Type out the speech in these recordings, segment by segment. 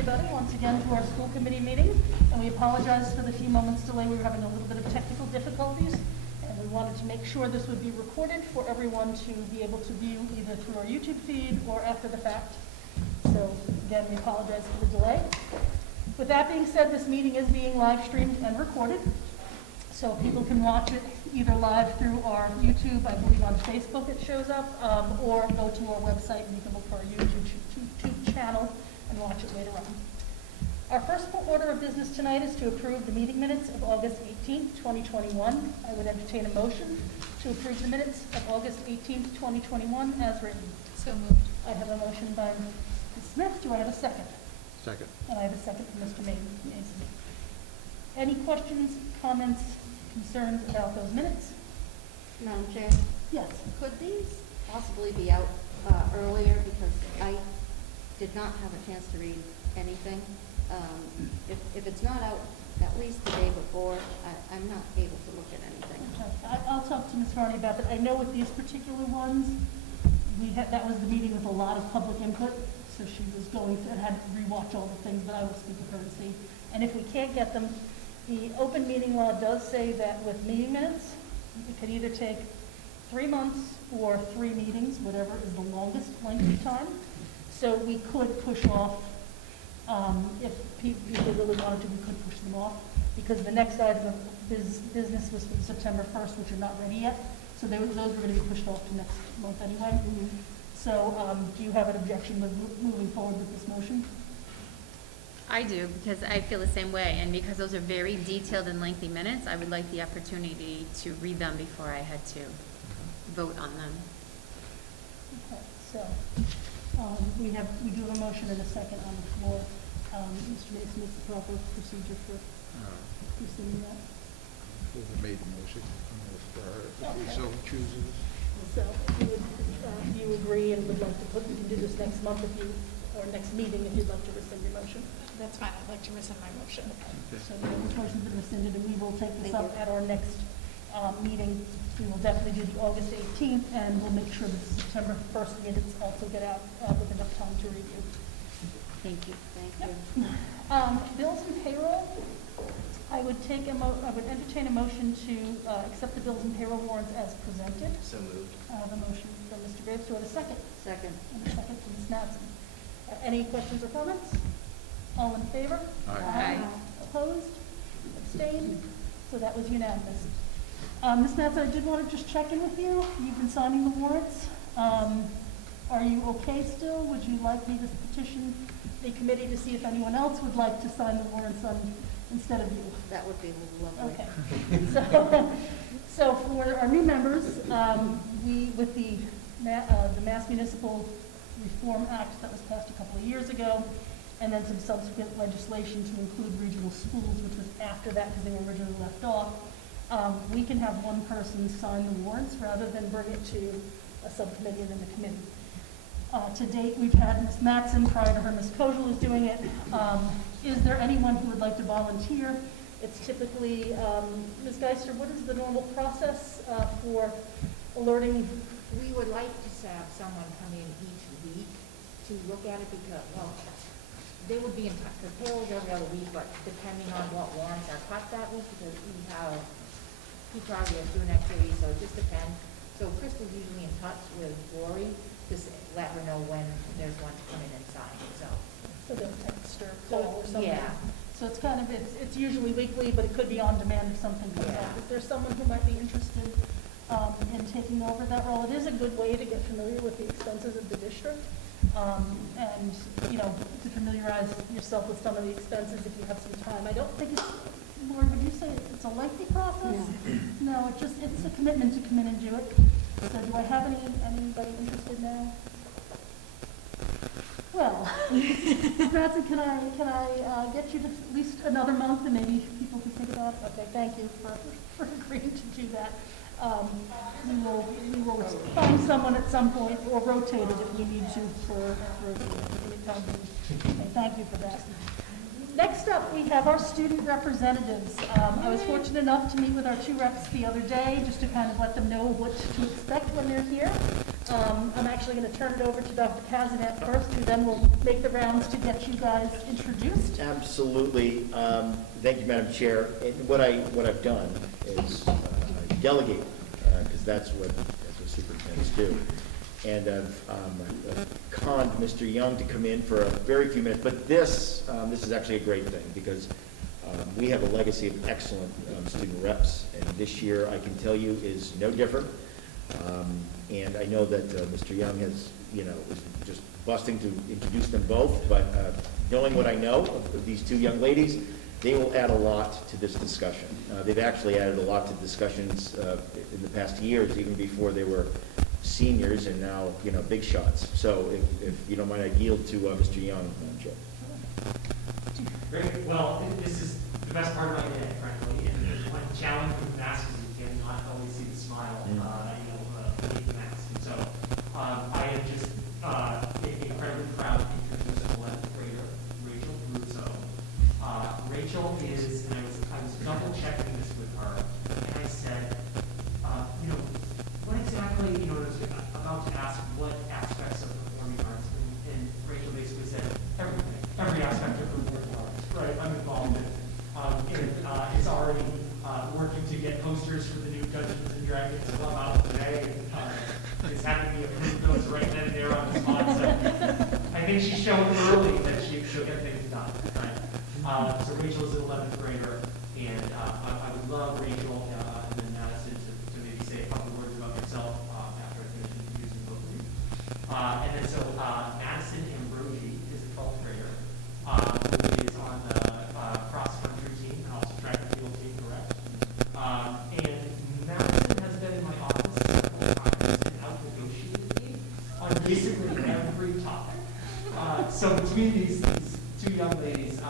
everybody once again to our school committee meeting, and we apologize for the few moments delay. We were having a little bit of technical difficulties, and we wanted to make sure this would be recorded for everyone to be able to view either through our YouTube feed or after the fact. So again, we apologize for the delay. With that being said, this meeting is being live streamed and recorded, so people can watch it either live through our YouTube, I believe on Facebook it shows up, or go to our website and you can look for our YouTube channel and watch it later on. Our first order of business tonight is to approve the meeting minutes of August 18th, 2021. I would entertain a motion to approve the minutes of August 18th, 2021 as written. So moved. I have a motion by Ms. Smith. Do I have a second? Second. And I have a second from Mr. Mason. Any questions, comments, concerns about those minutes? Madam Chair, Yes. could these possibly be out earlier, because I did not have a chance to read anything. If it's not out at least the day before, I'm not able to look at anything. Okay. I'll talk to Ms. Varney about that. I know with these particular ones, that was the meeting with a lot of public input, so she was going to, and had to rewatch all the things, but I will speak with her and see. And if we can't get them, the open meeting law does say that with meeting minutes, it could either take 3 months or 3 meetings, whatever is the longest length of time. So we could push off, if people really wanted to, we could push them off, because the next item of business was for September 1st, which are not ready yet. So those were going to be pushed off to next month anyway. So do you have an objection with moving forward with this motion? I do, because I feel the same way, and because those are very detailed and lengthy minutes, I would like the opportunity to read them before I had to vote on them. Okay, so we do have a motion and a second on the floor. Mr. Mason, what's the proper procedure for proceeding that? Who made the motion? If he so chooses. So you agree and would like to we can do this next month or next meeting if you'd like to rescind your motion? That's fine, I'd like to rescind my motion. Okay. So the motion's been rescinded, and we will take this up at our next meeting. We will definitely do the August 18th, and we'll make sure that the September 1st minutes also get out with enough time to review. Thank you. Thank you. Bills and payroll. I would entertain a motion to accept the bills and payroll warrants as presented. So moved. I have a motion from Mr. Graves. Do I have a second? Second. And a second from Ms. Mattson. Any questions or comments? All in favor? Aye. Opposed? Abstained? So that was unanimous. Ms. Mattson, I did want to just check in with you. You've been signing the warrants. Are you okay still? Would you like me to petition the committee to see if anyone else would like to sign the warrants instead of you? That would be lovely. Okay. So for our new members, with the Mass Municipal Reform Act that was passed a couple of years ago, and then some subsequent legislation to include regional schools, which was after that because they were originally left off, we can have one person sign the warrants rather than bring it to a subcommittee and then the committee. To date, we've had Ms. Mattson, prior to her, Ms. Kojal is doing it. Is there anyone who would like to volunteer? It's typically, Ms. Geister, what is the normal process for alerting? We would like to have someone come in each week to look at it, because, well, they would be in touch with payroll every other week, but depending on what warrants are cut that week, because we have people out here doing activities, so it just depends. So Crystal's usually in touch with Lori to let her know when there's one to come in and sign, so. So they'll text or call or something? Yeah. So it's kind of, it's usually weekly, but it could be on demand if something comes up. If there's someone who might be interested in taking over that role, it is a good way to get familiar with the expenses of the district. And, to familiarize yourself with some of the expenses if you have some time. I don't think it's, Lord, would you say it's a lengthy process? No, it's a commitment to come in and do it. So do I have anybody interested now? Well, Mattson, can I get you to at least another month, and maybe people can think about it? Okay, thank you for agreeing to do that. We will find someone at some point, or rotate it if we need to for any time. Okay, thank you for that. Next up, we have our student representatives. I was fortunate enough to meet with our 2 reps the other day, just to kind of let them know what to expect when they're here. I'm actually going to turn it over to Dr. Kazanet first, who then will make the rounds to get you guys introduced. Absolutely. Thank you, Madam Chair. And what I've done is delegate, because that's what superintendents do. And I've conned Mr. Young to come in for a very few minutes. But this is actually a great thing, because we have a legacy of excellent student reps, and this year, I can tell you, is no different. And I know that Mr. Young is just busting to introduce them both, but knowing what I know of these two young ladies, they will add a lot to this discussion. They've actually added a lot to discussions in the past years, even before they were seniors and now, big shots. So if you don't mind, I yield to Mr. Young, Madam Chair. Great. Well, this is the best part of my day, frankly. And there's one challenge with masks is you cannot always see the smile, beneath the mask. And so I am just incredibly proud to introduce 11th grader Rachel Russo. Rachel is, and I was double checking this with her, and I said, what exactly, I was about to ask what aspects of performing arts, and Rachel basically said everything, every aspect of performing arts, right? I'm involved in, and is already working to get posters for the new Dungeons and Dragons Club out today. Is having me approve those right then and there on the spot. So I think she's shown early that she'll get things done, right? So Rachel is an 11th grader, and I would love Rachel and then Madison to maybe say a couple words about yourself after I finish introducing both of you. And then so Madison Ambrogi is a 12th grader who is on the cross-country team and also track and field team, correct? And Madison has been in my office several times and out-negotiated me on basically every topic. So between these two young ladies, I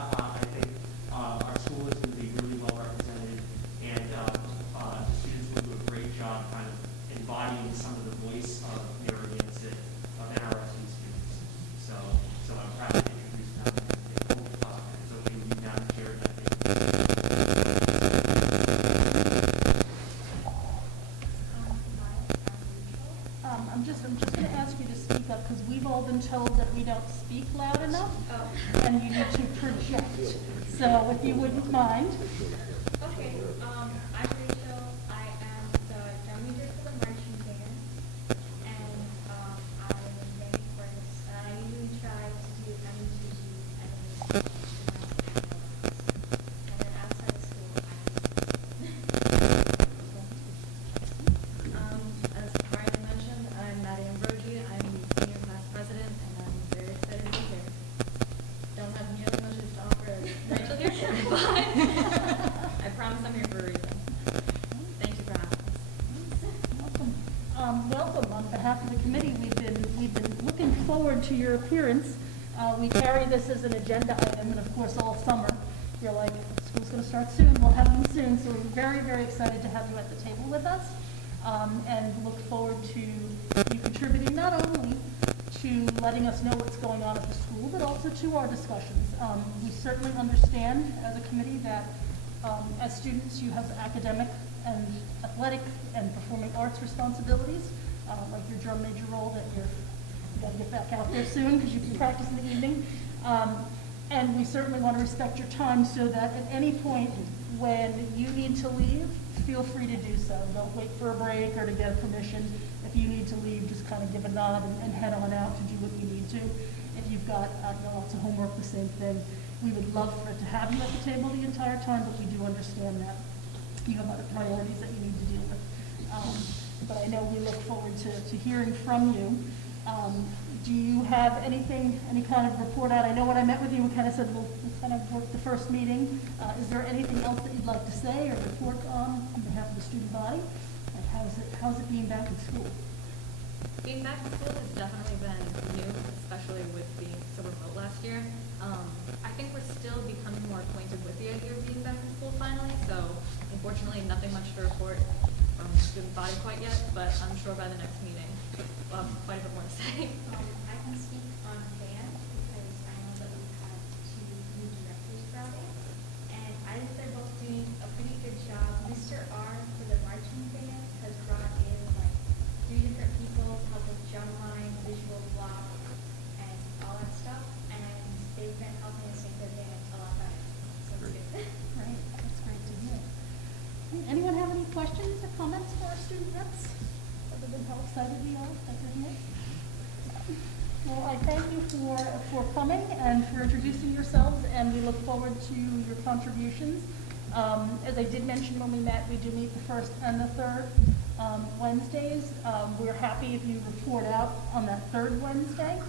think our school is going to be really well represented, and the students will do a great job kind of embodying some of the voice of Narragansett, of NRSD students. So I'm proud to introduce them. And so we will now share that. I'm just going to ask you to speak up, because we've all been told that we don't speak loud enough, and you need to project. So if you wouldn't mind. Okay, I'm Rachel. I am the drum leader for the marching band, and I'm in many choirs. I usually try to do MTG and then outside of school, As Brian mentioned, I'm Maddie Ambrogi. I'm the senior class president, and I'm very excited to be here. Don't have nearly much to offer as Rachel here, but I promise I'm here for a reason. Thank you for having us. Welcome. On behalf of the committee, we've been looking forward to your appearance. We carry this as an agenda item, and of course, all summer, you're like, school's going to start soon, we'll have them soon. So we're very, very excited to have you at the table with us, and look forward to you contributing not only to letting us know what's going on at the school, but also to our discussions. We certainly understand as a committee that as students, you have academic and athletic and performing arts responsibilities, like your drum major role that you got to get back out there soon because you can practice in the evening. And we certainly want to respect your time, so that at any point when you need to leave, feel free to do so. Don't wait for a break or to get permission. If you need to leave, just kind of give a nod and head on out to do what you need to. If you've got lots of homework, the same thing. We would love for it to have you at the table the entire time, but we do understand that you have other priorities that you need to deal with. But I know we look forward to hearing from you. Do you have anything, any kind of report out? I know when I met with you, we kind of said we'll kind of work the first meeting. Is there anything else that you'd like to say or report on behalf of the student body? Like how's it being back in school? Being back in school has definitely been new, especially with being so remote last year. I think we're still becoming more acquainted with the idea of being back in school finally, so unfortunately nothing much to report from the student body quite yet, but I'm sure by the next meeting we'll have quite a bit more to say. I can speak on band because I know that we've had 2 new directors brought in, and I think they're both doing a pretty good job. Mr. R for the marching band has brought in like 3 different people to help with excited we are at hearing it. Well, I thank you for coming and for introducing yourselves, and we look forward to your contributions. As I did mention when we met, we do meet the first and the third Wednesdays. We're happy if you report out on that third Wednesday.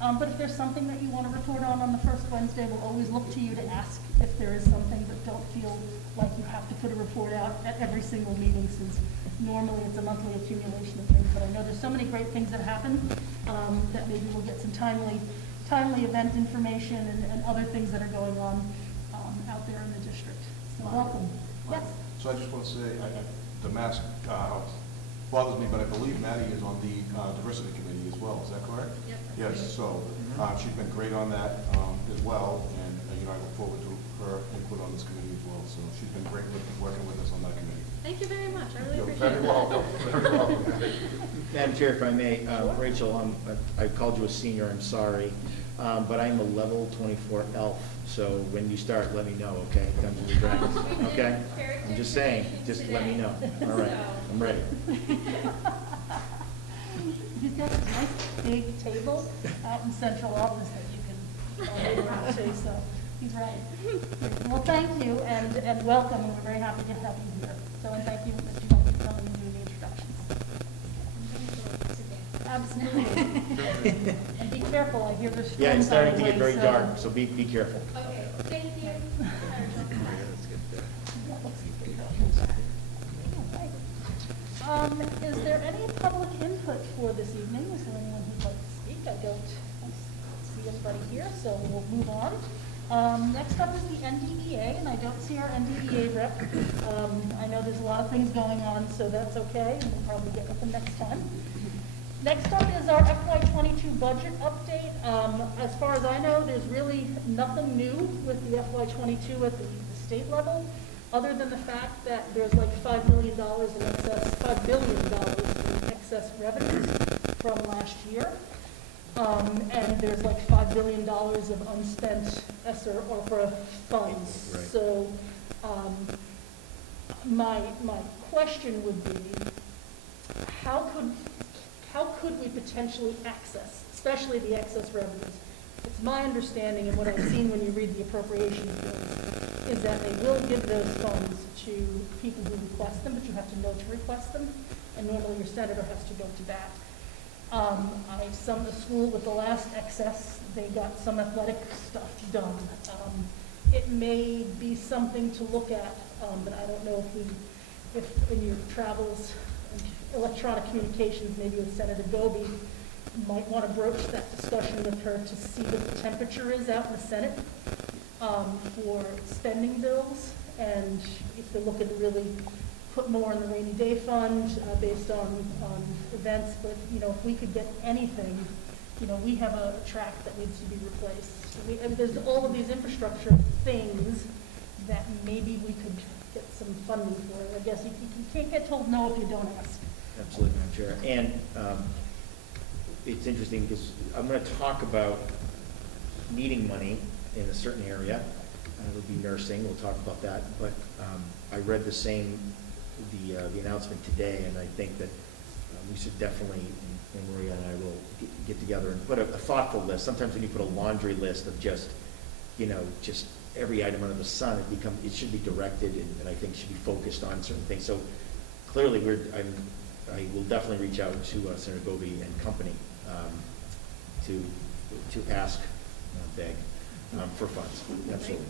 But if there's something that you want to report on the first Wednesday, we'll always look to you to ask if there is something, but don't feel like you have to put a report out at every single meeting, since normally it's a monthly accumulation of things. But I know there's so many great things that happen that maybe we'll get some timely event information and other things that are going on out there in the district. So welcome. Yes? So I just want to say, the mask bothers me, but I believe Maddie is on the diversity committee as well. Is that correct? Yep. Yes, so she's been great on that as well, and I look forward to her input on this committee as well. So she's been great working with us on that committee. Thank you very much. I really You're appreciate very it. welcome. Very welcome. Madam Chair, if I may, Rachel, I called you a senior, I'm sorry, but I'm a level 24 elf, so when you start, let me know, okay? Dungeons and Dragons, okay? I'm just saying, just let me know. All right, I'm ready. He's got a nice big table out in central office that you can move around to, so he's right. Well, thank you and welcome, and we're very happy to have you here. So, and thank you, Mr. Duncan, for coming and doing the introductions. Absolutely. And be careful, I hear there's Yeah, it's storms on starting to the get way, very so- dark, so be careful. Okay, thank you. Is there any public input for this evening? Is there anyone who'd like to speak? I don't see anybody here, so we'll move on. Next up is the NDEA, and I don't see our NDEA rep. I know there's a lot of things going on, so that's okay, and we'll probably get with them next time. Next up is our FY22 budget update. As far as I know, there's really nothing new with the FY22 at the state level, other than the fact that there's like $5 billion in excess revenues from last year. And there's like $5 billion of unspent Esser or funds. Right. So, my question would be, how could we potentially access, especially the excess revenues? It's my understanding, and what I've seen when you read the appropriations bills, is that they will give those funds to people who request them, but you have to know to request them, and normally your senator has to go to bat. The school with the last excess, they got some athletic stuff done. It may be something to look at, but I don't know if in your travels, electronic communications, maybe with Senator Goby, you might want to broach that discussion with her to see what the temperature is out in the Senate for spending bills, and if they're looking to really put more in the rainy day fund based on events. But, if we could get anything, we have a track that needs to be replaced. And there's all of these infrastructure things that maybe we could get some funding for. I guess you can't get told no if you don't ask. Absolutely, Madam Chair. And it's interesting because I'm going to talk about needing money in a certain area. It'll be nursing. We'll talk about that. But I read the announcement today, and I think that we should definitely, and Maria and I will get together and put a thoughtful list. Sometimes when you put a laundry list of just every item under the sun, it should be directed, and I think should be focused on certain things. So clearly, I will definitely reach out to Senator Goby and company to ask, beg for funds. Absolutely.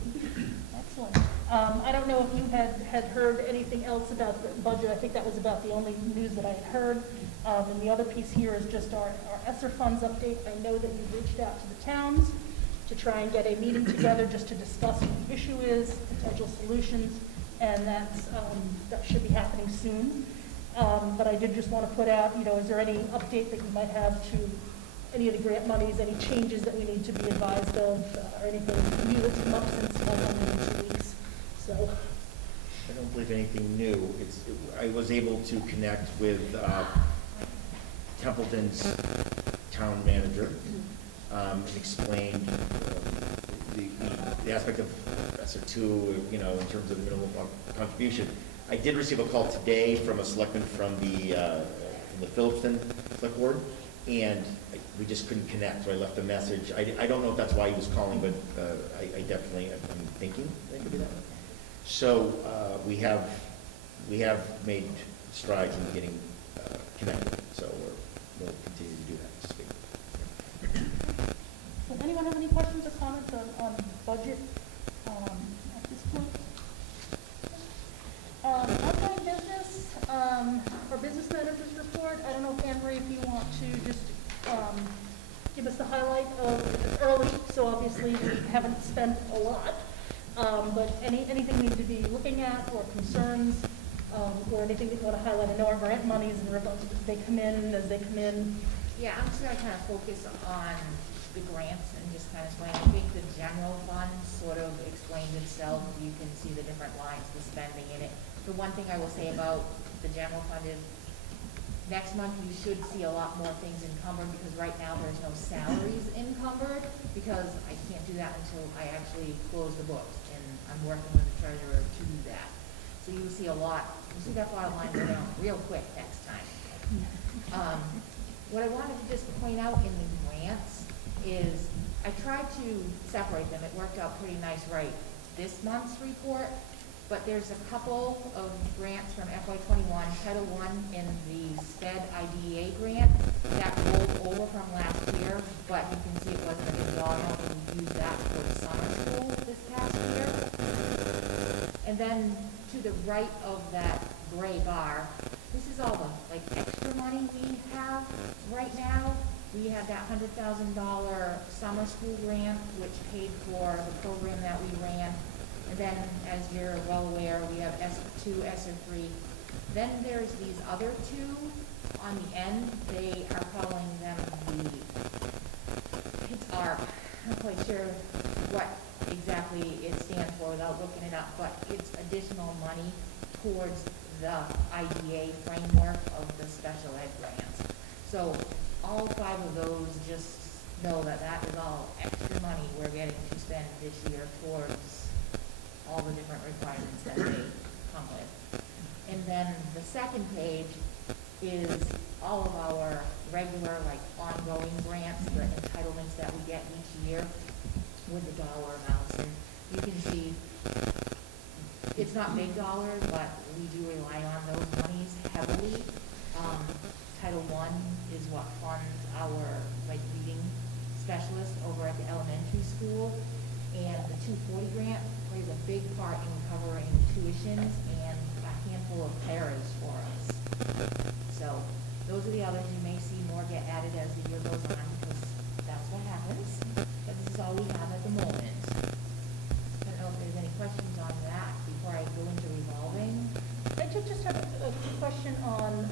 Excellent. I don't know if you had heard anything else about the budget. I think that was about the only news that I had heard. And the other piece here is just our Esser funds update. I know that you reached out to the towns to try and get a meeting together just to discuss what the issue is, potential solutions, and that should be happening soon. But I did just want to put out, is there any update that you might have to any of the grant monies, any changes that we need to be advised of, or anything new that's come up since only 2 weeks? So, I don't believe anything new. I was able to connect with Templeton's town manager and explained the aspect of Esser 2, in terms of the minimum contribution. I did receive a call today from a selectman from the from the Phillipston Select Board, and we just couldn't connect, so I left a message. I don't know if that's why he was calling, but I definitely, I'm thinking it could be that. So we have made strides in getting connected, so we'll continue to do that this week. Does anyone have any questions or comments on budget at this point? Ongoing business, or business managers report. I don't know, Anne Marie, if you want to just give us the highlight of, it's early, so obviously we haven't spent a lot. But anything we need to be looking at or concerns, or anything that you want to highlight? I know our grant monies and they come in as they come in. Yeah, I'm just gonna kind of focus on the grants and just kind of explain. I think the general fund sort of explains itself. You can see the different lines, the spending in it. The one thing I will say about the general fund is next month you should see a lot more things encumbered, because right now there's no salaries encumbered, because I can't do that until I actually close the books, and I'm working with the treasurer to do that. So you'll see a lot, you'll see that bottom line go down real quick next time. What I wanted to just point out in the grants is I tried to separate them. It worked out pretty nice right this month's report, but there's a couple of grants from FY21, Title I in the SPED IDEA grant that rolled over from last year, but you can see it wasn't a big dollar amount, and we used that for the summer school this past year. And then to the right of that gray bar, this is all the like extra money we have right now. We had that $100,000 summer school grant, which paid for the program that we ran. And then, as you're well aware, we have Esser 2, Esser 3. Then there's these other two on the end. They are calling them it's ARP. I'm not quite sure what exactly it stands for without looking it up, but it's additional money towards the IDA framework of the special ed grants. So all 5 of those, just know that that is all extra money we're getting to spend this year towards all the different requirements that they come with. And then the second page is all of our regular, like, ongoing grants, the entitlements that we get each year with the dollar amounts. And you can see it's not big dollars, but we do rely on those monies heavily. Title I is what funds our, like, reading specialist over at the elementary school. And the 240 grant plays a big part in covering tuitions and a handful of paras for us. So those are the others. You may see more get added as the year goes on, because that's what happens. But this is all we have at the moment. I don't know if there's any questions on that before I go into revolving. I just have a quick question on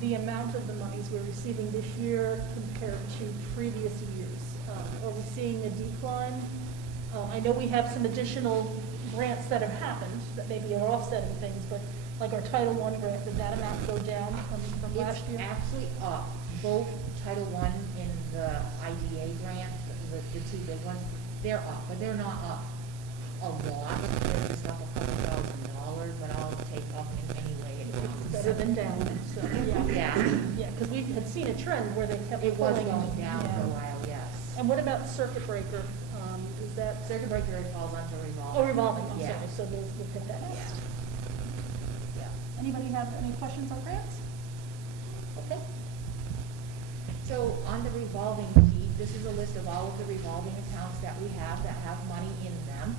the amount of the monies we're receiving this year compared to previous years. Are we seeing a decline? I know we have some additional grants that have happened that maybe are offsetting things, but like our Title I grant, did that amount go down from last year? It's actually up. Both Title I and the IDA grant, the 2 big ones, they're up, but they're not up a lot. They're just up a couple $1,000, but I'll take up in any way it comes. Better than down, so, yeah. Yeah. Yeah, because we had seen a trend where they kept It was pulling. going down Yeah. for a while, yes. And what about circuit breaker? Is that? Circuit breaker falls under revolving. Oh, revolving, I'm Yeah. sorry, so we'll pick that Yeah. next. Yeah. Anybody have any questions on grants? Okay. So on the revolving sheet, this is a list of all of the revolving accounts that we have that have money in them.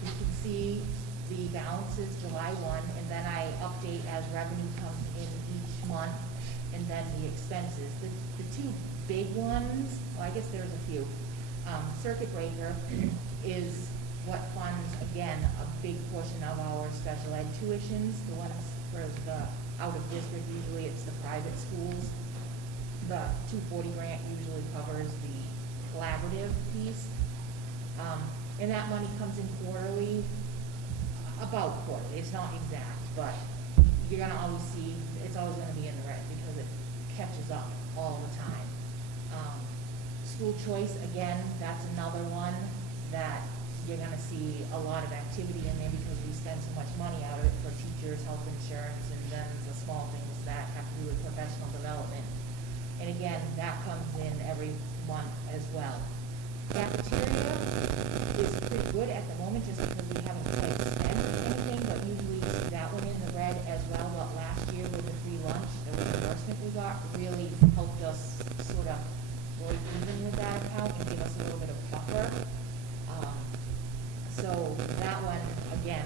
You can see the balances July 1, and then I update as revenue comes in each month, and then the expenses. The 2 big ones, well, I guess there's a few. Circuit breaker is what funds, again, a big portion of our special ed tuitions, the ones for the out-of-district, usually it's the private schools. The 240 grant usually covers the collaborative piece. And that money comes in quarterly, about quarterly. It's not exact, but you're gonna always see, it's always gonna be in the red because it catches up all the time. School choice, again, that's another one that you're gonna see see a lot of activity in there because we spend so much money out of it for teachers, health insurance, and then the small things that have to do with professional development. And again, that comes in every month as well. Cafeteria is pretty good at the moment just because we haven't quite spent anything, but usually you see that one in the red as well. But last year with the free lunch, the reimbursement we got really helped us sort of break even with that account and give us a little bit of buffer. So that one, again,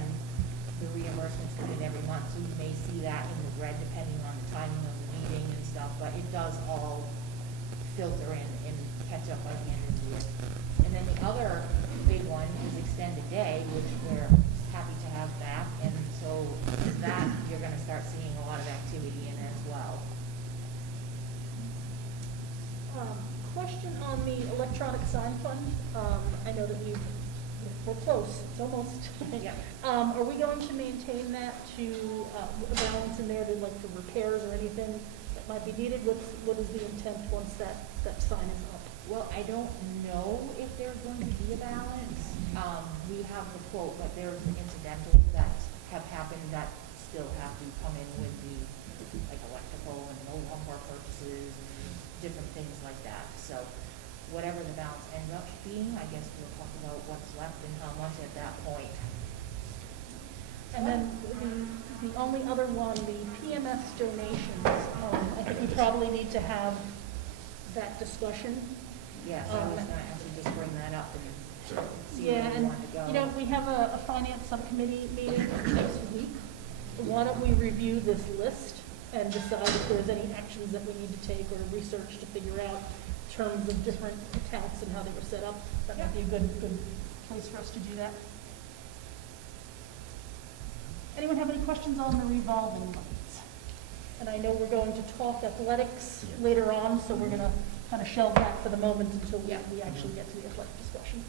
the reimbursements come in every month, so you may see that in the red depending on the timing of the meeting and stuff, but it does all filter in and catch up by the end of the year. And then the other big one is extended day, which we're happy to have back, and so that you're gonna start seeing a lot of activity in as well. Question on the electronic sign fund. I know that we're close, it's almost. Yeah. Are we going to maintain that to, a balance in there to like for repairs or anything that might be needed? What is the intent once that sign is up? Well, I don't know if there's going to be a balance. We have the quote, but there's incidentals that have happened that still have to come in with the, like electrical and no lumbar purchases and different things like that. So whatever the balance ends up being, I guess we'll talk about what's left and how much at that point. And then the only other one, the PMS donations, I think we probably need to have that discussion. Yes, I was gonna actually just bring that up and see Yeah, where you and, want to go. you know, we have a finance subcommittee meeting next week. Why don't we review this list and decide if there's any actions that we need to take or research to figure out terms of different accounts and how they were set up? That might be a good place for us to do that. Anyone have any questions on the revolving funds? And I know we're going to talk athletics later on, so we're going to kind of shelve that for the moment until we actually get to the athletic discussion.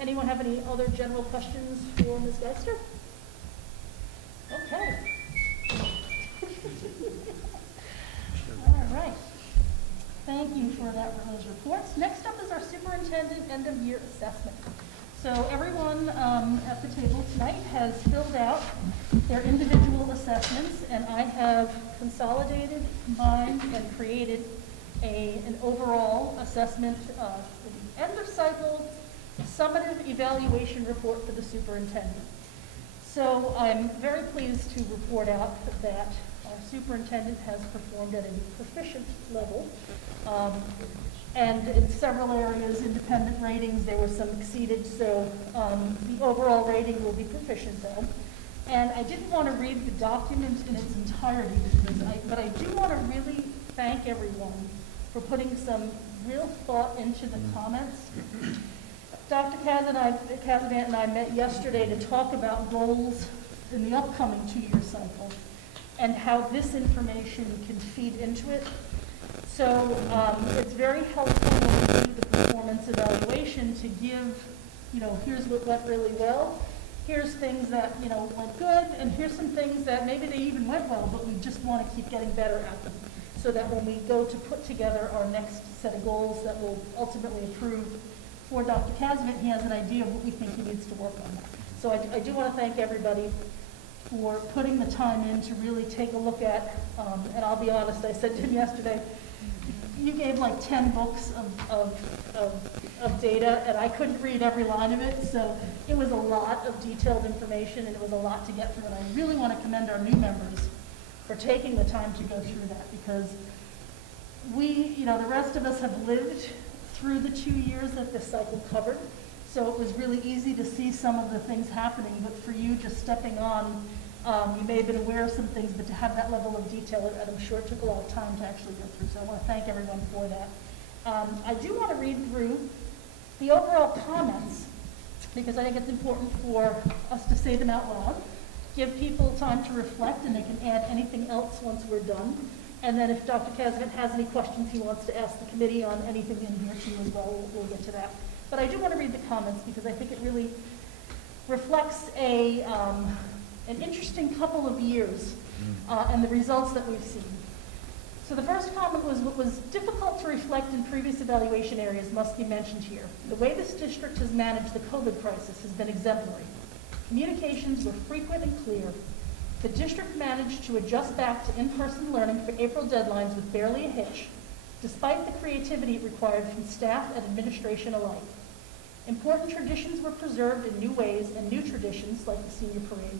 Anyone have any other general questions for Ms. Geister? Okay. All right. Thank you for those reports. Next up is our superintendent end-of-year assessment. So everyone at the table tonight has filled out their individual assessments, and I have consolidated, combined, and created an overall assessment for the end-of-cycle summative evaluation report for the superintendent. So I'm very pleased to report out that our superintendent has performed at a proficient level. And in several areas, independent ratings, there were some exceeded, so the overall rating will be proficient though. And I didn't want to read the document in its entirety, but I do want to really thank everyone for putting some real thought into the comments. Dr. Cazanet and I met yesterday to talk about goals in the upcoming two-year cycle and how this information can feed into it. So it's very helpful when we do the performance evaluation to give, here's what went really well, here's things that, went good, and here's some things that maybe they even went well, but we just want to keep getting better at them, so that when we go to put together our next set of goals that will ultimately approve for Dr. Cazanet, he has an idea of what we think he needs to work on. So I do want to thank everybody for putting the time in to really take a look at, and I'll be honest, I said to him yesterday, you gave like 10 books of data, and I couldn't read every line of it, so it was a lot of detailed information, and it was a lot to get through, and I really want to commend our new members for taking the time to go through that, because we, the rest of us have lived through the 2 years that this cycle covered, so it was really easy to see some of the things happening, but for you just stepping on, you may have been aware of some things, but to have that level of detail, I'm sure it took a lot of time to actually go through, so I want to thank everyone for that. I do want to read through the overall comments, because I think it's important for us to say them out loud, give people time to reflect, and they can add anything else once we're done. And then if Dr. Cazanet has any questions he wants to ask the committee on anything in here too as well, we'll get to that. But I do want to read the comments because I think it really reflects an interesting couple of years and the results that we've seen. So the first comment was, what was difficult to reflect in previous evaluation areas must be mentioned here. The way this district has managed the COVID crisis has been exemplary. Communications were frequent and clear. The district managed to adjust back to in-person learning for April deadlines with barely a hitch, despite the creativity it required from staff and administration alike. Important traditions were preserved in new ways, and new traditions, like the senior parade,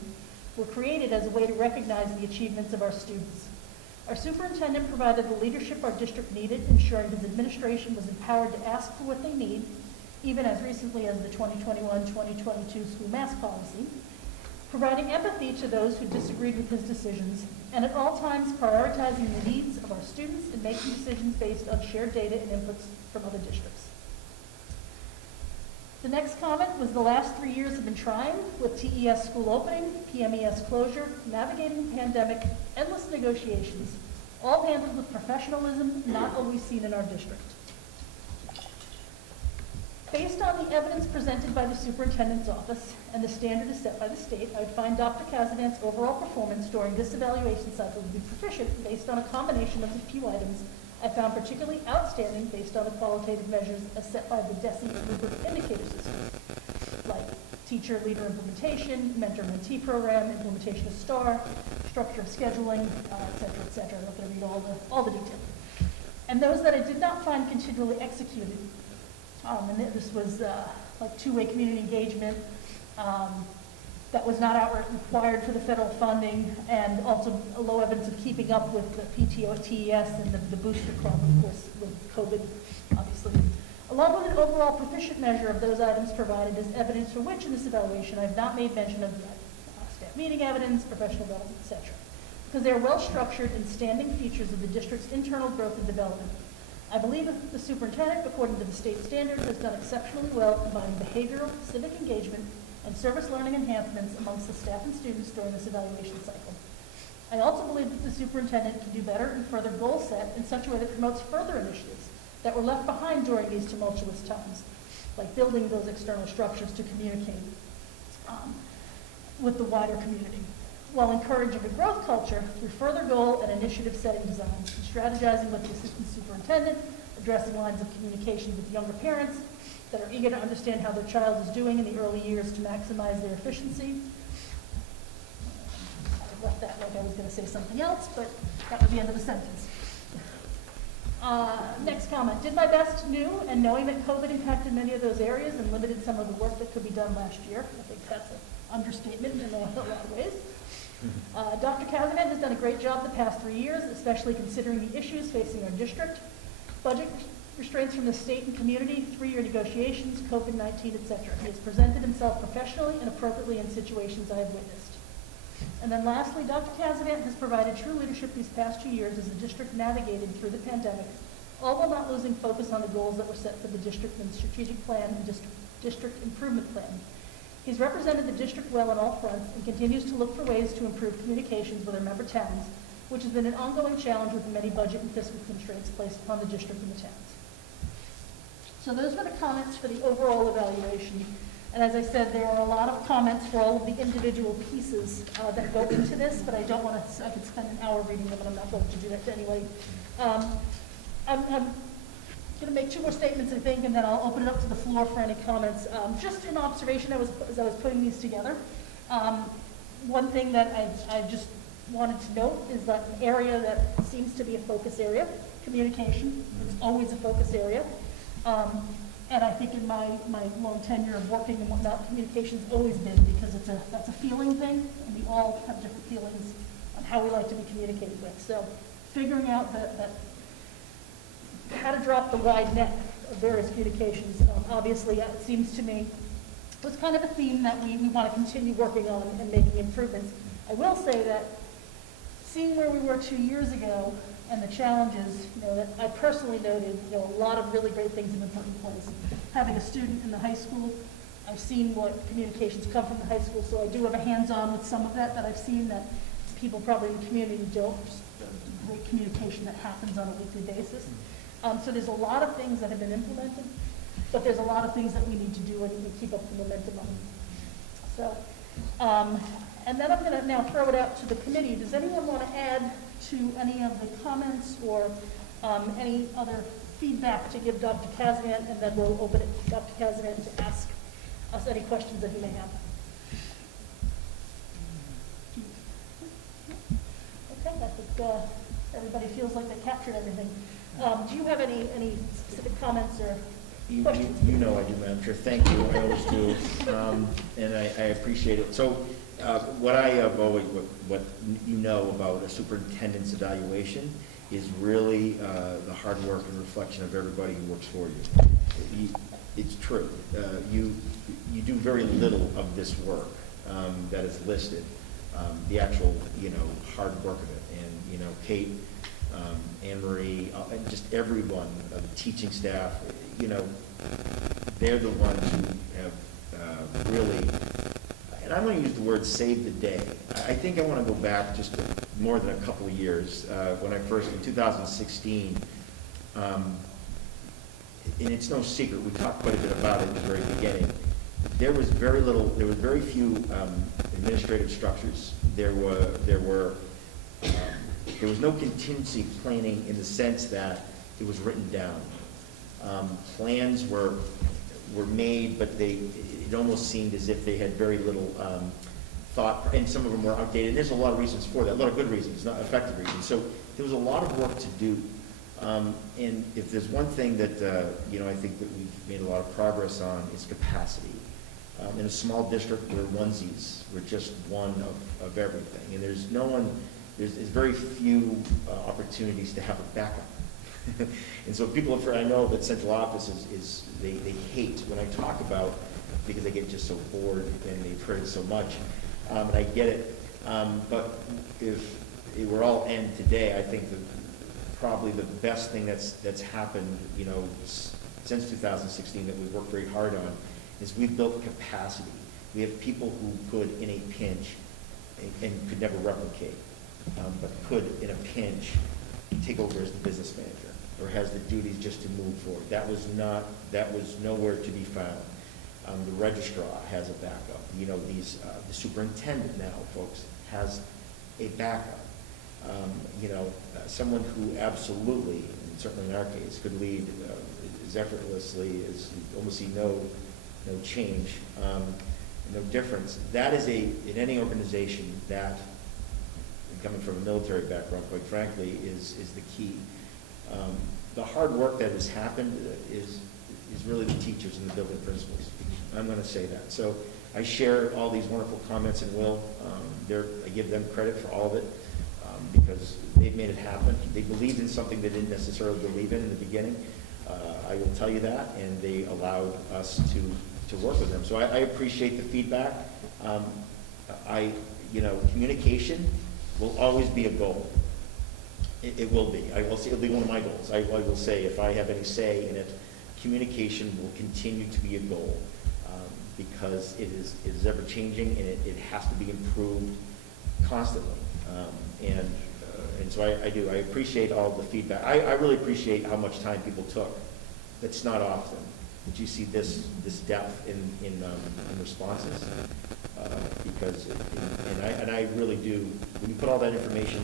were created as a way to recognize the achievements of our students. Our superintendent provided the leadership our district needed, ensuring his administration was empowered to ask for what they need, even as recently as the 2021-2022 school mask policy, providing empathy to those who disagreed with his decisions, and at all times prioritizing the needs of our students and making decisions based on shared data and inputs from other districts. The next comment was the last 3 years have been trying, with TES school opening, PMES closure, navigating the pandemic, endless negotiations, all handled with professionalism not always seen in our district. Based on the evidence presented by the superintendent's office and the standard is set by the state, I would find Dr. Casavant's overall performance during this evaluation cycle to be proficient based on a combination of the few items I found particularly outstanding based on the qualitative measures as set by the DESE rubric indicator system, like teacher leader implementation, mentor-mentee program, implementation of STAR, structure of scheduling, et cetera, et cetera. I'm not going to read all the detail. And those that I did not find continually executed, and this was like two-way community engagement, that was not outright required for the federal funding, and also a low evidence of keeping up with the PTO at TES and the booster club, of course, with COVID, obviously. Along with an overall proficient measure of those items provided as evidence for which in this evaluation I have not made mention of yet. Staff meeting evidence, professional development, etc. Because they are well-structured and standing features of the district's internal growth and development. I believe that the superintendent, according to the state standards, has done exceptionally well combining behavioral, civic engagement, and service learning enhancements amongst the staff and students during this evaluation cycle. I also believe that the superintendent can do better and further goal set in such a way that promotes further initiatives that were left behind during these tumultuous times, like building those external structures to communicate with the wider community, while encouraging a growth culture through further goal and initiative setting designs, and strategizing with the assistant superintendent, addressing lines of communication with younger parents that are eager to understand how their child is doing in the early years to maximize their efficiency. I left that like I was going to say something else, but that was the end of the sentence. Next comment. Did my best, knew, and knowing that COVID impacted many of those areas and limited some of the work that could be done last year. I think that's an understatement in a lot of ways. Dr. Casavant has done a great job the past 3 years, especially considering the issues facing our district. Budget restraints from the state and community, 3-year negotiations, COVID-19, etc. He has presented himself professionally and appropriately in situations I have witnessed. And then lastly, Dr. Casavant has provided true leadership these past 2 years as the district navigated through the pandemic, all while not losing focus on the goals that were set for the district in the strategic plan and district improvement plan. He's represented the district well on all fronts and continues to look for ways to improve communications with our member towns, which has been an ongoing challenge with the many budget and fiscal constraints placed upon the district and the towns. So those were the comments for the overall evaluation. And as I said, there are a lot of comments for all of the individual pieces that go into this, but I don't want to, I could spend an hour reading them, and I'm not going to do that anyway. I'm going to make 2 more statements, I think, and then I'll open it up to the floor for any comments. Just an observation as I was putting these together. One thing that I just wanted to note is that an area that seems to be a focus area, communication. It's always a focus area. And I think in my long tenure of working and whatnot, communication's always been, because that's a feeling thing, and we all have different feelings on how we like to be communicated with. So figuring out that how to drop the wide net of various communications, obviously it seems to me was kind of a theme that we want to continue working on and making improvements. I will say that seeing where we were 2 years ago and the challenges, that I personally noted, a lot of really great things have been put in place. Having a student in the high school, I've seen what communications come from the high school, so I do have a hands-on with some of that I've seen that people probably in the community don't. Just the great communication that happens on a weekly basis. So there's a lot of things that have been implemented, but there's a lot of things that we need to do and keep up the momentum on. So, and then I'm going to now throw it out to the committee. Does anyone want to add to any of the comments or any other feedback to give Dr. Kazan, and then we'll open it to Dr. Kazan to ask us any questions that he may have. Okay, I think everybody feels like they captured everything. Do you have any specific comments or questions? You know I do, Madam Chair. Thank you. I always do. And I appreciate it. So what I have always, what you know about a superintendent's evaluation is really the hard work and reflection of everybody who works for you. It's true. You do very little of this work that is listed. The actual, hard work of it. And, Kate, Anne Marie, and just everyone, the teaching staff, they're the ones who have really, and I'm going to use the word save the day. I think I want to go back just more than a couple of years. When I first, in 2016, and it's no secret, we talked quite a bit about it in the very beginning, there was very few administrative structures. There was no contingency planning in the sense that it was written down. Plans were made, but it almost seemed as if they had very little thought, and some of them were outdated. There's a lot of reasons for that, a lot of good reasons, not effective reasons. So there was a lot of work to do. And if there's one thing that, I think that we've made a lot of progress on is capacity. In a small district, we're onesies. We're just one of everything. And there's very few opportunities to have a backup. And so people, I know that central office they hate when I talk about, because they get just so bored and they've heard it so much, and I get it. But if it were all end today, I think probably the best thing that's happened, since 2016 that we've worked very hard on, is we've built capacity. We have people who could, in a pinch, and could never replicate, but could, in a pinch, take over as the business manager, or has the duties just to move forward. That was nowhere to be found. The registrar has a backup. The superintendent now, folks, has a backup. Someone who absolutely, and certainly in our case, could lead as effortlessly as you almost see no change, no difference. That is in any organization that, coming from a military background, quite frankly, is the key. The hard work that has happened is really the teachers and the building principals. I'm going to say that. So I share all these wonderful comments and will. I give them credit for all of it because they've made it happen. They believed in something they didn't necessarily believe in the beginning. I will tell you that, and they allowed us to work with them. So I appreciate the feedback. Communication will always be a goal. It will be. I will say it'll be one of my goals. I will say, if I have any say in it, communication will continue to be a goal because it is ever changing and it has to be improved constantly. And so I do. I appreciate all the feedback. I really appreciate how much time people took. That's not often that you see this depth in responses. Because I really do. When you put all that information,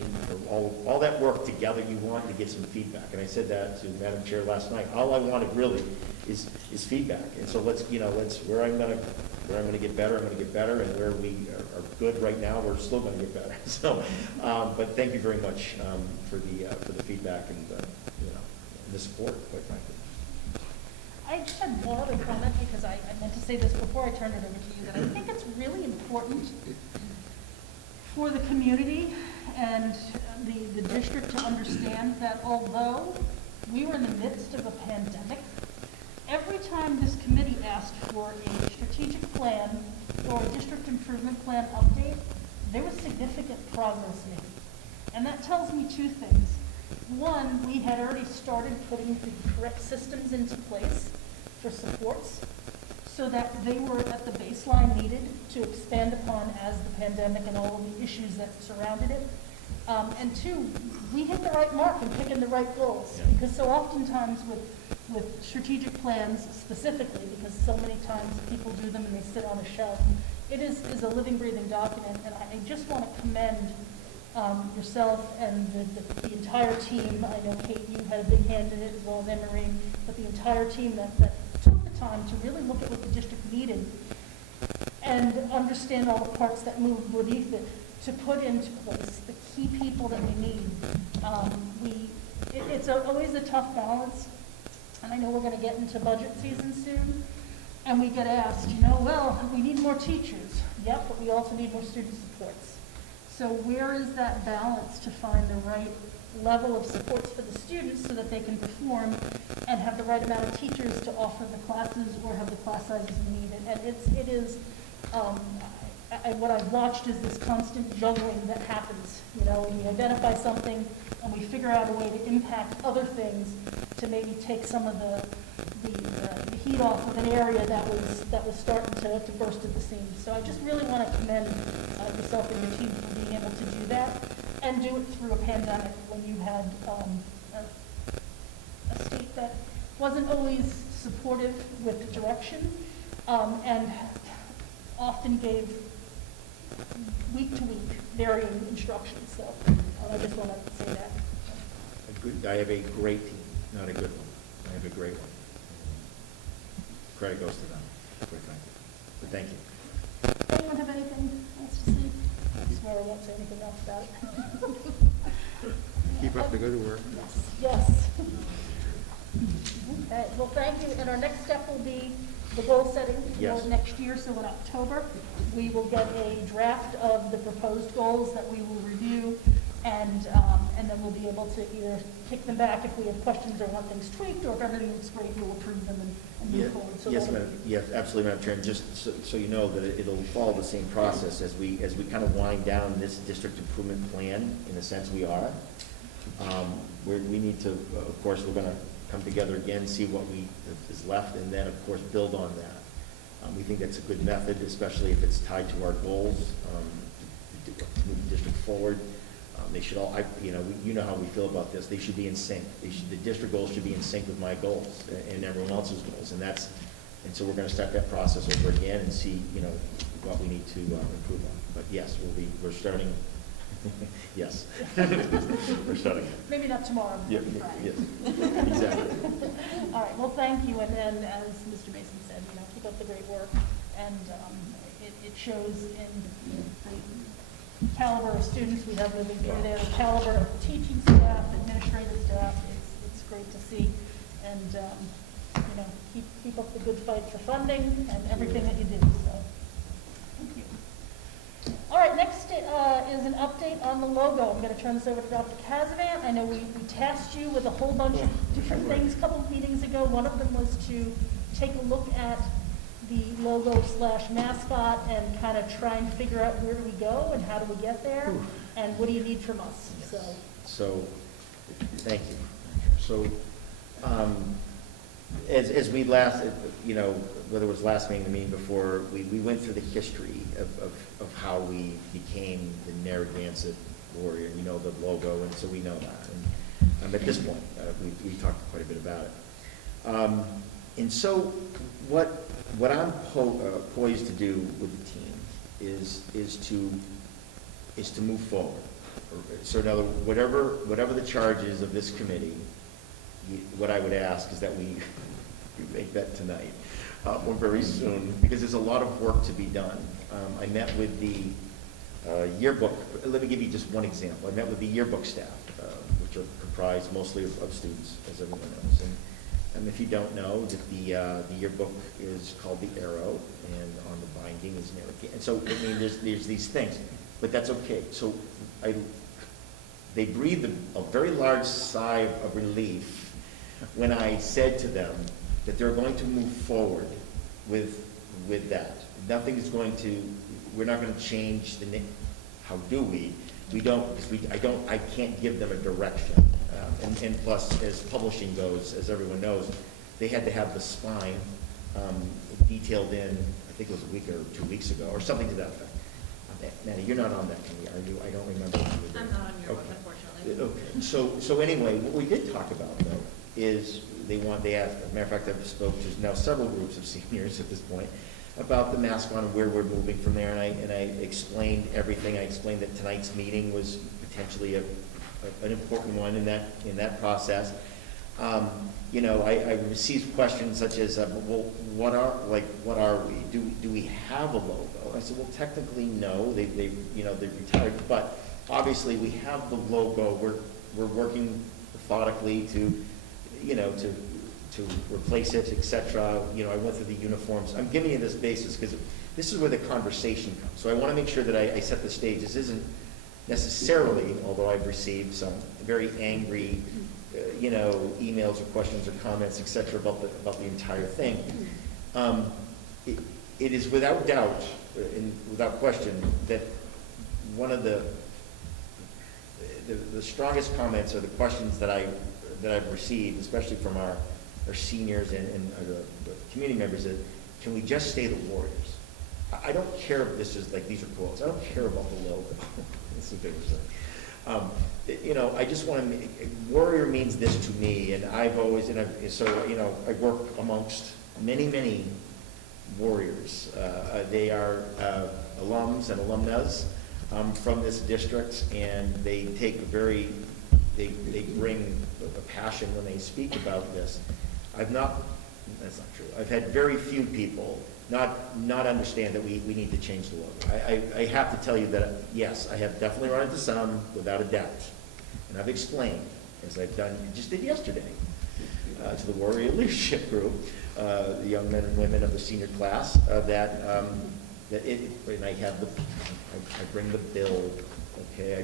or all that work together, you want to get some feedback. And I said that to Madam Chair last night. All I wanted really is feedback. And so let's where I'm going to get better, I'm going to get better, and where we are good right now, we're still going to get better. So, but thank you very much for the feedback and the support, quite frankly. I just had one other comment because I meant to say this before I turned it over to you, that I think it's really important for the community and the district to understand that although we were in the midst of a pandemic, every time this committee asked for a strategic plan or a district improvement plan update, there was significant progress made. And that tells me two things. One, we had already started putting the correct systems into place for supports so that they were at the baseline needed to expand upon as the pandemic and all of the issues that surrounded it. And two, we hit the right mark in picking the right goals. Because so oftentimes with strategic plans specifically, because so many times people do them and they sit on a shelf, it is a living, breathing document. And I just want to commend yourself and the entire team. I know, Kate, you had a big hand in it as well as Emery, but the entire team that took the time to really look at what the district needed and understand all the parts that move beneath it to put into place the key people that we need. It's always a tough balance, and I know we're going to get into budget season soon, and we get asked, well, we need more teachers. Yep, but we also need more student supports. So where is that balance to find the right level of supports for the students so that they can perform and have the right amount of teachers to offer the classes or have the class sizes needed? And it is, what I've watched is this constant juggling that happens. And we identify something and we figure out a way to impact other things to maybe take some of the heat off of an area that was starting to burst at the seams. So I just really want to commend yourself and your team for being able to do that and do it through a pandemic when you had a state that wasn't always supportive with direction and often gave week to week varying instructions. So I just want to say that. I have a great team, not a good one. I have a great one. Credit goes to them, quite frankly. But thank you. Anyone have anything else to say? I swear I won't say anything else about it. Keep up the good work. Yes. Okay, well, thank you. And our next step will be the goal setting Yes. for next year. So in October, we will get a draft of the proposed goals that we will review, and then we'll be able to either kick them back if we have questions or want things tweaked, or if everything looks great, we'll approve them and move forward. So Yes, that'll Madam, be- yes, absolutely, Madam Chair, and just so you know that it'll follow the same process as we kind of wind down this district improvement plan, in a sense we are. We need to, of course, we're gonna come together again, see what is left, and then, of course, build on that. We think that's a good method, especially if it's tied to our goals, to move the district forward. They should all, you know how we feel about this. They should be in sync. The district goals should be in sync with my goals and everyone else's goals, and so we're going to start that process over again and see, what we need to improve on. But yes, we're starting. Yes, we're starting. Maybe not tomorrow. Yeah, but Friday. yes, exactly. All right, well, thank you, and then, as Mr. Mason said, keep up the great work, and it shows in the caliber of students we have moving through there, the caliber of teaching staff, administrative staff. It's great to see, and keep up the good fight for funding and everything that you do. So, thank you. All right, next is an update on the logo. I'm going to turn this over to Dr. Casavan. I know we tasked you with a whole bunch of different things a couple of meetings ago. One of them was to take a look at the logo / mascot and kind of try and figure out where do we go and how do we get there and what do you need from us. So, thank you. So, as we last, whether it was last meeting, the meeting before, we went through the history of how we became the Narragansett Warrior, the logo, and so we know that. And at this point, we talked quite a bit about it. And so, what I'm poised to do with the team is to move forward. So now, whatever the charge is of this committee, what I would ask is that we make that tonight, or very soon, because there's a lot of work to be done. I met with the yearbook. Let me give you just one example. I met with the yearbook staff, which are comprised mostly of students, as everyone knows. And if you don't know, that the yearbook is called the Arrow, and on the binding is Narragansett. And so, there's these things, but that's okay. So they breathed a very large sigh of relief when I said to them that they're going to move forward with that. We're not going to change the name. How do we? We don't, because I can't give them a direction. And plus, as publishing goes, as everyone knows, they had to have the spine detailed in, I think it was a week or 2 weeks ago, or something to that effect. Maddie, you're not on that committee, are you? I don't remember. I'm not on your book, unfortunately. Okay. So anyway, what we did talk about, though, is they have, as a matter of fact, I've spoke to now several groups of seniors at this point about the mascot and where we're moving from there, and I explained everything. I explained that tonight's meeting was potentially an important one in that process. You know, I received questions such as, well, what are we? Do we have a logo? I said, well, technically, no. They've retired, but obviously we have the logo. We're working methodically to replace it, etc. You know, I went through the uniforms. I'm giving you this basis because this is where the conversation comes. So I want to make sure that I set the stage. This isn't necessarily, although I've received some very angry, emails or questions or comments, etc., about the entire thing. It is without doubt and without question that one of the strongest comments or the questions that I've received, especially from our seniors and the community members, is, can we just stay the Warriors? I don't care if this is like, these are quotes. I don't care about the logo. It's a big thing. I just want to, Warrior means this to me, and I've always, I work amongst many Warriors. They are alums and alumnas from this district, and they take they bring a passion when they speak about this. That's not true. I've had very few people not understand that we need to change the logo. I have to tell you that, yes, I have definitely run into some, without a doubt. And I've explained, as I've done, just did yesterday, to the Warrior Leadership Group, the young men and women of the senior class, and I bring the bill, okay, I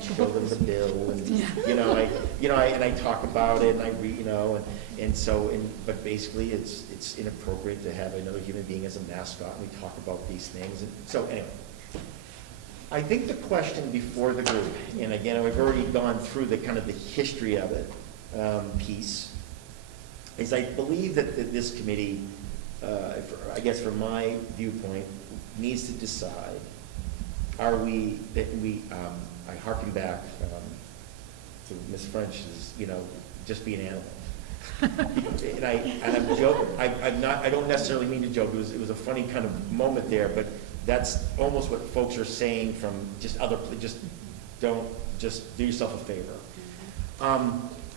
show them the bill, and I talk about it, and I read, but basically it's inappropriate to have another human being as a mascot, and we talk about these things, and so anyway. I think the question before the group, and again, we've already gone through the kind of the history of it piece, is I believe that this committee, I guess from my viewpoint, needs to decide, I harken back to Ms. French's, just be an animal. and I'm joking. I don't necessarily mean to joke. It was a funny kind of moment there, but that's almost what folks are saying from just do yourself a favor.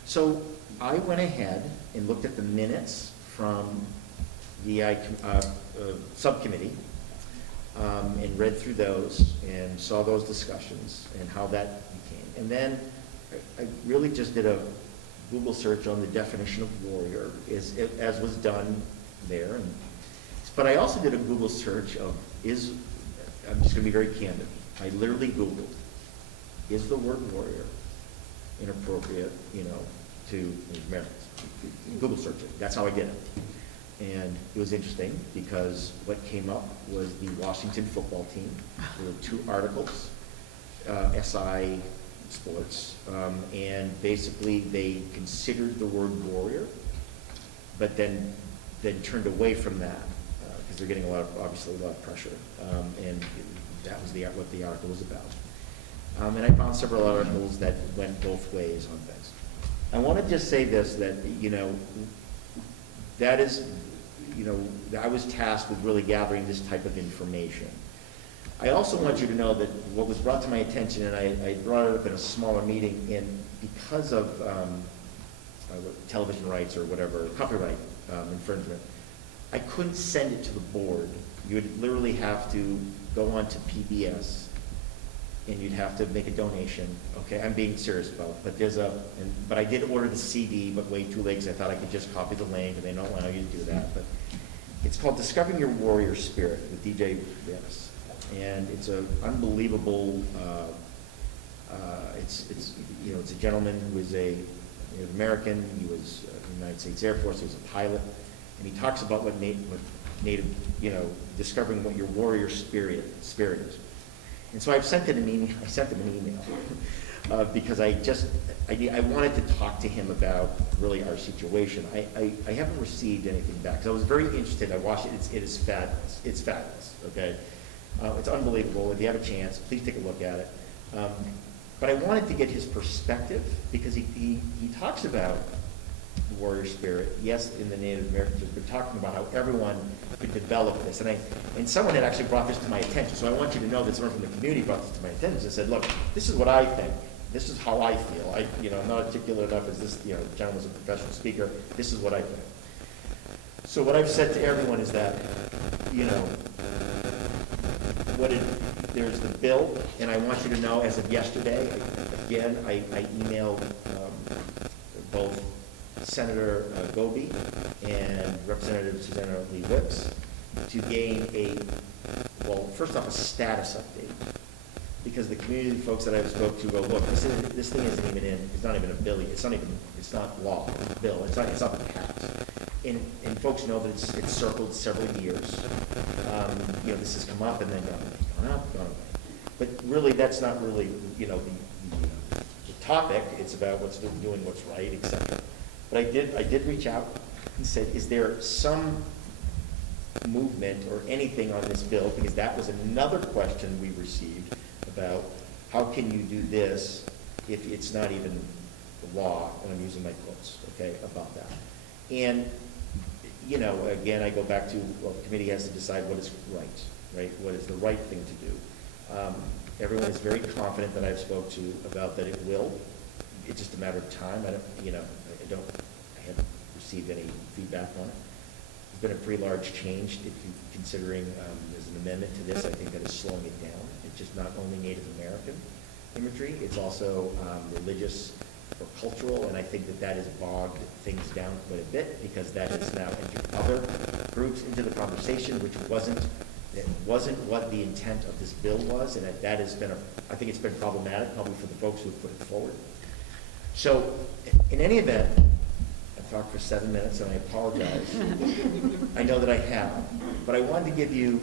So I went ahead and looked at the minutes from the subcommittee and read through those and saw those discussions and how that became. And then I really just did a Google search on the definition of warrior, as was done there. But I also did a Google search of I'm just going to be very candid. I literally Googled, is the word warrior inappropriate, to Americans? Google search it. That's how I did it. And it was interesting because what came up was the Washington football team. There were 2 articles, SI Sports, and basically they considered the word warrior, but then turned away from that because they're getting obviously a lot of pressure, and that was what the article was about. And I found several articles that went both ways on things. I want to just say this, that that is, I was tasked with really gathering this type of information. I also want you to know that what was brought to my attention, and I brought it up in a smaller meeting, and because of television rights or whatever, copyright infringement, I couldn't send it to the board. You would literally have to go on to PBS, and you'd have to make a donation. Okay, I'm being serious about it, but I did order the CD, but way too late because I thought I could just copy the link, and they don't allow you to do that. But it's called Discovering Your Warrior Spirit with DJ Vanis. And it's an unbelievable, it's a gentleman who is a Native American. He was in the United States Air Force. He was a pilot. And he talks about what Native, discovering what your warrior spirit is. And so I sent him an email because I wanted to talk to him about really our situation. I haven't received anything back. So I was very interested. I watched it. It is fabulous. It's fabulous, okay? It's unbelievable. If you have a chance, please take a look at it. But I wanted to get his perspective because he talks about the warrior spirit, yes, in the Native Americans, we're talking about how everyone could develop this. And someone had actually brought this to my attention, so I want you to know that someone from the community brought this to my attention and said, look, this is what I think. This is how I feel. I'm not articulate enough as this, the gentleman's a professional speaker. This is what I think. So what I've said to everyone is that, there's the bill, and I want you to know, as of yesterday, I emailed both Senator Goby and Representative Susanna Lee Whips to gain first off, a status update. Because the community folks that I've spoke to go, look, this thing isn't even it's not even a bill, it's not law, it's a bill, it's not passed. And folks know that it's circled several years. This has come up and then gone up, gone away. But really, that's not really, the topic. It's about doing what's right, etc. But I did reach out and said, is there some movement or anything on this bill? Because that was another question we received about how can you do this if it's not even the law, and I'm using my quotes, okay, about that. And again, I go back to, well, the committee has to decide what is right? What is the right thing to do? Everyone is very confident that I've spoke to about that it will. It's just a matter of time. I haven't received any feedback on it. It's been a pretty large change if you considering there's an amendment to this. I think that is slowing it down. It's just not only Native American imagery, it's also religious or cultural, and I think that has bogged things down quite a bit because that has now entered other groups into the conversation, which wasn't what the intent of this bill was, and that has been I think it's been problematic probably for the folks who have put it forward. So, in any event, I've talked for 7 minutes and I apologize. I know that I have, but I wanted to give you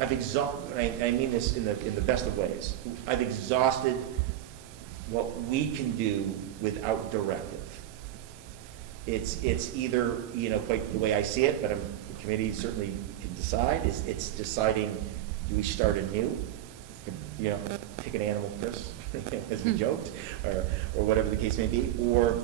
I've exhausted, I mean this in the best of ways, I've exhausted what we can do without directive. It's either, quite the way I see it, but the committee certainly can decide, it's deciding, do we start anew? Pick an animal, Chris, as we joked, or whatever the case may be, or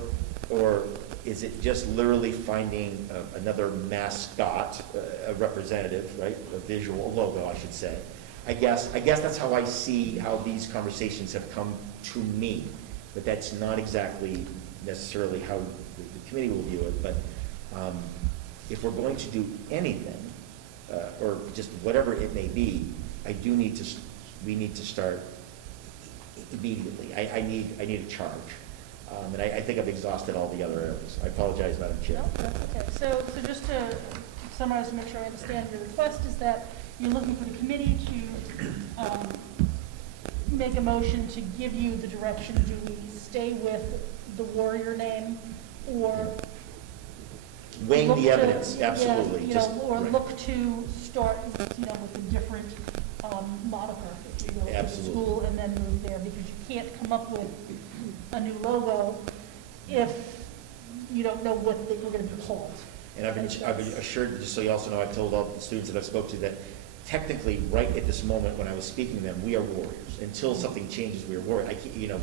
is it just literally finding another mascot, a representative, right? A visual logo, I should say. I guess that's how I see how these conversations have come to me, but that's not exactly necessarily how the committee will view it. But if we're going to do anything, or just whatever it may be, we need to start immediately. I need a charge. And I think I've exhausted all the other areas. I apologize, Madam Chair. No, that's okay. So just to summarize and make sure I understand, your request is that you're looking for the committee to make a motion to give you the direction. Do we stay with the warrior name, or weighing look the evidence? Absolutely. Yeah, or right, look to start, with a different moniker, if you will, for the school, and then move there, because you can't come up with a new logo if you don't know what you're going to be called. And I've been assured, just so you also know, I've told all the students that I've spoke to that technically, right at this moment when I was speaking to them, we are warriors. Until something changes, we are warriors. I can't,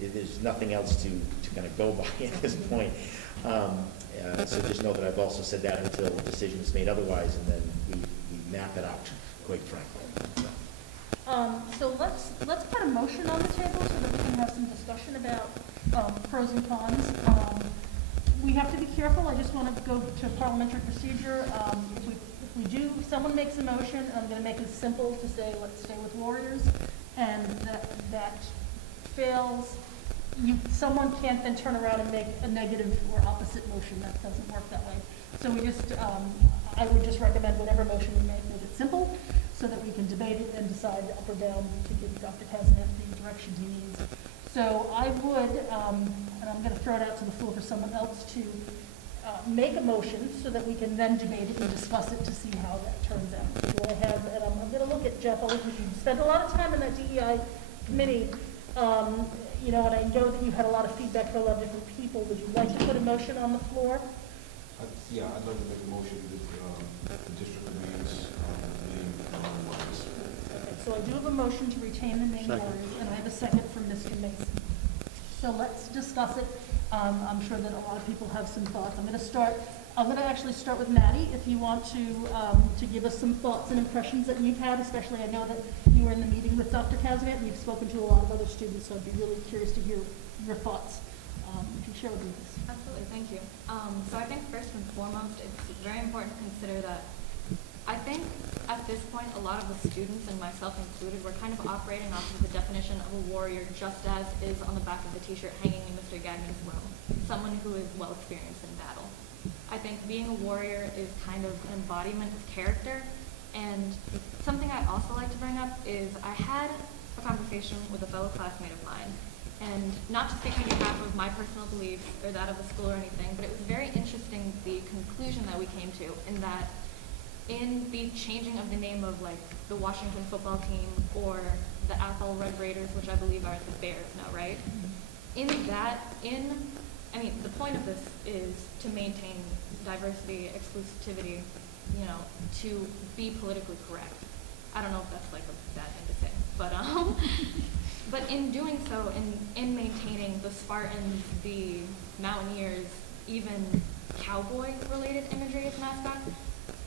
there's nothing else to kind of go by at this point. So just know that I've also said that until a decision is made otherwise, and then we map it out, quite frankly. So let's put a motion on the table so that we can have some discussion about pros and cons. We have to be careful. I just want to go to parliamentary procedure. If we do, someone makes a motion, I'm going to make it simple to say, let's stay with warriors, and that fails. Someone can't then turn around and make a negative or opposite motion. That doesn't work that way. So I would just recommend whatever motion we make it simple, so that we can debate it and decide up or down to give Dr. Kazaneth the direction he needs. So I would, and I'm going to throw it out to the floor for someone else to make a motion so that we can then debate it and discuss it to see how that turns out. So and I'm going to look at Jeff, because you spent a lot of time in that DEI committee, and I know that you had a lot of feedback from a lot of different people. Would you like to put a motion on the floor? Yeah, I'd like to make a motion that the district remains named Warriors. Okay, so I do have a motion to retain the name Warriors, and I have a second from Mr. Mason. So let's discuss it. I'm sure that a lot of people have some thoughts. I'm going to actually start with Maddie, if you want to give us some thoughts and impressions that you've had, especially I know that you were in the meeting with Dr. Kazmat, and you've spoken to a lot of other students, so I'd be really curious to hear your thoughts. If you share with me, please. Absolutely, thank you. So I think first and foremost, it's very important to consider that I think at this point, a lot of the students, and myself included, we're kind of operating off of the definition of a warrior just as is on the back of the t-shirt hanging in Mr. Gagman's room, someone who is well experienced in battle. I think being a warrior is kind of an embodiment of character, and something I also like to bring up is I had a conversation with a fellow classmate of mine, and not to speak on behalf of my personal beliefs or that of the school or anything, but it was very interesting the conclusion that we came to, in that in the changing of the name of like the Washington football team or the Athol Red Raiders, which I believe are the Bears now, right? I mean, the point of this is to maintain diversity, exclusivity, you know, to be politically correct. I don't know if that's like a bad thing to say, but in doing so, in maintaining the Spartans, the Mountaineers, even cowboy-related imagery as mascots,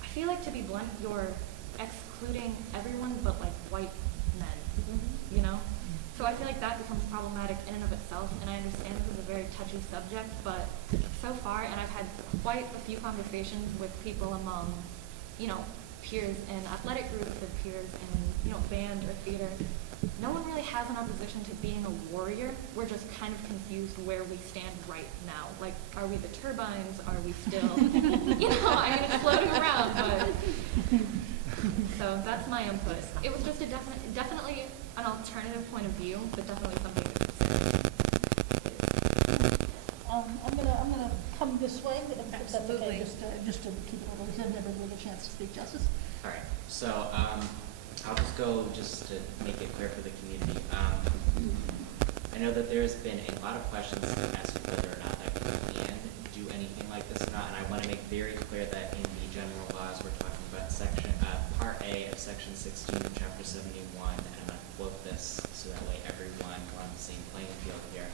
I feel like, to be blunt, you're excluding everyone but like white men, you know? So I feel like that becomes problematic in and of itself, and I understand this is a very touchy subject, but so far, and I've had quite a few conversations with people among, you know, peers in athletic groups or peers in, you know, band or theater, no one really has an opposition to being a warrior. We're just kind of confused where we stand right now. Like, are we the turbines? Are we still, you know, I mean, it's floating around, but, so that's my input. It was just a definitely an alternative point of view, but definitely something to consider. I'm gonna come this way, if that's okay, Absolutely. just to keep it a little, give everyone a chance to speak. Justice? All right, so I'll just go just to make it clear for the community. I know that there's been a lot of questions as to whether or not that we can do anything like this or not, and I want to make very clear that in the general laws, we're talking about Part A of Section 16 of Chapter 71, and I'm going to quote this so that way everyone we're on the same playing field here.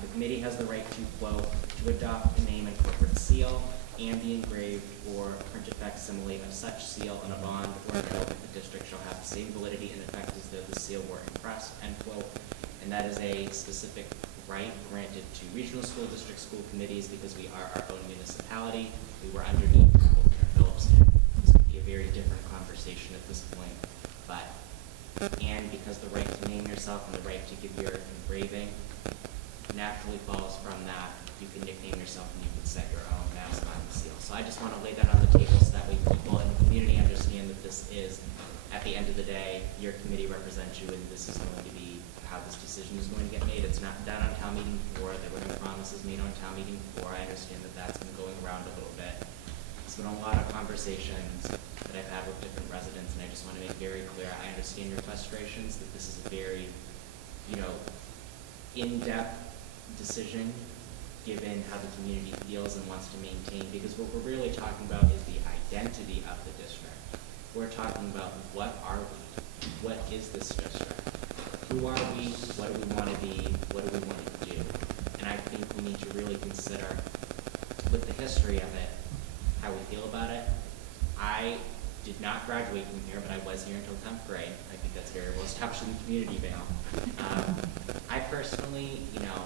The committee has the right to, quote, to adopt a name and corporate seal and the engraved or printed facsimile of such seal on a bond or note of the district shall have the same validity and effect as though the seal were impressed, end quote. And that is a specific right granted to regional school district school committees because we are our own municipality. We were underneath Governor Phillips. This would be a very different conversation at this point. And because the right to name yourself and the right to give your engraving naturally falls from that, you can nickname yourself and you can set your own mascot and seal. So I just want to lay that on the table so that way people in the community understand that this is, at the end of the day, your committee represents you and this is going to be how this decision is going to get made. It's not done on town meeting floor. There were no promises made on town meeting floor. I understand that that's been going around a little bit. There's been a lot of conversations that I've had with different residents, and I just want to make very clear, I understand your frustrations, that this is a very, you know, in-depth decision given how the community feels and wants to maintain, because what we're really talking about is the identity of the district. We're talking about what are we? What is this district? Who are we? What do we want to be? What do we want to do? And I think we need to really consider, with the history of it, how we feel about it. I did not graduate from here, but I was here until 10th grade. I think that's very well established in the community, Vale. I personally, you know,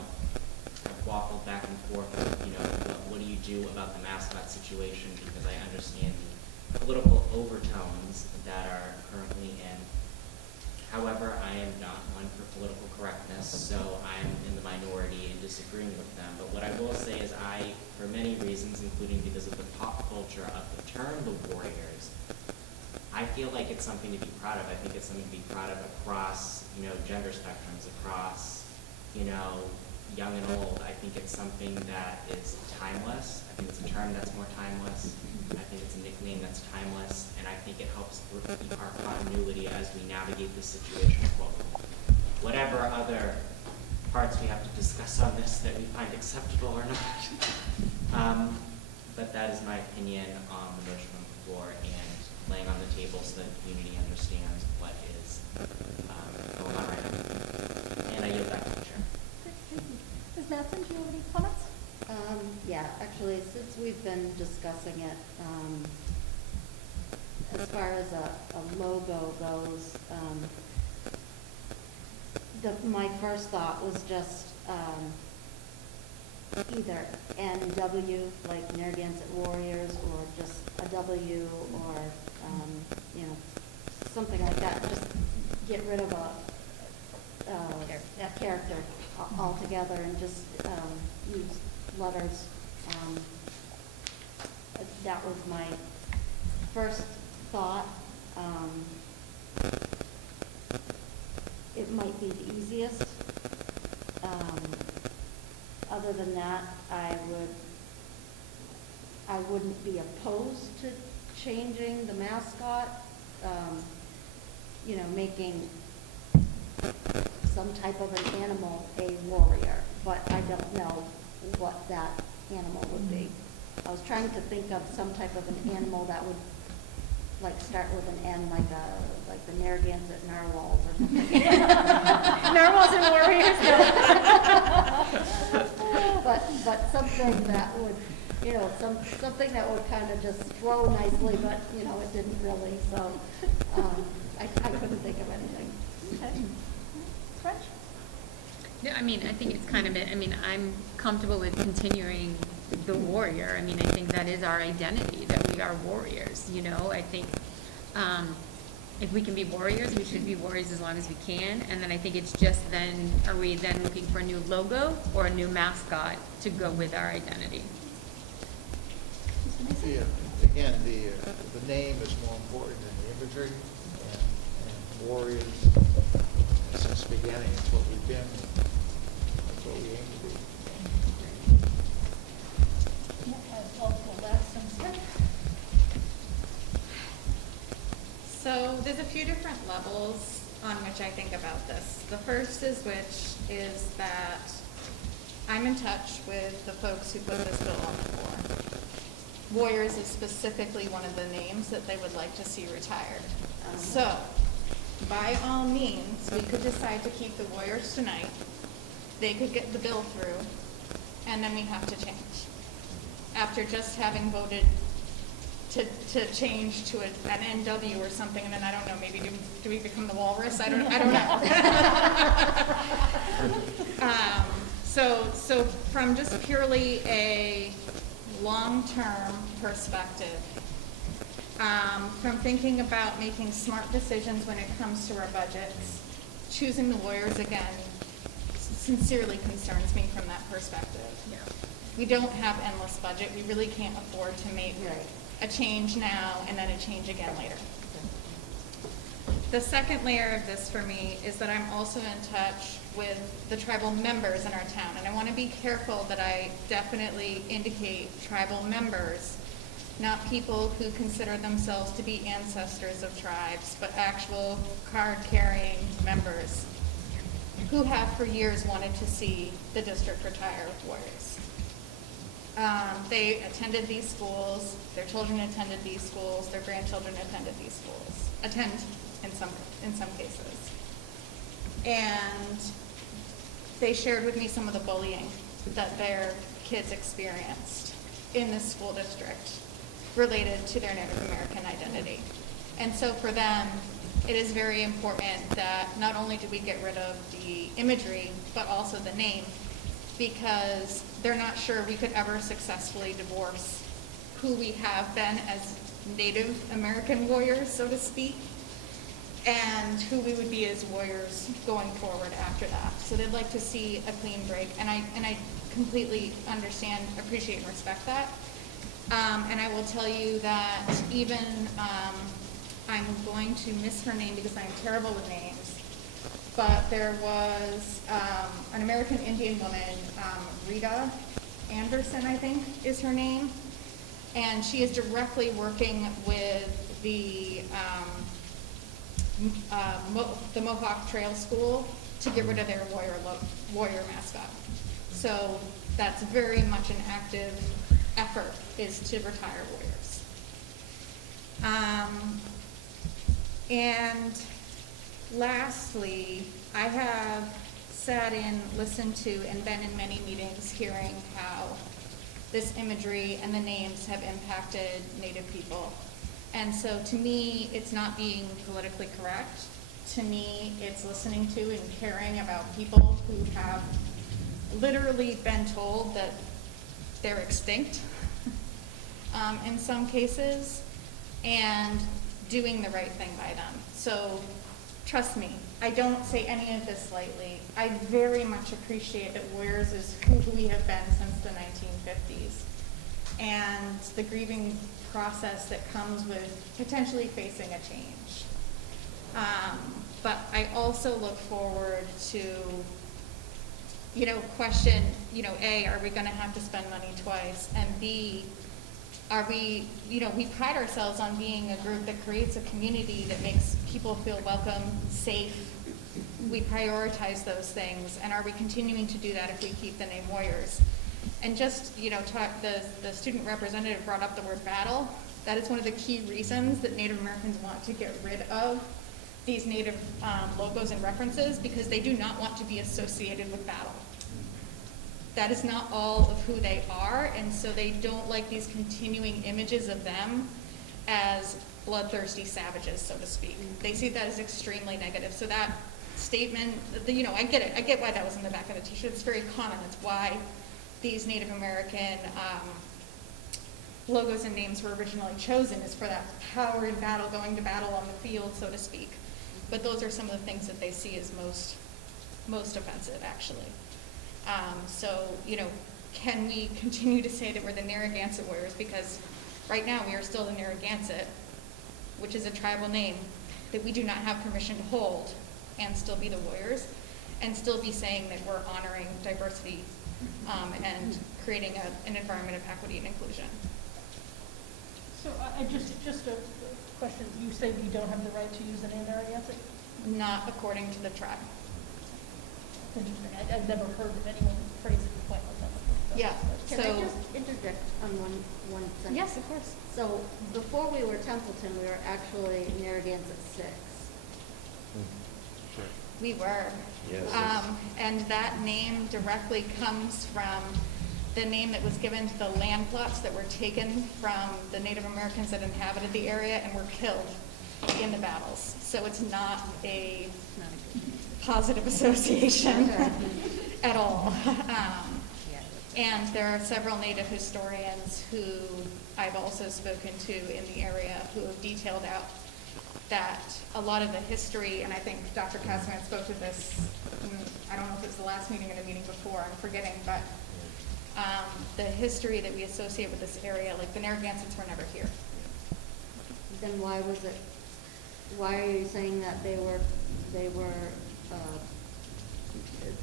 I've waffled back and forth with, you know, what do you do about the mascot situation, because I understand the political overtones that are currently in. However, I am not one for political correctness, so I'm in the minority in disagreeing with them. But what I will say is for many reasons, including because of the pop culture of the term the Warriors, I feel like it's something to be proud of. I think it's something to be proud of across, you know, gender spectrums, across, you know, young and old. I think it's something that is timeless. I think it's a term that's more timeless. I think it's a nickname that's timeless, and I think it helps keep our continuity as we navigate this situation forward. Whatever other parts we have to discuss on this that we find acceptable or not. But that is my opinion on the motion on the floor and laying on the table so that the community understands what is going on right now. And I yield back to the chair. Ms. Mattson, do you have any we've been discussing it. As far as a logo goes, my first thought was just either NW, like Narragansett Warriors, or just a W, or, you know, something like that. Just get rid of that character altogether and just use letters. That was my first thought. It might be the easiest. Other than that, I wouldn't be opposed to changing the mascot, you know, making some type of an animal a warrior, but I don't know what that animal would be. I was trying to think of some type of an animal that would, like, start with an N, like the Narragansett Narwhals or something. Narwhals and warriors, But something that would, you know, something that would kind of just flow nicely, but, you know, it didn't really, so, I couldn't think of anything. Okay. French? Yeah, I mean, I think it's kind of, I'm comfortable with continuing the warrior. I mean, I think that is our identity, that we are warriors, you know? I think if we can be warriors, we should be warriors as long as we can. And then I think it's just then, are we then looking for a new logo or a new mascot to go with our identity? Again, the name is more important than the imagery, and warriors, since the beginning, it's what we've been, that's what we aim to be. So there's a few different levels on which I think about this. The first is that I'm in touch with the folks who put this bill on the floor. Warriors is specifically one of the names that they would like to see retired. So, by all means, we could decide to keep the Warriors tonight. They could get the bill through, and then we have to change. After just having voted to change to an NW or something, and then I don't know, maybe do we become the Walrus? I don't know. So from just purely a long-term perspective, from thinking about making smart decisions when it comes to our budgets, choosing the Warriors again sincerely concerns me from that perspective. Yeah. We don't have endless budget. We really can't afford to make a change now and then a change again later. The second layer of this for me is that I'm also in touch with the tribal members in our town, and I want to be careful that I definitely indicate tribal members, not people who consider themselves to be ancestors of tribes, but actual card-carrying members who have for years wanted to see the district retire Warriors. They attended these schools, their children attended these schools, their grandchildren attended these schools, attend in some cases. And they shared with me some of the bullying that their kids experienced in this school district related to their Native American identity. And so for them, it is very important that not only do we get rid of the imagery, but also the name, because they're not sure we could ever successfully divorce who we have been as Native American warriors, so to speak, and who we would be as warriors going forward after that. So they'd like to see a clean break, and I completely understand, appreciate, and respect that. And I will tell you that even, I'm going to miss her name because I'm terrible with names, but there was an American Indian woman, Rita Anderson, I think is her name, and she is directly working with the Mohawk Trail School to get rid of their warrior mascot. So that's very much an active effort, is to retire warriors. And lastly, I have sat in, listened to, and been in many meetings hearing how this imagery and the names have impacted Native people. And so to me, it's not being politically correct. To me, it's listening to and caring about people who have literally been told that they're extinct in some cases, and doing the right thing by them. So trust me, I don't say any of this lightly. I very much appreciate that Warriors is who we have been since the 1950s. And the grieving process that comes with potentially facing a change. But I also look forward to, question, A, are we gonna have to spend money twice? And B, are we pride ourselves on being a group that creates a community that makes people feel welcome, safe. We prioritize those things, and are we continuing to do that if we keep the name Warriors? And just, the student representative brought up the word battle. That is one of the key reasons that Native Americans want to get rid of these Native logos and references, because they do not want to be associated with battle. That is not all of who they are, and so they don't like these continuing images of them as bloodthirsty savages, so to speak. They see that as extremely negative. So that statement, I get it. I get why that was in the back of the t-shirt. It's very common. It's why these Native American logos and names were originally chosen, is for that power in battle, going to battle on the field, so to speak. But those are some of the things that they see as most offensive, actually. So, can we continue to say that we're the Narragansett Warriors? Because right now we are still the Narragansett, which is a tribal name that we do not have permission to hold, and still be the Warriors, and still be saying that we're honoring diversity and creating an environment of equity and inclusion. So I just a question, you say we don't have the right to use the name Narragansett? Not according to the tribe. Interesting. I've never heard of anyone phrase it quite like that before. Yeah. Can I just interject on one sentence? Yes, of course. So before we were Templeton, we were actually Narragansett 6. We were. Yes. And that name directly comes from the name that was given to the land plots that were taken from the Native Americans that inhabited the area and were killed in the battles. So it's not a positive association at all. And there are several Native historians who I've also spoken to in the area who have detailed out that a lot of the history, and I think Dr. Kasman spoke to this, I don't know if it's the last meeting or the meeting before, I'm forgetting, but the history that we associate with this area, like the Narragansetts were never here. Then why are you saying that they were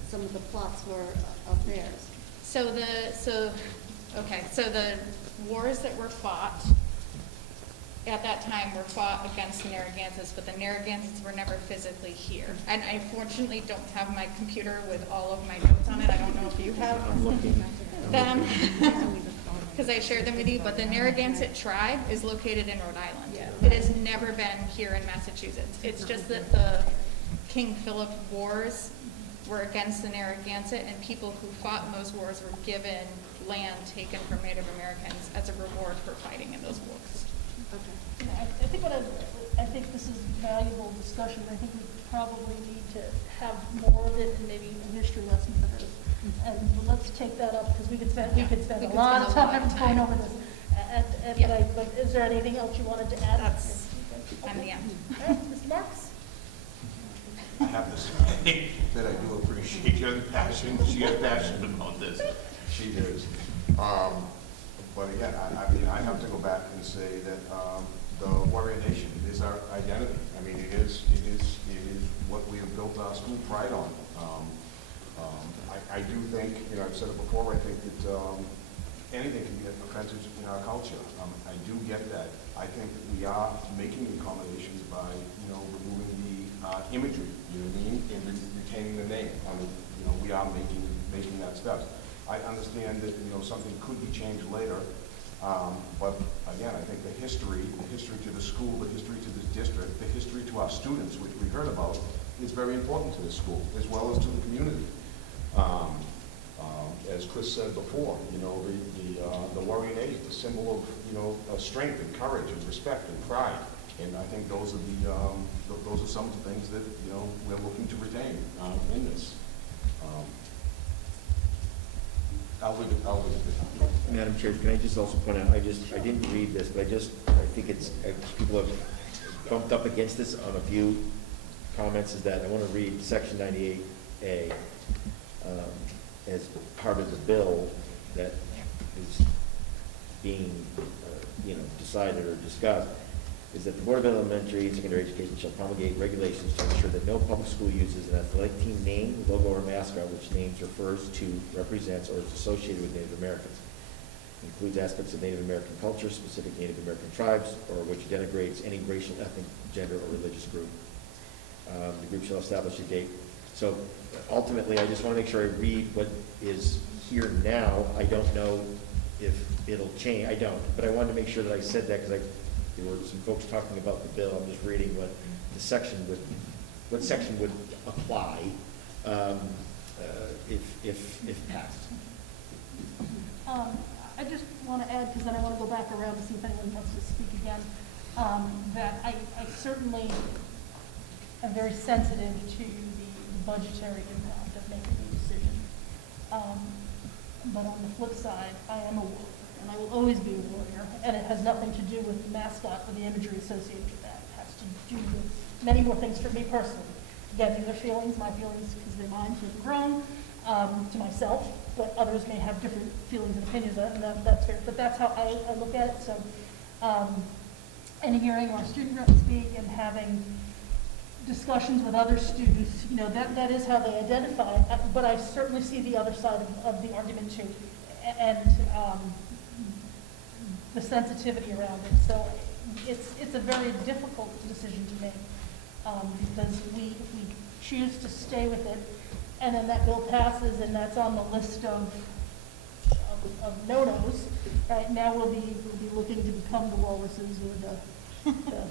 some of the plots were of theirs? So the wars that were fought at that time were fought against the Narragansetts, but the Narragansetts were never physically here. And I fortunately don't have my computer with all of my notes on it. I don't know if you have them, because I shared them with you, but the Narragansett tribe is located in Rhode Island. It has never been here in Massachusetts. It's just that the King Philip Wars were against the Narragansett, and people who fought in those wars were given land taken from Native Americans as a reward for fighting in those wars. Yeah, I think this is valuable discussion. I think we probably need to have more of it and maybe a history lesson for this. And let's take that up, because we could spend a lot of time going over this. But is there anything else you wanted to add? I'm the end. All right, Ms. Marks? I have to say that I do appreciate your passion. She is passionate about this. She is. But again, I have to go back and say that the Warrior Nation is our identity. I mean, it is what we have built our school pride on. I do think, I've said it before, I think that anything can be offensive in our culture. I do get that. I think that we are making accommodations by, removing the imagery, and retaining the name. We are making that steps. I understand that, something could be changed later, but again, I think the history to the school, the history to this district, the history to our students, which we heard about, is very important to this school, as well as to the community. As Chris said before, the warrior name, the symbol of, strength and courage and respect and pride. And I think those are some of the things that, we're looking to retain in this. I'll leave it there. Madam Chair, can I just also point out, I didn't read this, but I think people have bumped up against this on a few comments, is that I want to read section 98A as part of the bill that is being, decided or discussed, is that the Board of Elementary and Secondary Education shall promulgate regulations to ensure that no public school uses an athletic team name, logo, or mascot which names refers to, represents, or is associated with Native Americans. Includes aspects of Native American culture, specific Native American tribes, or which denigrates any racial, ethnic, gender, or religious group. The group shall establish a date. So ultimately, I just want to make sure I read what is here now. I don't know if it'll change. I don't. But I wanted to make sure that I said that because there were some folks talking about the bill. I'm just reading what section would apply if passed. I just want to add, because then I want to go back around to see if anyone wants to speak again, that I certainly am very sensitive to the budgetary impact of making the decision. But on the flip side, I am a warrior, and I will always be a warrior, and it has nothing to do with the mascot or the imagery associated with that. It has to do with many more things for me personally. Again, these are feelings, my feelings, because they're mine, they've grown to myself, but others may have different feelings and opinions, and that's fair. But that's how I look at it. So, and hearing our student reps speak and having discussions with other students, that is how they identify it. But I certainly see the other side of the argument too, and the sensitivity around it. So it's a very difficult decision to make because if we choose to stay with it, and then that bill passes, and that's on the list of no-nos. Right now, we'll be looking to become the walruses or the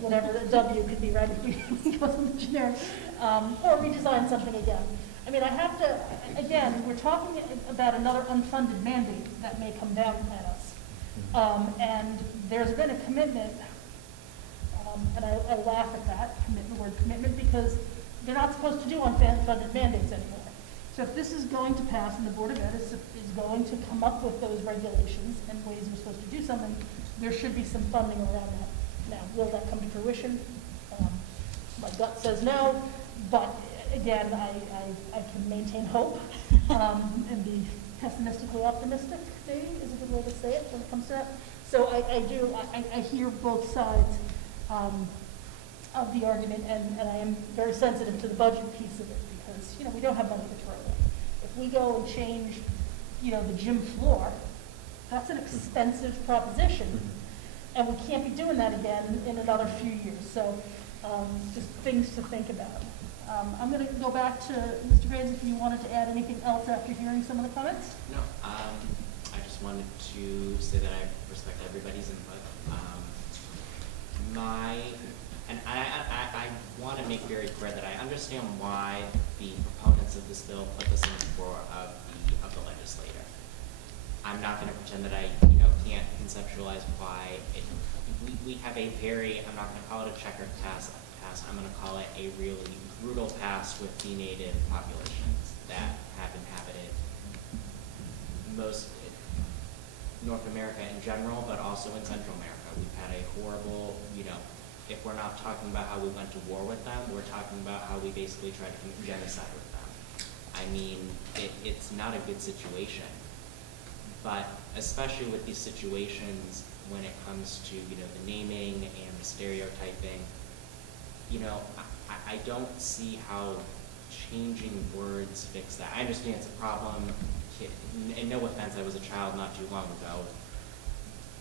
whatever the W could be, right? If we go something generic, or redesign something again. I mean, I have to. Again, we're talking about another unfunded mandate that may come down at us, and there's been a commitment, and I laugh at that the word commitment, because they're not supposed to do unfunded mandates anymore. So if this is going to pass and the Board of Ed is going to come up with those regulations and ways we're supposed to do something, there should be some funding around that. Now, will that come to fruition? My gut says no, but again, I can maintain hope and be pessimistically optimistic, maybe is a good way to say it when it comes to that. So I hear both sides of the argument, and I am very sensitive to the budget piece of it, because we don't have money to throw away. If we go and change the gym floor, that's an expensive proposition, and we can't be doing that again in another few years. So just things to think about. I'm going to go back to Mr. Graves if you wanted to add anything else after hearing some of the comments. No, I just wanted to say that I respect everybody's input. I want to make very clear that I understand why the proponents of this bill put this in the floor of the legislator. I'm not going to pretend that I can't conceptualize why we have a very, I'm not going to call it a checkered pass, I'm going to call it a really brutal past with the native populations that have inhabited most North America in general, but also in Central America. We've had a horrible, if we're not talking about how we went to war with them, we're talking about how we basically tried to commit genocide with them. I mean, it's not a good situation. But especially with these situations when it comes to, the naming and the stereotyping, I don't see how changing words fix that. I understand it's a problem. And no offense, I was a child not too long ago.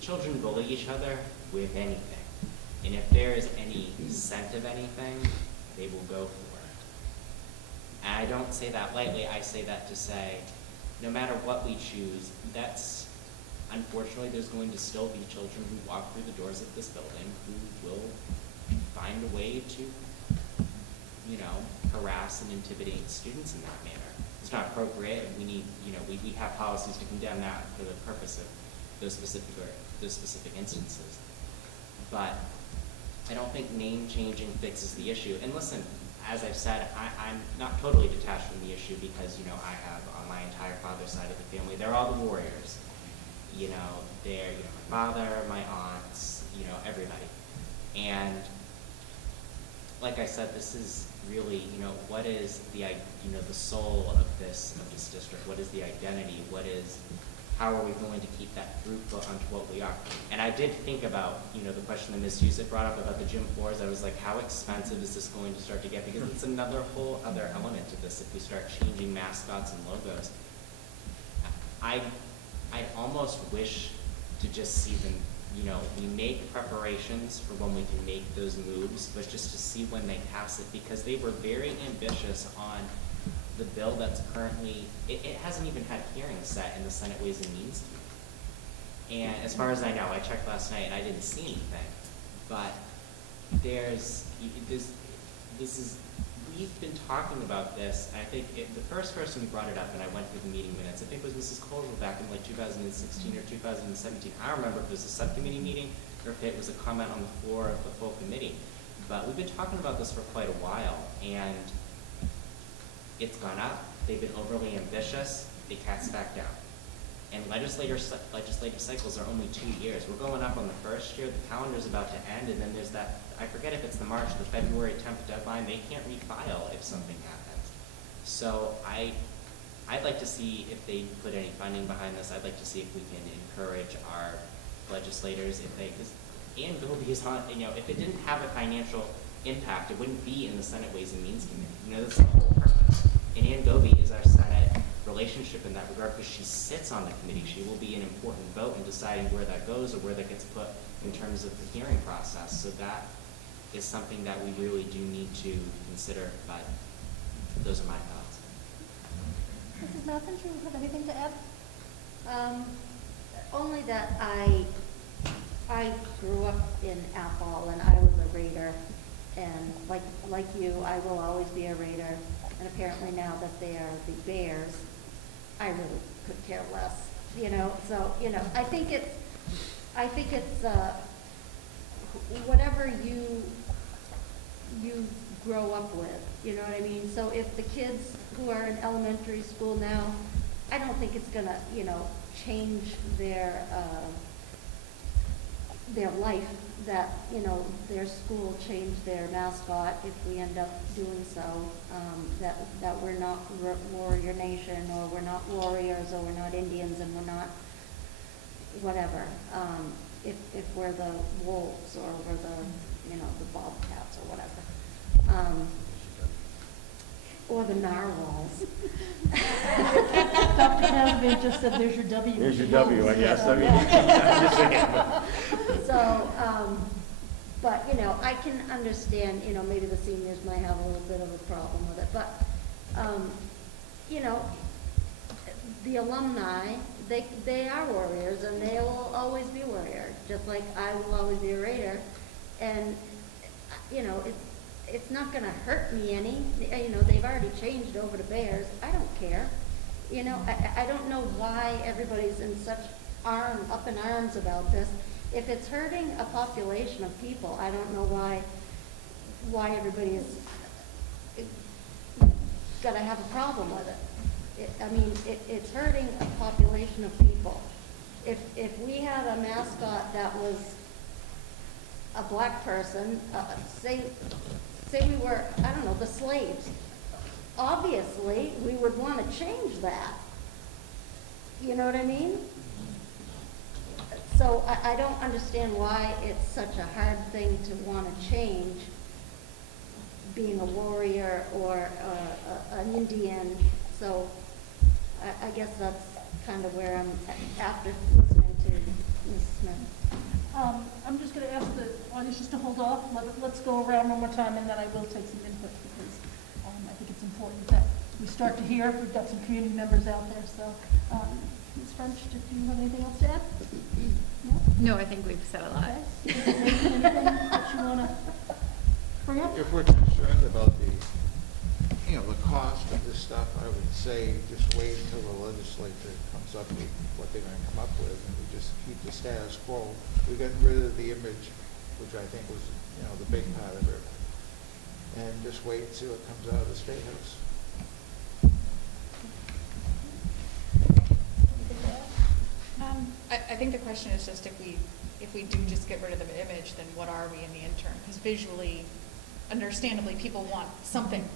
Children bully each other with anything. And if there is any scent of anything, they will go for it. And I don't say that lightly. I say that to say, no matter what we choose, unfortunately, there's going to still be children who walk through the doors of this building who will find a way to, harass and intimidate students in that manner. it's not appropriate, and we need, we have policies to condemn that for the purpose of those specific instances. But I don't think name changing fixes the issue. And listen, as I've said, I'm not totally detached from the issue because, I have on my entire father's side of the family, they're all the warriors. They're, my father, my aunts, everybody. And like I said, this is really, what is the soul of this district? What is the identity? How are we going to keep that fruitful unto what we are? And I did think about, the question that Ms. Hughes had brought up about the gym floors. I was like, how expensive is this going to start to get? Because it's another whole other element to this if we start changing mascots and logos. I'd almost wish to just see them, we make preparations for when we can make those moves, but just to see when they pass it, because they were very ambitious on the bill that's currently, it hasn't even had a hearing set in the Senate Ways and Means Committee. And as far as I know, I checked last night and I didn't see anything, but we've been talking about this, and I think the first person who brought it up, and I went through the meeting minutes, I think was Mrs. Colville back in like 2016 or 2017. I don't remember if it was a subcommittee meeting or if it was a comment on the floor of the full committee. But we've been talking about this for quite a while, and it's gone up. They've been overly ambitious. They cast back down. And legislative cycles are only 2 years. We're going up on the first year. The calendar's about to end, and then there's that, I forget if it's the February 10th deadline. They can't refile if something happens. So I'd like to see if they put any funding behind this. I'd like to see if we can encourage our legislators, because Ann Goby is on, if it didn't have a financial impact, it wouldn't be in the Senate Ways and Means Committee. That's the whole purpose. And Ann Goby is our Senate relationship in that regard because she sits on the committee. She will be an important vote in deciding where that goes or where that gets put in terms of the hearing process. So that is something that we really do need to consider, but those are my thoughts. Mrs. Mathis, do you have anything to add? Only that I grew up in Athol and I was a Raider, and like you, I will always be a Raider. And apparently now that they are the Bears, I really could care less, So, I think it's whatever you grow up with, you know what I mean? So if the kids who are in elementary school now, I don't think it's gonna, change their life that, their school changed their mascot if we end up doing so, that we're not Warrior Nation, or we're not Warriors, or we're not Indians, and we're not whatever. If we're the Wolves, or we're the Bobcats, or whatever. Or the Narwhals. Dr. Hasby just said, there's your W. There's your W, I guess. I mean, I'm just saying. So, but, I can understand, maybe the seniors might have a little bit of a problem with it, but, the alumni, they are warriors, and they will always be warriors, just like I will always be a Raider. And, it's not going to hurt me any. They've already changed over to Bears. I don't care. I don't know why everybody's in such up in arms about this. If it's hurting a population of people, I don't know why everybody is going to have a problem with it. It's hurting a population of people. If we had a mascot that was a black person, say we were, I don't know, the slaves, obviously we would want to change that. You know what I mean? So I don't understand why it's such a hard thing to want to change being a warrior or an Indian. So I guess that's kind of where I'm after listening to Ms. Smith. I'm just going to ask the audience just to hold off. Let's go around one more time, and then I will take some input, because I think it's important that we start to hear. We've got some community members out there. So, Ms. French, do you have anything else to add? No, I think we've said a lot. Okay. Anything that you want to bring up? If we're concerned about the you know, the cost of this stuff, I would say just wait until the legislature comes up with what they're gonna come up with, and we just keep the status quo. We got rid of the image, which I think was, you know, the big part of it, and just wait and see what comes out of the State House. I think the question is just if we do just get rid of the image, then what are we in the interim? Because visually, understandably, people want something.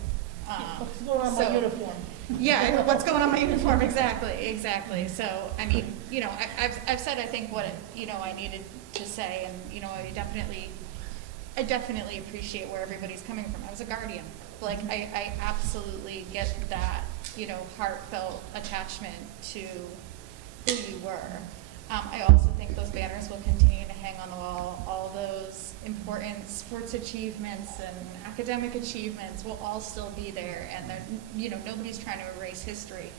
What's going on my so- uniform? Yeah, what's going on my uniform, exactly. So, I mean, you know, I've said, I think, what, I needed to say, and, I definitely appreciate where everybody's coming from. I was a guardian. Like, I absolutely get that, heartfelt attachment to who you were. I also think those banners will continue to hang on the wall. All those important sports achievements and academic achievements will all still be there, and they're, nobody's trying to erase history.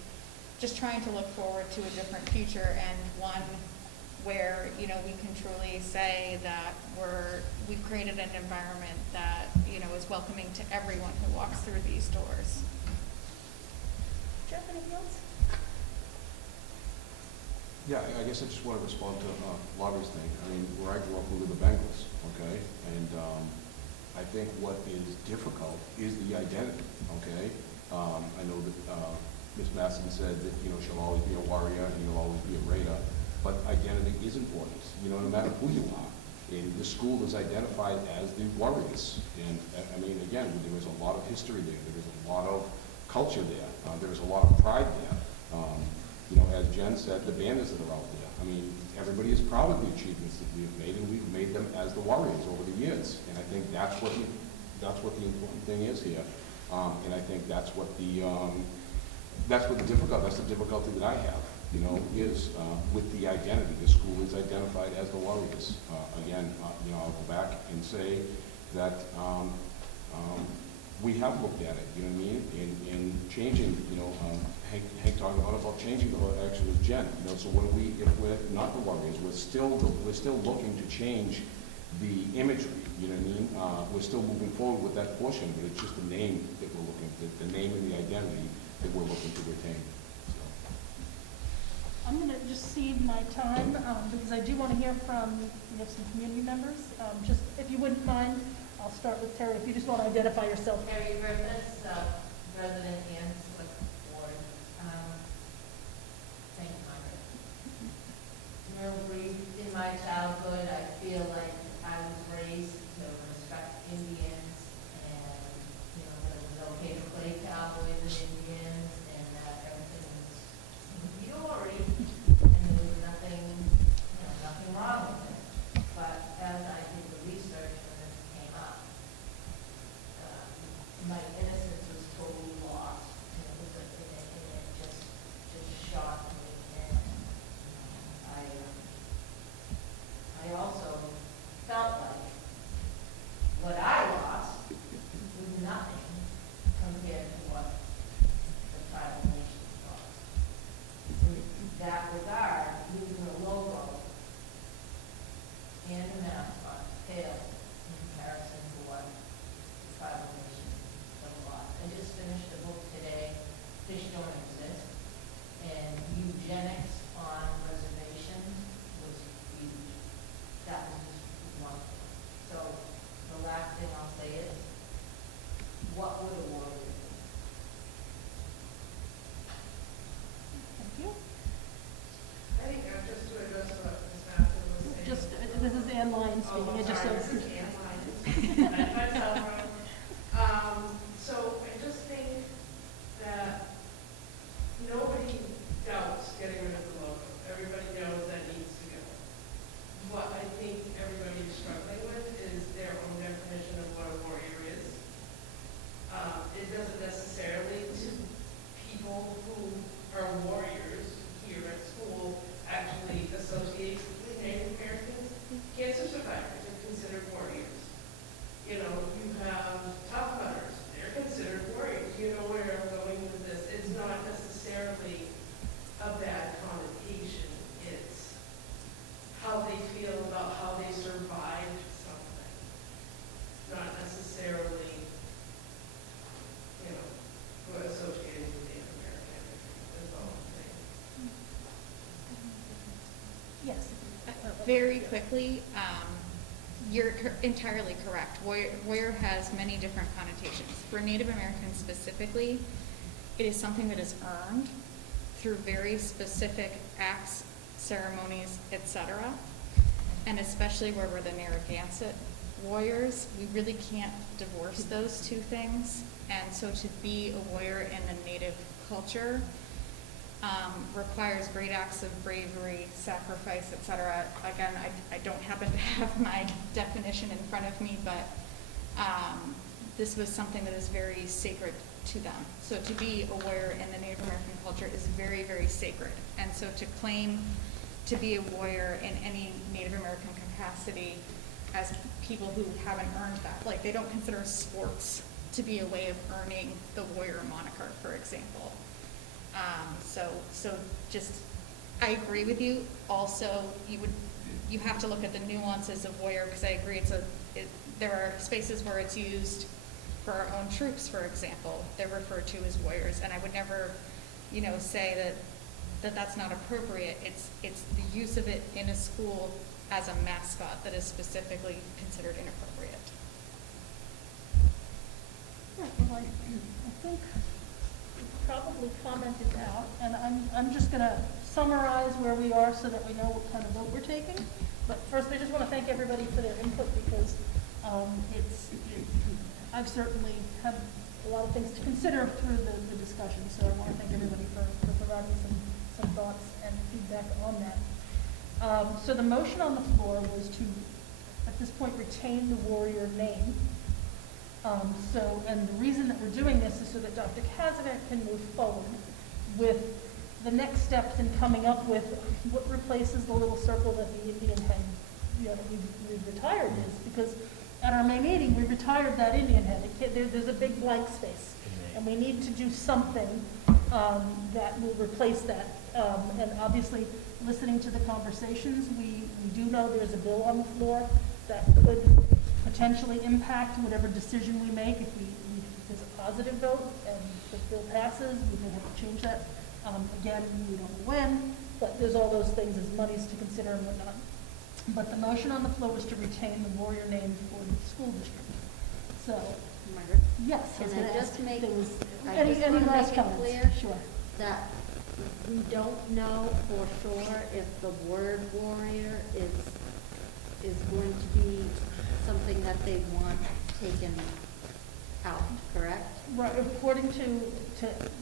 Just trying to look forward to a different future, and one where, we can truly say that we've created an environment that, is welcoming to everyone who walks through these doors. Jeff, anything else? Yeah, I guess I just want to respond to Laurie's thing. I mean, where I grew up, we were the Bengals, okay? And I think what is difficult is the identity, okay? I know that Ms. Masson said that, she'll always be a Warrior and you'll always be a Raider, but identity is important, no matter who you are. And the school is identified as the Warriors. And I mean, again, there is a lot of history there. There is a lot of culture there. There is a lot of pride there. As Jen said, the banners that are out there. I mean, everybody is proud of the achievements that we've made, and we've made them as the Warriors over the years. And I think that's what the important thing is here. And I think that's the difficulty that I have, is with the identity. The school is identified as the Warriors. Again, I'll go back and say that we have looked at it, you know what I mean, in changing, Hank talked about changing the, actually it was Jen, so what do if we're not the Warriors, we're still looking to change the imagery, you know what I mean? We're still moving forward with that portion, but it's just the name that we're looking at, the name and the identity that we're looking to retain. So. I'm going to just cede my time because I do want to hear from some community members. Just if you wouldn't mind, I'll start with Terry. If you just want to identify yourself. Terry Griffiths, resident and select board. St. Margaret. Real brief, in my childhood, I feel like I was raised to respect Indians and, that it was okay to play cowboys and Indians and that everything was hunky-dory and there was nothing wrong with it. But as I did the research when this came up, my innocence was totally lost. And it just shocked me. And I also felt like what I lost was nothing compared to what the tribal nations lost. In that regard, losing a logo and a mascot pales in comparison to what the tribal nations have lost. I just finished a book today, Fish Don't Exist, and eugenics on reservations was huge. That was just one thing. So the last thing I'll say is, what very quickly, you're entirely correct. Warrior has many different connotations. For Native Americans specifically, it is something that is earned through very specific acts, ceremonies, etc. And especially where we're the Narragansett warriors, we really can't divorce those two things. And so to be a warrior in the Native culture requires great acts of bravery, sacrifice, etc. Again, I don't happen to have my definition in front of me, but this was something that is very sacred to them. So to be a warrior in the Native American culture is very, very sacred. And so to claim to be a warrior in any Native American capacity as people who haven't earned that, like they don't consider sports to be a way of earning the warrior moniker, for example. So just, I agree with you. Also, you have to look at the nuances of warrior, because I agree there are spaces where it's used for our own troops, for example. They're referred to as warriors, and I would never, say that that's not appropriate. It's the use of it in a school as a mascot that is specifically considered inappropriate. Yeah, well, I think we've probably commented out, and I'm just going to summarize where we are so that we know what kind of vote we're taking. But first, I just want to thank everybody for their input, because I've certainly had a lot of things to consider through the discussion, so I want to thank everybody for providing some thoughts and feedback on that. So the motion on the floor was to, at this point, retain the warrior name. And the reason that we're doing this is so that Dr. Kazanek can move forward with the next steps in coming up with what replaces the little circle that the Indian head, that we've retired is, because at our May meeting, we retired that Indian head. There's a big blank space, and we need to do something that will replace that. And obviously, listening to the conversations, we do know there's a bill on the floor that could potentially impact whatever decision we make. If there's a positive vote and the bill passes, we may have to change that. Again, we don't know when, but there's all those things as monies to consider and whatnot. But the motion on the floor was to retain the warrior name for the school district. So, Margaret? yes, I was Can going I to just ask make, if there was I any just want to last make it comments. clear Sure. that we don't know for sure if the word warrior is going to be something that they want taken out, correct? Right, according to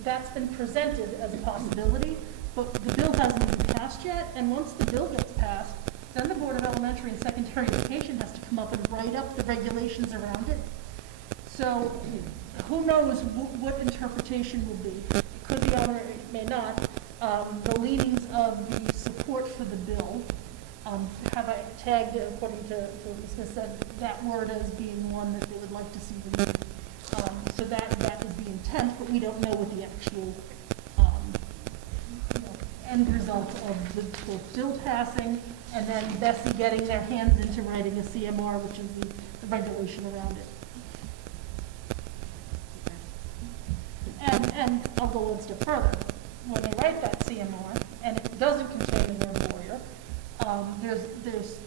that's been presented as a possibility, but the bill hasn't even passed yet, and once the bill gets passed, then the Board of Elementary and Secondary Education has to come up and write up the regulations around it. So who knows what interpretation will be. It could be on or it may not. The leanings of the support for the bill have I tagged, according to what Ms. Smith said, that word as being one that they would like to see removed. So that is the intent, but we don't know what the actual end result of the bill passing, and then Bessie getting their hands into writing a CMR, which is the regulation around it. And I'll go one step further. When they write that CMR, and it doesn't contain the word warrior, there's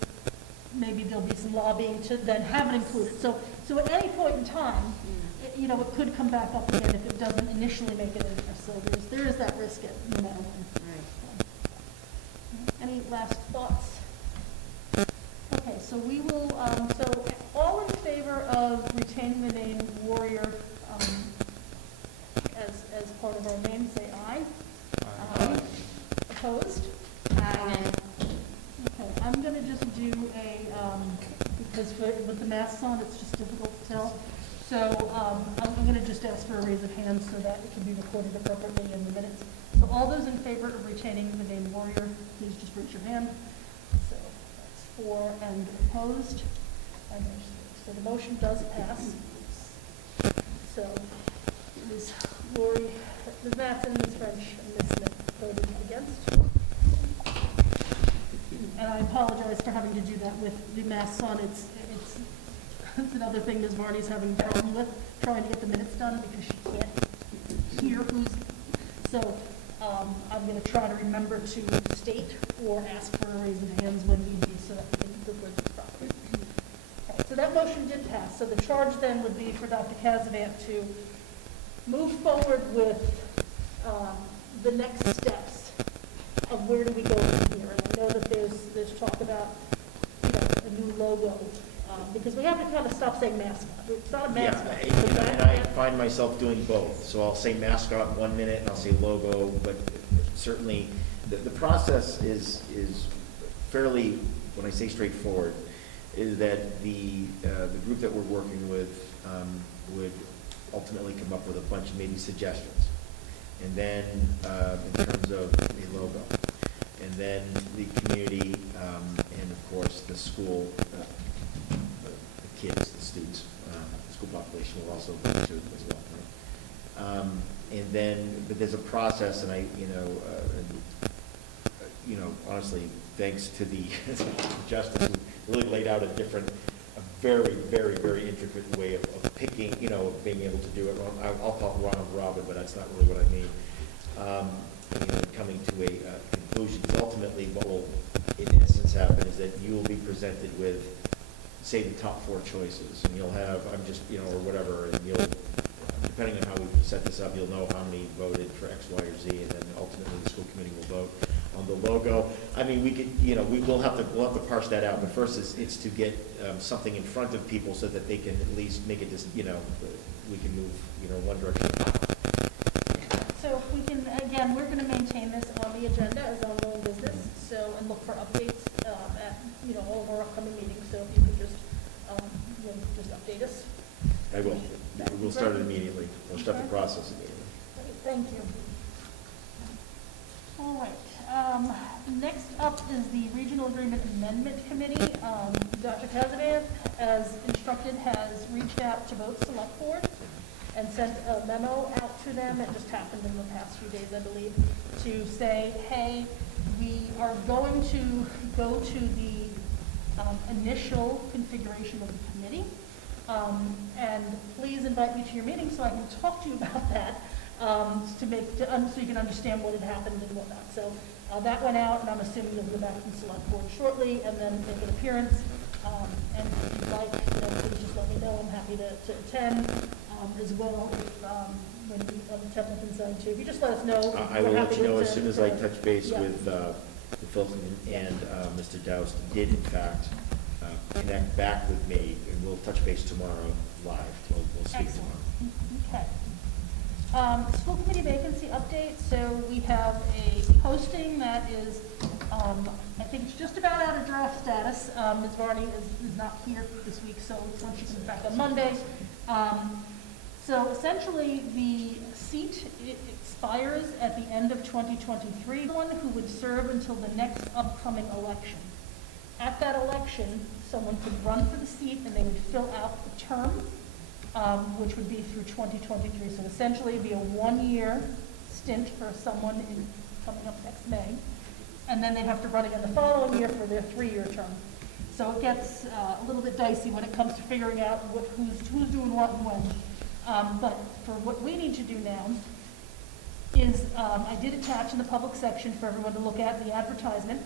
maybe there'll be some lobbying to then have it included. So at any point in time, it could come back up again if it doesn't initially make it in there. So there is that risk no matter when. Right. Any last thoughts? Okay, so we will, so all in favor of retaining the name warrior as part of our name, say aye. Aye. Opposed? Aye. Okay, I'm going to just do because with the masks on, it's just difficult to tell. So I'm going to just ask for a raise of hands so that it can be recorded appropriately in the minutes. So all those in favor of retaining the name warrior, please just raise your hand. So that's 4, and opposed. And so the motion does pass. So Ms. Lori, Ms. Matson, Ms. French, and Ms. Smith voted against. And I apologize for having to do that with the masks on. It's another thing Ms. Varney's having a problem with, trying to get the minutes done because she can't hear who's. So I'm going to try to remember to state or ask for a raise of hands when need be. so that we can incorporate this properly. Okay, so that motion did pass. So the charge then would be for Dr. Kazavant to move forward with the next steps of where do we go from here. And I know that there's talk about, you know, a new logo, because we have to kind of stop saying mascot. It's not a Yeah, mascot. and I find myself doing both, so I'll say mascot 1 minute, and I'll say logo, but certainly, the process is fairly, when I say straightforward, is that the group that we're working with would ultimately come up with a bunch of maybe suggestions. And then, in terms of a logo, and then the community, and of course, the school, the kids, the students, the school population will also go to it as well, right? And then, but there's a process, and honestly, thanks to the Justice, who really laid out a very, very, very intricate way of picking, of being able to do it. I'll call it round robin, but that's not really what I mean. Coming to a conclusion. Because ultimately, what will, in essence, happen is that you will be presented with, say, the top 4 choices, and you'll have, or whatever, and you'll, depending on how we set this up, you'll know how many voted for X, Y, or Z, and then ultimately the school committee will vote on the logo. I mean, we could, we'll have to parse that out, but first it's to get something in front of people so that they can at least make it, we can move, one direction. So if we can, again, we're going to maintain this on the agenda as ongoing business, so, and look for updates at, all of our upcoming meetings, so if you could just update us. I will. We'll start it immediately. We'll start the process immediately. Great, thank you. All right. Next up is the Regional Agreement Amendment Committee. Dr. Kazavant, as instructed, has reached out to both select boards and sent a memo out to them. It just happened in the past few days, I believe, to say, hey, we are going to go to the initial configuration of the committee. And please invite me to your meeting so I can talk to you about that, so you can understand what had happened and whatnot. So that went out, and I'm assuming you'll go back from select board shortly, and then make an appearance. And if you'd like, please just let me know. I'm happy to attend as well when the Templeton side too. If you just let us know. I will let you know as soon as I to- touch base yeah. with Philson and Mr. Doust did in fact connect back with me, and we'll touch base tomorrow live. We'll speak Excellent. tomorrow. Okay. School committee vacancy update. So we have a posting that is, I think it's just about out of draft status. Ms. Varney is not here this week, so once she comes back on Monday. So essentially, the seat expires at the end of 2023. Someone who would serve until the next upcoming election. At that election, someone could run for the seat and they would fill out the term, which would be through 2023. So essentially, it'd be a 1-year stint for someone coming up next May. And then they'd have to run again the following year for their 3-year term. So it gets a little bit dicey when it comes to figuring out who's doing what and when. But for what we need to do now is, I did attach in the public section for everyone to look at the advertisement.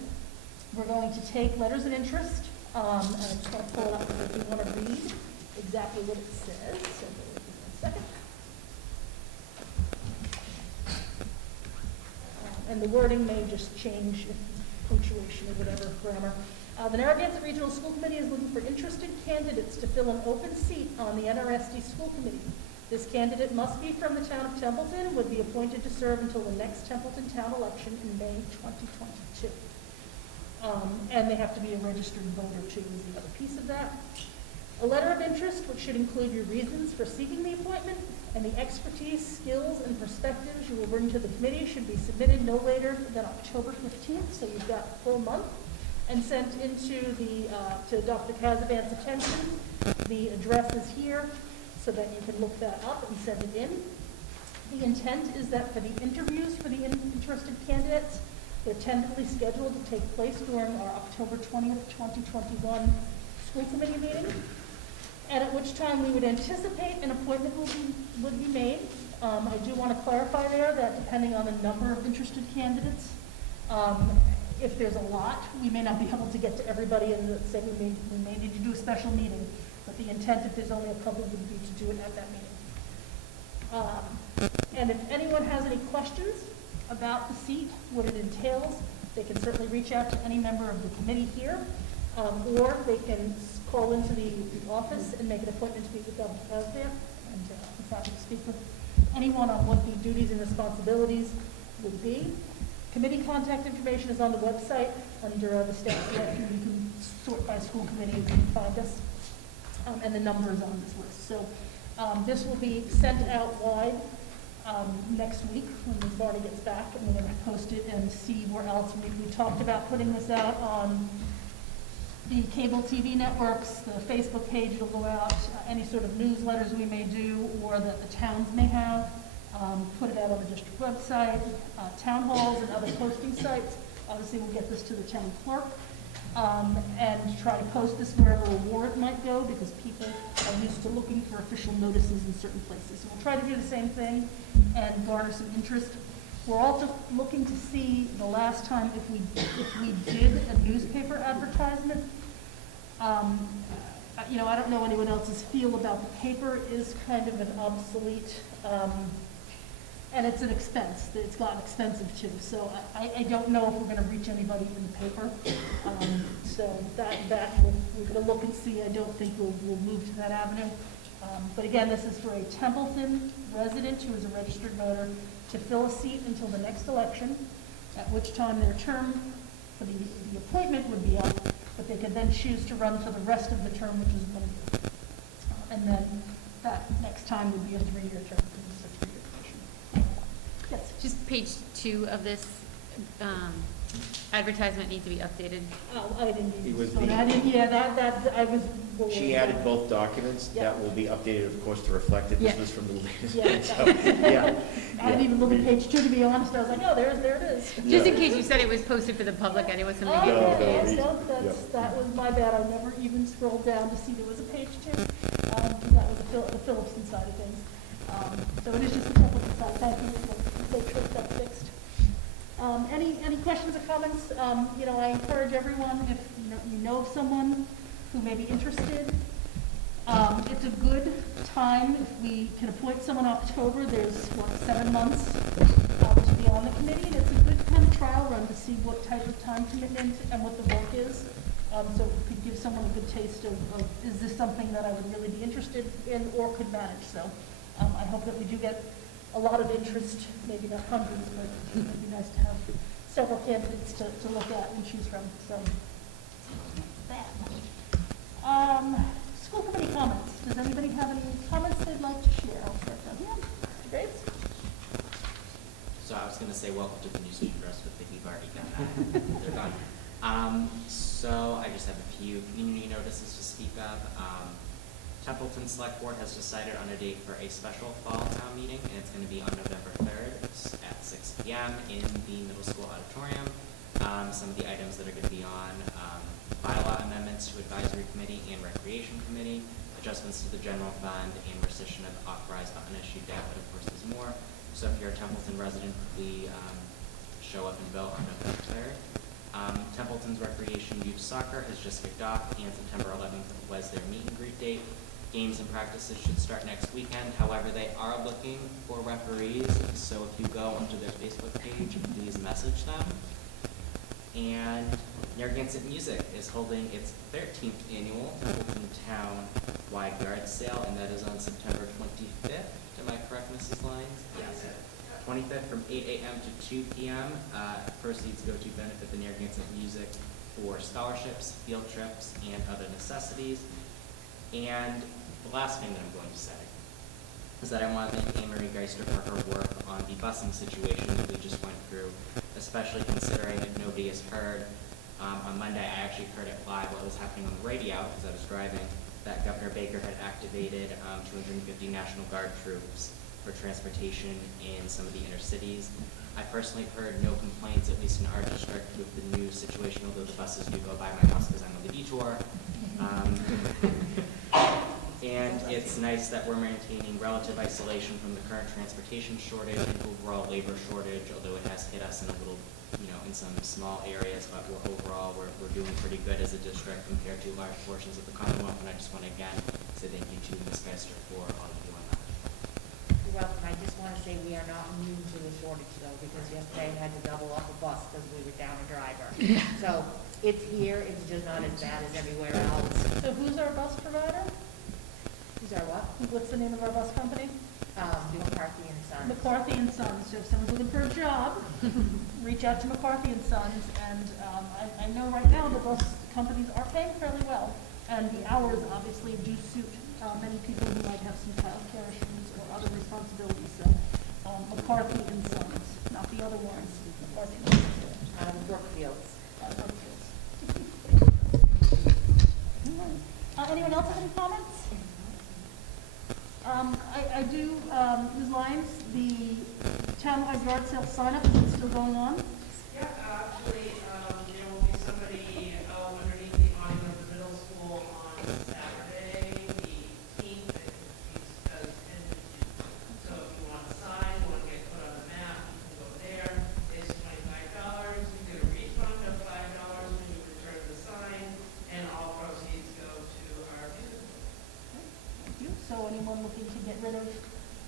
We're going to take letters of interest, and I'm just going to pull it up if you want to read exactly what it says. So bear with me 1 second. And the wording may just change if punctuation or whatever, grammar. The Narragansett Regional School Committee is looking for interested candidates to fill an open seat on the NRSD School Committee. This candidate must be from the town of Templeton and would be appointed to serve until the next Templeton town election in May 2022. And they have to be a registered voter too, is the other piece of that. A letter of interest, which should include your reasons for seeking the appointment and the expertise, skills, and perspectives you will bring to the committee, should be submitted no later than October 15th, so you've got a full month, and sent into to Dr. Kazavant's attention. The address is here, so that you can look that up and send it in. The intent is that for the interviews for the interested candidates, they're tentatively scheduled to take place during our October 20th, 2021 school committee meeting, and at which time we would anticipate an appointment would be made. I do want to clarify there that depending on the number of interested candidates, If there's a lot, we may not be able to get to everybody, and say we may need to do a special meeting, but the intent, if there's only a couple, would be to do it at that meeting. And if anyone has any questions about the seat, what it entails, they can certainly reach out to any member of the committee here, or they can call into the office and make an appointment to meet with Dr. Kazmir, and I'm happy to speak with anyone on what the duties and responsibilities would be. Committee contact information is on the website under the staff directory. You can sort by school committee, you can find us, and the number is on this list. So this will be sent out wide next week when Ms. Barney gets back, and we're going to post it and see where else. We talked about putting this out on the cable TV networks, the Facebook page will go out, any sort of newsletters we may do or that the towns may have. Put it out on the district website, town halls and other posting sites. Obviously, we'll get this to the town clerk and try to post this wherever a warrant might go, because people are used to looking for official notices in certain places. So we'll try to do the same thing and garner some interest. We're also looking to see the last time if we did a newspaper advertisement. You know, I don't know anyone else's feel about the paper. It is kind of an obsolete, and it's an expense. It's gotten expensive too. So I don't know if we're going to reach anybody in the paper. So that we're going to look and see. I don't think we'll move to that avenue. But again, this is for a Templeton resident who is a registered voter to fill a seat until the next election, at which time their term for the appointment would be up, but they could then choose to run for the rest of the term, which is 1 year. And then that next time would be a 3-year term. It's a 3-year position. Yes. Just page 2 of this advertisement needs to be updated. Oh, I didn't. It was I didn't. Yeah, that I was. She added both documents. Yeah. That will be updated, of course, to reflect it. This Yeah. was from the latest. Yeah. So, yeah. I didn't even look at page 2, to be honest. I was like, oh, there it is. Just in case you said it was posted for the public, I didn't want somebody to Oh, get yeah, confused. no, that was my bad. I never even scrolled down to see there was a page 2. That was the Phillipson side of things. So it is just the Templeton side. Thank you for making sure that's fixed. Any questions or comments? You know, I encourage everyone, if you know of someone who may be interested, it's a good time if we can appoint someone in October. There's, 7 months to be on the committee, and it's a good kind of trial run to see what type of time commitment and what the work is. So it could give someone a good taste of is this something that I would really be interested in or could manage. So I hope that we do get a lot of interest, maybe not hundreds, but it would be nice to have several candidates to look at and choose from. So that. School committee comments. Does anybody have any comments they'd like to share? I'll start down here. Mr. Graves? So I was gonna say welcome to the new student dress, but we've already got that. They're done. So I just have a few community notices to speak of. Templeton Select Board has decided on a date for a special fall town meeting, and it's going to be on November 3rd at 6 p.m. in the middle school auditorium. Some of the items that are going to be on bylaw amendments to advisory committee and recreation committee, adjustments to the general fund, and rescission of authorized but unissued debt, but of course there's more. So if you're a Templeton resident, please show up and vote on November 3rd. Templeton's Recreation Youth Soccer has just kicked off, and September 11th was their meet and greet date. Games and practices should start next weekend. However, they are looking for referees, so if you go onto their Facebook page, please message them. And Narragansett Music is holding its 13th annual Templeton Town-wide yard sale, and that is on September 25th. Am I correct, Mrs. Lyons? Yes. 25th from 8 a.m. to 2 p.m. Proceeds go to benefit the Narragansett Music for scholarships, field trips, and other necessities. And the last thing that I'm going to say is that I want to thank Anne-Marie Geister for her work on the busing situation that we just went through, especially considering that nobody has heard. On Monday, I actually heard it live while it was happening on the radio because I was driving, that Governor Baker had activated 250 National Guard troops for transportation in some of the inner cities. I personally heard no complaints, at least in our district, with the new situation, although the buses do go by my house because I'm on the detour. And it's nice that we're maintaining relative isolation from the current transportation shortage and overall labor shortage, although it has hit us in a little, in some small areas, but overall, we're doing pretty good as a district compared to large portions of the Commonwealth. And I just want to again say thank you to Ms. Geister for all of you on that. You're welcome. I just want to say we are not immune to the shortage though, because yesterday I had to double up a bus because we were down a driver. So it's here, it's just not as bad as everywhere else. So who's our bus provider? Who's our what? What's the name of our bus company? McCarthy and Sons. McCarthy and Sons. So if someone's looking for a job, reach out to McCarthy and Sons. And I know right now the bus companies are paying fairly well, and the hours obviously do suit many people who might have some childcare issues or other responsibilities. So McCarthy and Sons, not the other ones. McCarthy and Sons. Brookfields. Brookfields. Anyone else have any comments? I do, Ms. Lyons, the townwide yard sale sign-up, is it still going on? Yeah, actually, there will be somebody underneath the awning of the middle school on Saturday, the 18th, so if you want a sign, you want to get put on the map, you can go there. It's $25. You get a refund of $5 when you return the sign, and all proceeds go to our music. Thank you. So anyone looking to get rid of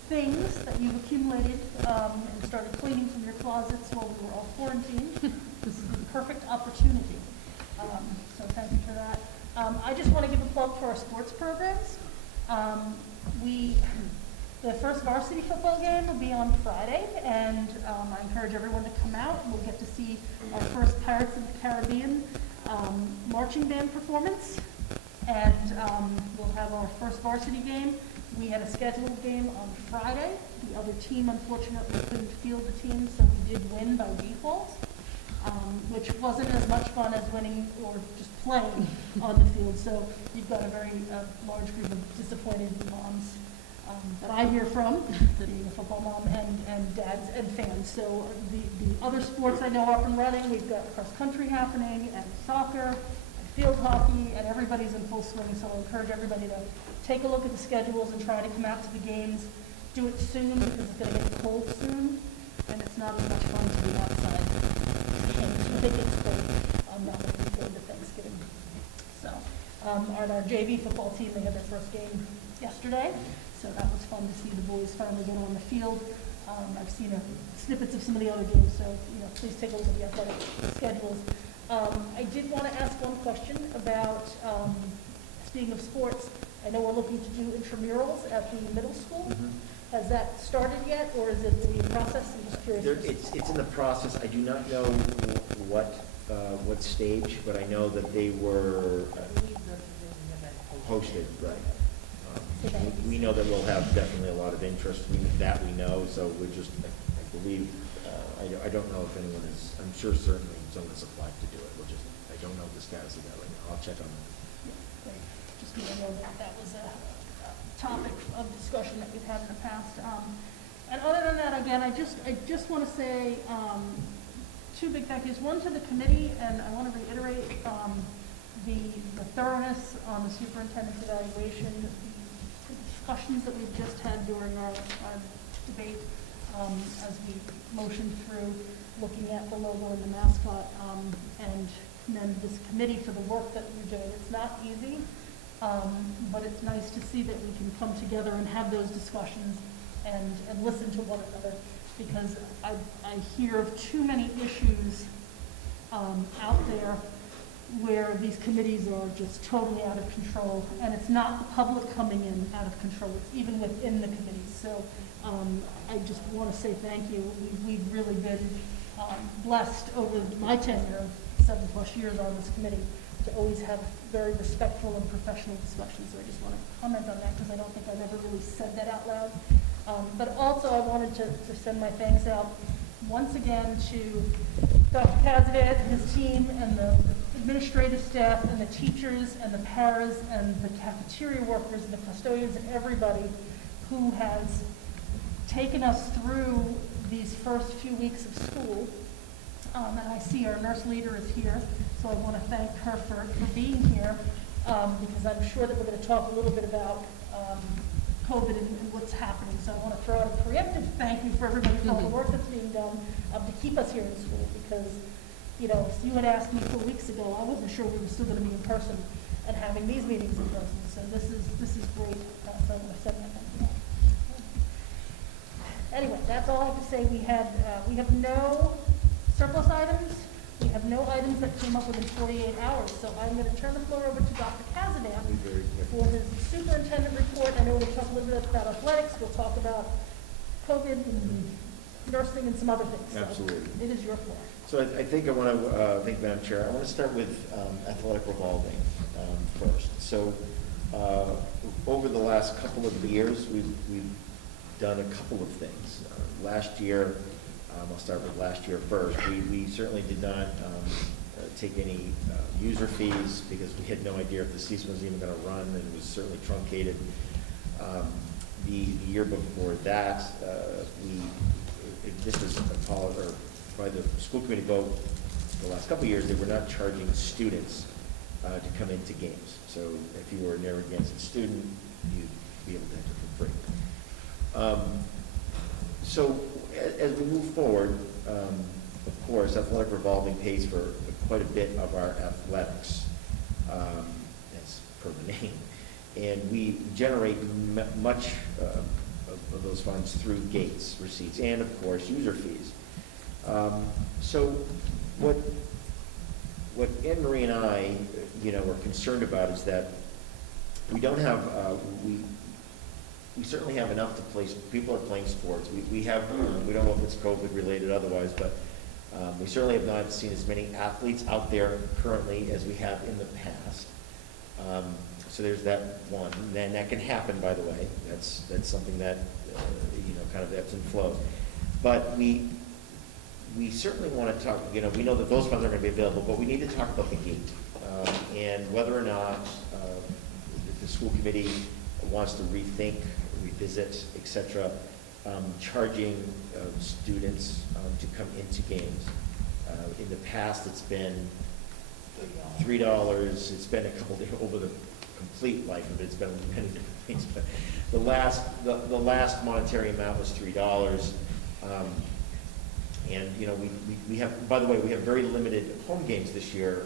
things that you've accumulated and started cleaning from your closets while we were all quarantined, this is the perfect opportunity. So thank you for that. I just want to give a plug for our sports programs. The first varsity football game will be on Friday, and I encourage everyone to come out. We'll get to see our first Pirates of the Caribbean marching band performance, and we'll have our first varsity game. We had a scheduled game on Friday. The other team unfortunately couldn't field the team, so we did win by default, which wasn't as much fun as winning or just playing on the field. So you've got a very large group of disappointed moms that I hear from, being a football mom, and dads and fans. So the other sports I know are up and running. We've got cross country happening, and soccer, and field hockey, and everybody's in full swing. So I encourage everybody to take a look at the schedules and try to come out to the games. Do it soon because it's going to get cold soon, and it's not as much fun to be outside. And I think it's cold. I'm not looking forward to Thanksgiving. So our JV football team, they had their first game yesterday. So that was fun to see the boys finally get on the field. I've seen snippets of some of the other games, so please take a look at the athletic schedules. I did want to ask one question about, speaking of sports, I know we're looking to do intramurals at the middle school. Has that started yet, or is it in process? I'm just curious. It's in the process. I do not know what stage, but I know that they were hosted, right. We know that we'll have definitely a lot of interest. We know, so we're just, I believe, I don't know if anyone is, I'm sure certainly someone has applied to do it. I don't know the status of that right now. I'll check on that. Yeah, great. Just because I know that was a topic of discussion that we've had in the past. And other than that, again, I just want to say two big thank yous. One to the committee, and I want to reiterate the thoroughness on the superintendent's evaluation, the discussions that we've just had during our debate as we motioned through looking at the logo and the mascot, and commend this committee for the work that you're doing. It's not easy, but it's nice to see that we can come together and have those discussions and listen to one another, because I hear of too many issues out there where these committees are just totally out of control, and it's not the public coming in out of control, it's even within the committees. So I just want to say thank you. We've really been blessed over my tenure of 7+ years on this committee to always have very respectful and professional discussions. So I just want to comment on that because I don't think I've ever really said that out loud. But also I wanted to send my thanks out once again to Dr. Kazavat and his team and the administrative staff and the teachers and the paras and the cafeteria workers and the custodians and everybody who has taken us through these first few weeks of school. And I see our nurse leader is here, so I want to thank her for being here, because I'm sure that we're going to talk a little bit about COVID and what's happening. So I want to throw out a preemptive thank you for everybody for all the work that's being done to keep us here in school, because, you know, if you had asked me 4 weeks ago, I wasn't sure we were still going to be in person and having these meetings in person. So this is great. So I'm going to send that thank you. Anyway, that's all I have to say. We have no surplus items. We have no items that came up within 48 hours. So I'm going to turn the floor over to Dr. Kazadan for his superintendent report. I know we'll talk a little bit about athletics. We'll talk about COVID and nursing and some other things. So Absolutely. it is your floor. So I think I want to, thank Madam Chair, I want to start with athletic revolving first. So over the last couple of years, we've done a couple of things. Last year, I'll start with last year first. We certainly did not take any user fees because we had no idea if the season was even going to run, and it was certainly truncated. The year before that, this was by the school committee vote the last couple of years, they were not charging students to come into games. So if you were a Narragansett student, you'd be able to enter for free. So as we move forward, of course, athletic revolving pays for quite a bit of our athletics, as per the name. And we generate much of those funds through gates receipts and, of course, user fees. So what Anne Marie and I, are concerned about is that we don't have, we certainly have enough to play. People are playing sports. We have, we don't know if it's COVID related otherwise, but we certainly have not seen as many athletes out there currently as we have in the past. So there's that one. And that can happen, by the way. That's something that, kind of ebbs and flows. But we certainly want to talk, we know that those funds are going to be available, but we need to talk about the gate and whether or not the school committee wants to rethink, revisit, et cetera, charging students to come into games. In the past, it's been $3. It's been a couple days over the complete life of it. It's been many different things, but the last monetary amount was $3. And we have, by the way, we have very limited home games this year.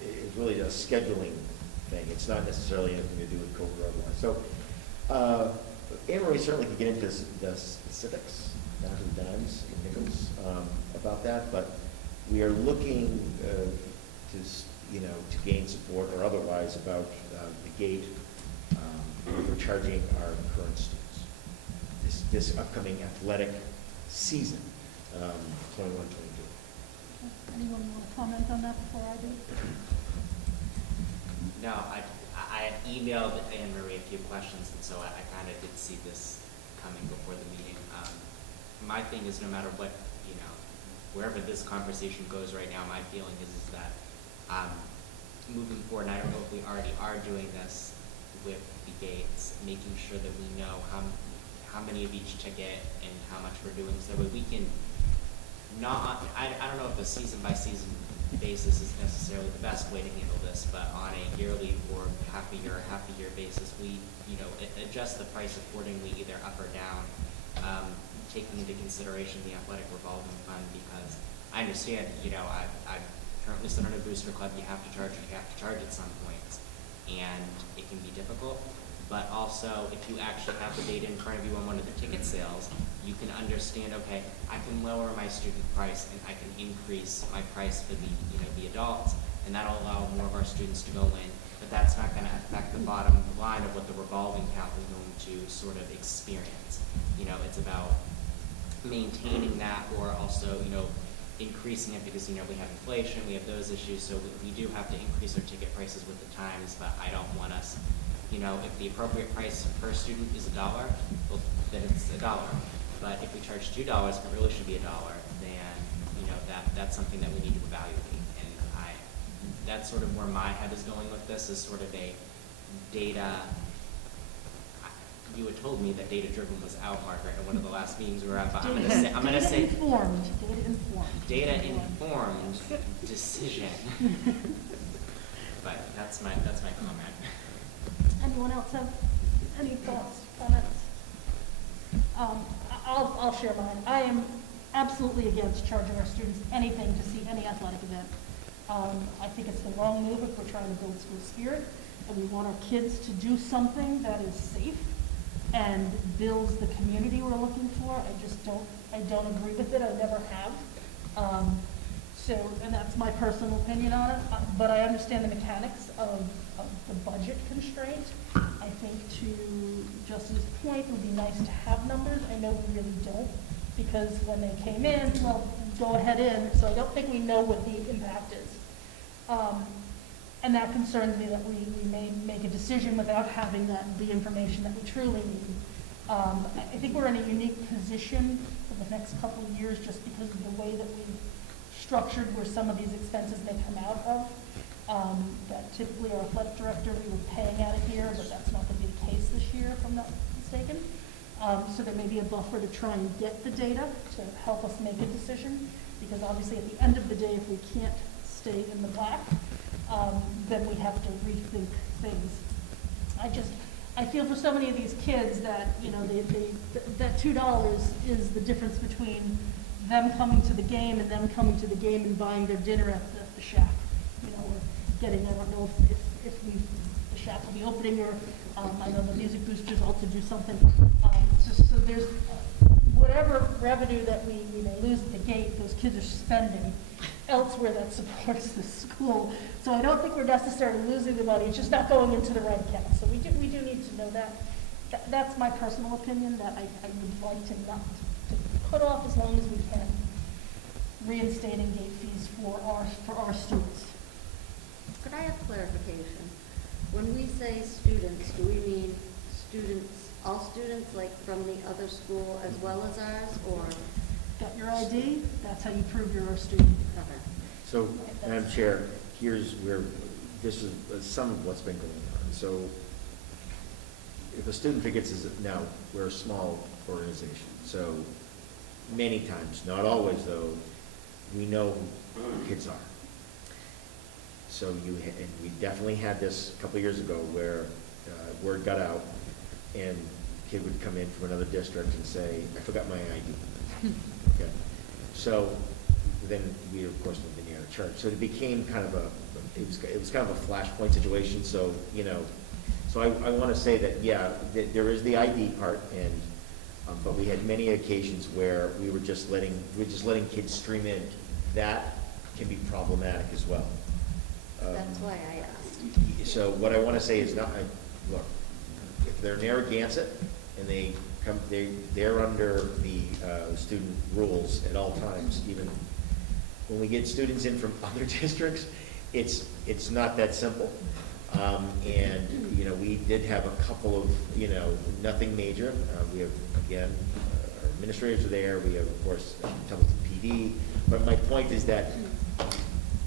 It's really a scheduling thing. It's not necessarily anything to do with COVID or otherwise. So Anne Marie certainly could get into the specifics, down to the dimes and nickels about that, but we are looking to gain support or otherwise about the gate for charging our current students this upcoming athletic season, 21-22. Anyone want to comment on that before I do? No, I had emailed Anne Marie a few questions, and so I kind of did see this coming before the meeting. My thing is, no matter what, wherever this conversation goes right now, my feeling is that moving forward, and I don't know if we already are doing this with the gates, making sure that we know how many of each ticket and how much we're doing, so that we can I don't know if a season by season basis is necessarily the best way to handle this, but on a yearly or half a year basis, we adjust the price accordingly, either up or down, taking into consideration the athletic revolving fund, because I understand, I currently sit on a booster club. You have to charge at some points, and it can be difficult. But also, if you actually have the data in front of you on one of the ticket sales, you can understand, okay, I can lower my student price and I can increase my price for the adults, and that'll allow more of our students to go in. But that's not going to affect the bottom line of what the revolving account is going to sort of experience. It's about maintaining that, or also, increasing it, because, we have inflation, we have those issues, so we do have to increase our ticket prices with the times, but I don't want us, if the appropriate price per student is $1, well, then it's $1. But if we charge $2, if it really should be $1, then, that's something that we need to evaluate. And that's sort of where my head is going with this, is sort of a data. You had told me that data-driven was out, Margaret, at one of the last meetings we were at, but I'm going to say data-informed decision. But that's my comment. Anyone else have Any thoughts, comments? I'll share mine. I am absolutely against charging our students anything to see any athletic event. I think it's the wrong move if we're trying to build school spirit, and we want our kids to do something that is safe and builds the community we're looking for. I don't agree with it. I never have. And that's my personal opinion on it. But I understand the mechanics of the budget constraint. I think to Justin's point, it would be nice to have numbers. I know we really don't, because when they came in, well, go ahead in. So I don't think we know what the impact is. And that concerns me, that we may make a decision without having the information that we truly need. I think we're in a unique position for the next couple of years just because of the way that we've structured where some of these expenses may come out of. That typically our athletic director, we were paying out of here, but that's not going to be the case this year, if I'm not mistaken. So there may be a buffer to try and get the data to help us make a decision, because obviously at the end of the day, if we can't stay in the black, then we have to rethink things. I feel for so many of these kids that, you know, that $2 is the difference between them coming to the game and them coming to the game and buying their dinner at the Shack. You know, or getting, I don't know if the Shack will be opening, or I know the Music Boosters also do something. So there's whatever revenue that we may lose at the gate, those kids are spending elsewhere that supports the school. So I don't think we're necessarily losing the money. It's just not going into the right account. So we do need to know that. That's my personal opinion, that I would like to not to put off as long as we can reinstating gate fees for our students. Could I have clarification? When we say students, do we mean students, all students, like from the other school as well as ours, or? Got your ID? That's how you prove you're a student. Okay. So, Madam Chair, here's where, this is some of what's been going on. So, if a student forgets, now, we're a small organization, so many times, not always though, we know who kids are. So and we definitely had this a couple of years ago where word got out and a kid would come in from another district and say, I forgot my ID. Okay. So then we, of course, went in the church. So it became kind of it was kind of a flashpoint situation. So, you know, so I want to say that, yeah, there is the ID part, and but we had many occasions where we were just letting kids stream in. That can be problematic as well. That's why I asked. So what I want to say is not, look, if they're Narragansett and they're under the student rules at all times. Even when we get students in from other districts, it's not that simple. And you know, we did have a couple of, you know, nothing major. We have, again, our administrators are there. We have, of course, Templeton PD. But my point is that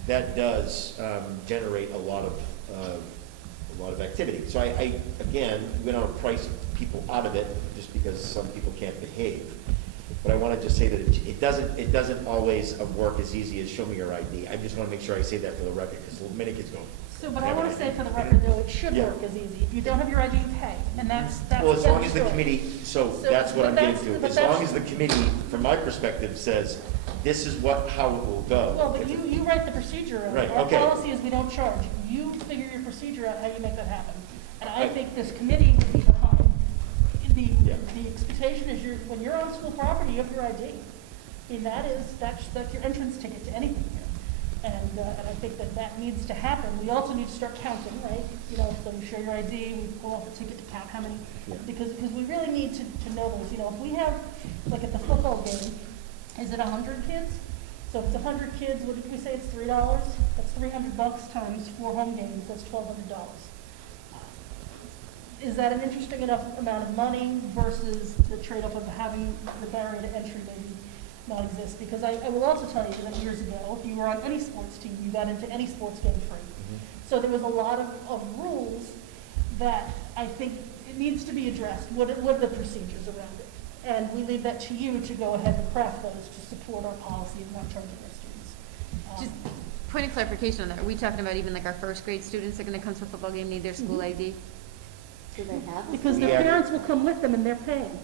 that does generate a lot of activity. So I again, we don't price people out of it just because some people can't behave. But I want to just say that it doesn't always work as easy as show me your ID. I just want to make sure I say that for the record, because many kids go. So, but I want to say for the record, though, it should work as easy. If you don't have your ID, pay, and that's well, as long as the story. committee. So that's what I'm getting to. As long as the that's- committee, from my perspective, says this is how it will go. Well, but you write the procedure. Right, Our okay. policy is we don't charge. You figure your procedure out, how you make that happen. And I think this committee would be behind. The expectation is when you're on school property, you have your ID. I mean, that's your entrance ticket to anything here. And I think that needs to happen. We also need to start counting, right? You know, so you show your ID, we pull off a ticket to count how many, because we really need to know those. You know, if we have, like at the football game, is it 100 kids? So if it's 100 kids, what did we say, it's $3? That's $300 times 4 home games, that's $1,200. Is that an interesting enough amount of money versus the trade-off of having the barrier to entry maybe not exist? Because I will also tell you that years ago, if you were on any sports team, you got into any sports game free. Mm-hmm. So there was a lot of rules that I think it needs to be addressed. What are the procedures around it? And we leave that to you to go ahead and craft those to support our policy of not charging our students. Just point of clarification on that. Are we talking about even like our first grade students that are going to come to a football game need their school ID? Do they have a Because We their have- parents will come with them and they're paying.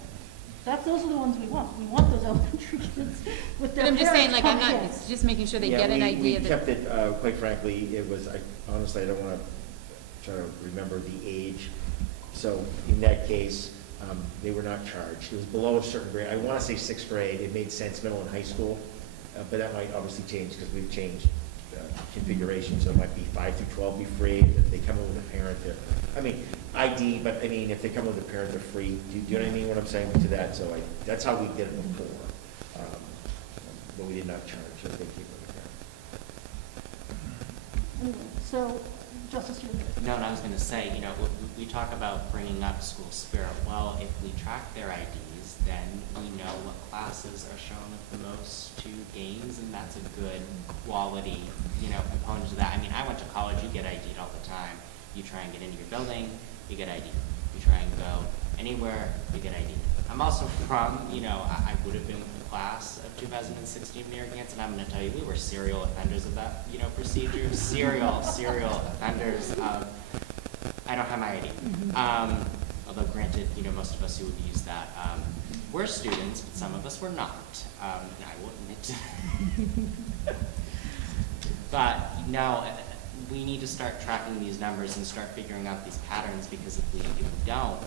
Those are the ones we want. We want those elementary kids with their But I'm just saying, parents like, I'm come not, in. it's just making sure they Yeah, get an we idea that. kept it, quite frankly, it was, honestly, I don't want to try to remember the age. So in that case, they were not charged. It was below a certain grade. I want to say sixth grade. It made sense, middle and high school. But that might obviously change because we've changed configuration. So it might be 5 through 12 be free. If they come in with a parent, ID, but I mean, if they come with a parent, they're free. Do you know what I mean, what I'm saying to that? So that's how we did it before. But we did not charge if they came with a parent. Anyway, so, Justice, you're good. No, and I was gonna say, you know, we talk about bringing up school spirit. Well, if we track their IDs, then we know what classes are showing up the most to games, and that's a good quality, you know, component to that. I mean, I went to college, you get ID'd all the time. You try and get into your building, you get ID'd. You try and go anywhere, you get ID'd. I'm also from, you know, I would have been with the class of 2016 Narragansett, and I'm gonna tell you, we were serial offenders of that, you know, procedure. Serial offenders of, I don't have my ID. Although granted, you know, most of us who would use that, were students, but some of us were not. And I will admit. But no, we need to start tracking these numbers and start figuring out these patterns, because if we don't,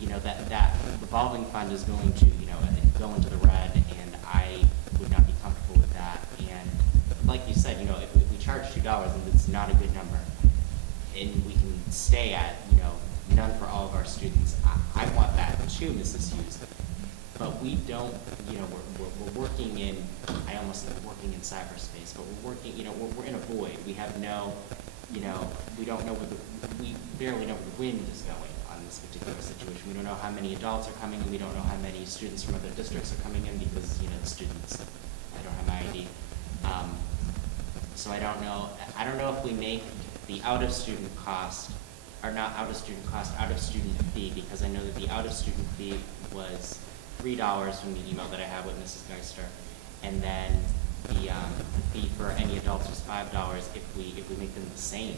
you know, that revolving fund is going to, you know, go into the red, and I would not be comfortable with that. And like you said, you know, if we charge $2 and it's not a good number, and we can stay at, you know, none for all of our students, I want that too, Mrs. Hughes. But we don't, you know, we're working in, I almost said working in cyberspace, but we're working, you know, we're in a void. We have no, you know, we don't know we barely know where the wind is going on this particular situation. We don't know how many adults are coming in. We don't know how many students from other districts are coming in, because, you know, the students, I don't have my ID. So I don't know if we make the out-of-student cost, or not out-of-student cost, out-of-student fee, because I know that the out-of-student fee was $3 from the email that I have with Mrs. Geister, and then the fee for any adults was $5 if we make them the same,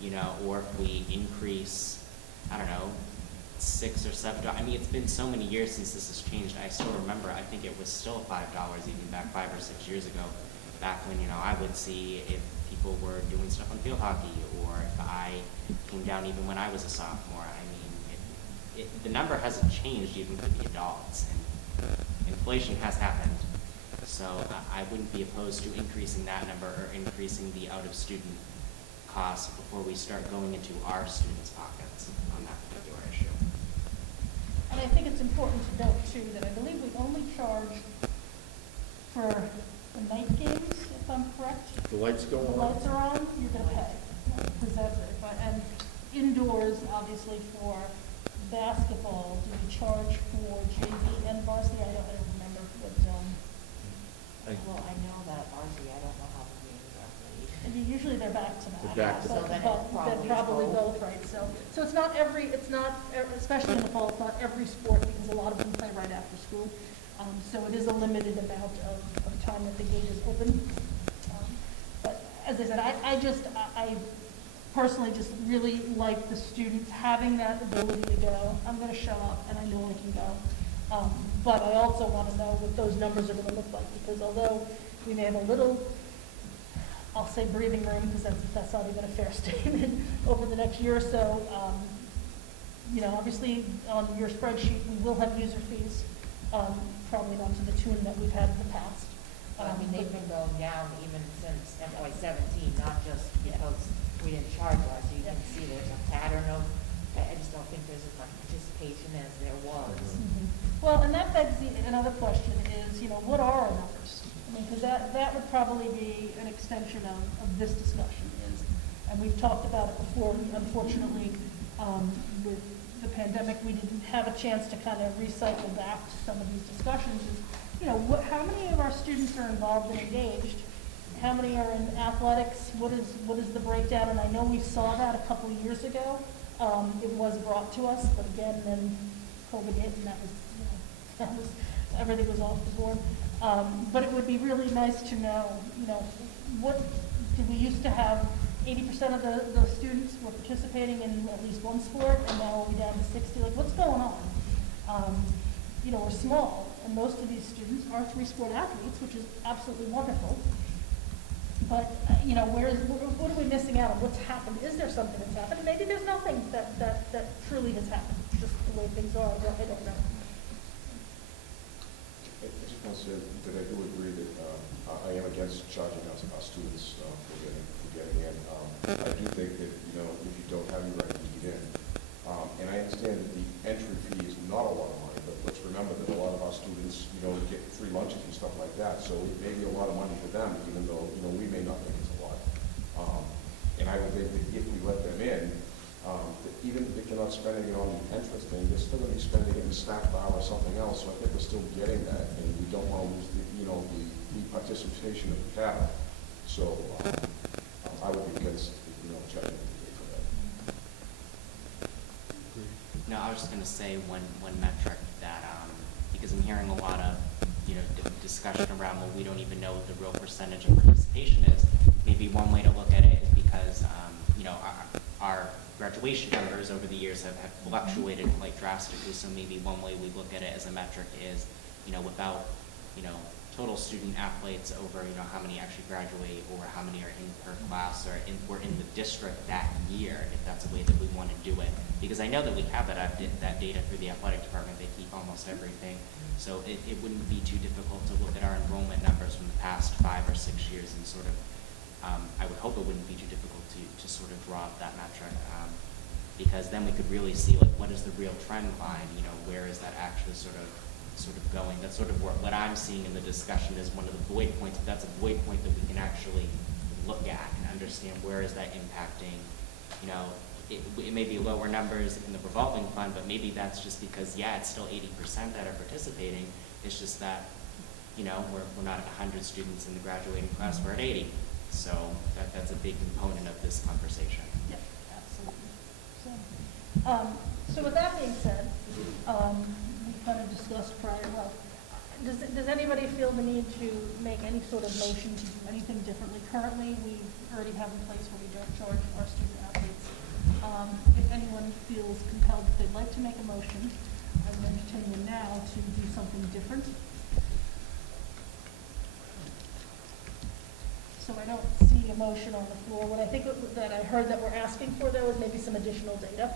you know, or if we increase, I don't know, $6 or $7. I mean, it's been so many years since this has changed. I still remember. I think it was still $5 even back 5 or 6 years ago. Back when, you know, I would see if people were doing stuff on field hockey, or if I came down even when I was a sophomore. I mean, the number hasn't changed even for the adults, and inflation has happened. So I wouldn't be opposed to increasing that number or increasing the out-of-student cost before we start going into our students' pockets on that particular issue. And I think it's important to note too, that I believe we only charge for the night games, if I'm correct. If the lights go The on. lights are on, you're gonna pay, because that's it. And indoors, obviously, for basketball, do we charge for JV and varsity? I don't remember what, Well, I know that Varsity, I don't know how the games are played. usually they're back to back. They're back to But- back. but they're probably both, right? So it's not especially in the fall, it's not every sport, because a lot of them play right after school. So it is a limited amount of time that the gate is open. But as I said, I personally just really like the students having that ability to go, I'm gonna show up and I know I can go. But I also want to know what those numbers are gonna look like, because although we may have a little, I'll say breathing room, because that's not even a fair statement, over the next year or so, you know, obviously on your spreadsheet, we will have user fees, probably not to the tune that we've had in the past. I mean, they've been going down even since FY17, not just because we didn't charge last year. You can see there's a pattern of, I just don't think there's as much participation as there was. Well, and that begs another question is, you know, what are our numbers? I mean, because that would probably be an extension of this discussion is, and we've talked about it before, unfortunately, with the pandemic, we didn't have a chance to kind of recycle back to some of these discussions is, you know, how many of our students are involved and engaged? How many are in athletics? What is the breakdown? And I know we saw that a couple of years ago. It was brought to us, but again, then COVID hit, and everything was off the board. But it would be really nice to know, you know, what did we used to have 80% of the students were participating in at least one sport, and now we're down to 60. Like, what's going on? You know, we're small, and most of these students are 3-sport athletes, which is absolutely wonderful. But, you know, what are we missing out on? What's happened? Is there something that's happened? And maybe there's nothing that truly has happened, just the way things are. I don't know. I just want to say that I do agree that I am against charging our students for getting in. I do think that, you know, if you don't have your right to get in, and I understand that the entry fee is not a lot of money, but let's remember that a lot of our students, you know, get free lunches and stuff like that, so it may be a lot of money for them, even though, you know, we may not think it's a lot. And I would think that if we let them in, that even if they're not spending it on the entrance thing, they're still going to be spending it in the snack bar or something else, so I think we're still getting that, and we don't want to lose the, you know, the participation of the paddle. So I would be against, you know, charging the fee for that. No, I was just gonna say one metric that, because I'm hearing a lot of, you know, discussion around, well, we don't even know what the real percentage of participation is. Maybe one way to look at it is because, you know, our graduation numbers over the years have fluctuated quite drastically, so maybe one way we look at it as a metric is, you know, without, you know, total student athletes over, you know, how many actually graduate or how many are in per class or in the district that year, if that's a way that we want to do it. Because I know that we have that data through the athletic department. They keep almost everything. So it wouldn't be too difficult to look at our enrollment numbers from the past 5 or 6 years and sort of, I would hope it wouldn't be too difficult to sort of draw up that metric. Because then we could really see, like, what is the real trend line, you know, where is that actually sort of going. That's sort of what I'm seeing in the discussion is one of the void points, but that's a void point that we can actually look at and understand where is that impacting. You know, it may be lower numbers in the revolving fund, but maybe that's just because, yeah, it's still 80% that are participating. It's just that, you know, we're not at 100 students in the graduating class, we're at 80. So that's a big component of this conversation. Yeah, absolutely. So with that being said, kind of discussed prior. Well, does anybody feel the need to make any sort of motion to do anything differently? Currently, we already have a place where we don't charge our student athletes. If anyone feels compelled that they'd like to make a motion, I would entertain them now to do something different. So I don't see a motion on the floor. What I think that I heard that we're asking for, though, is maybe some additional data.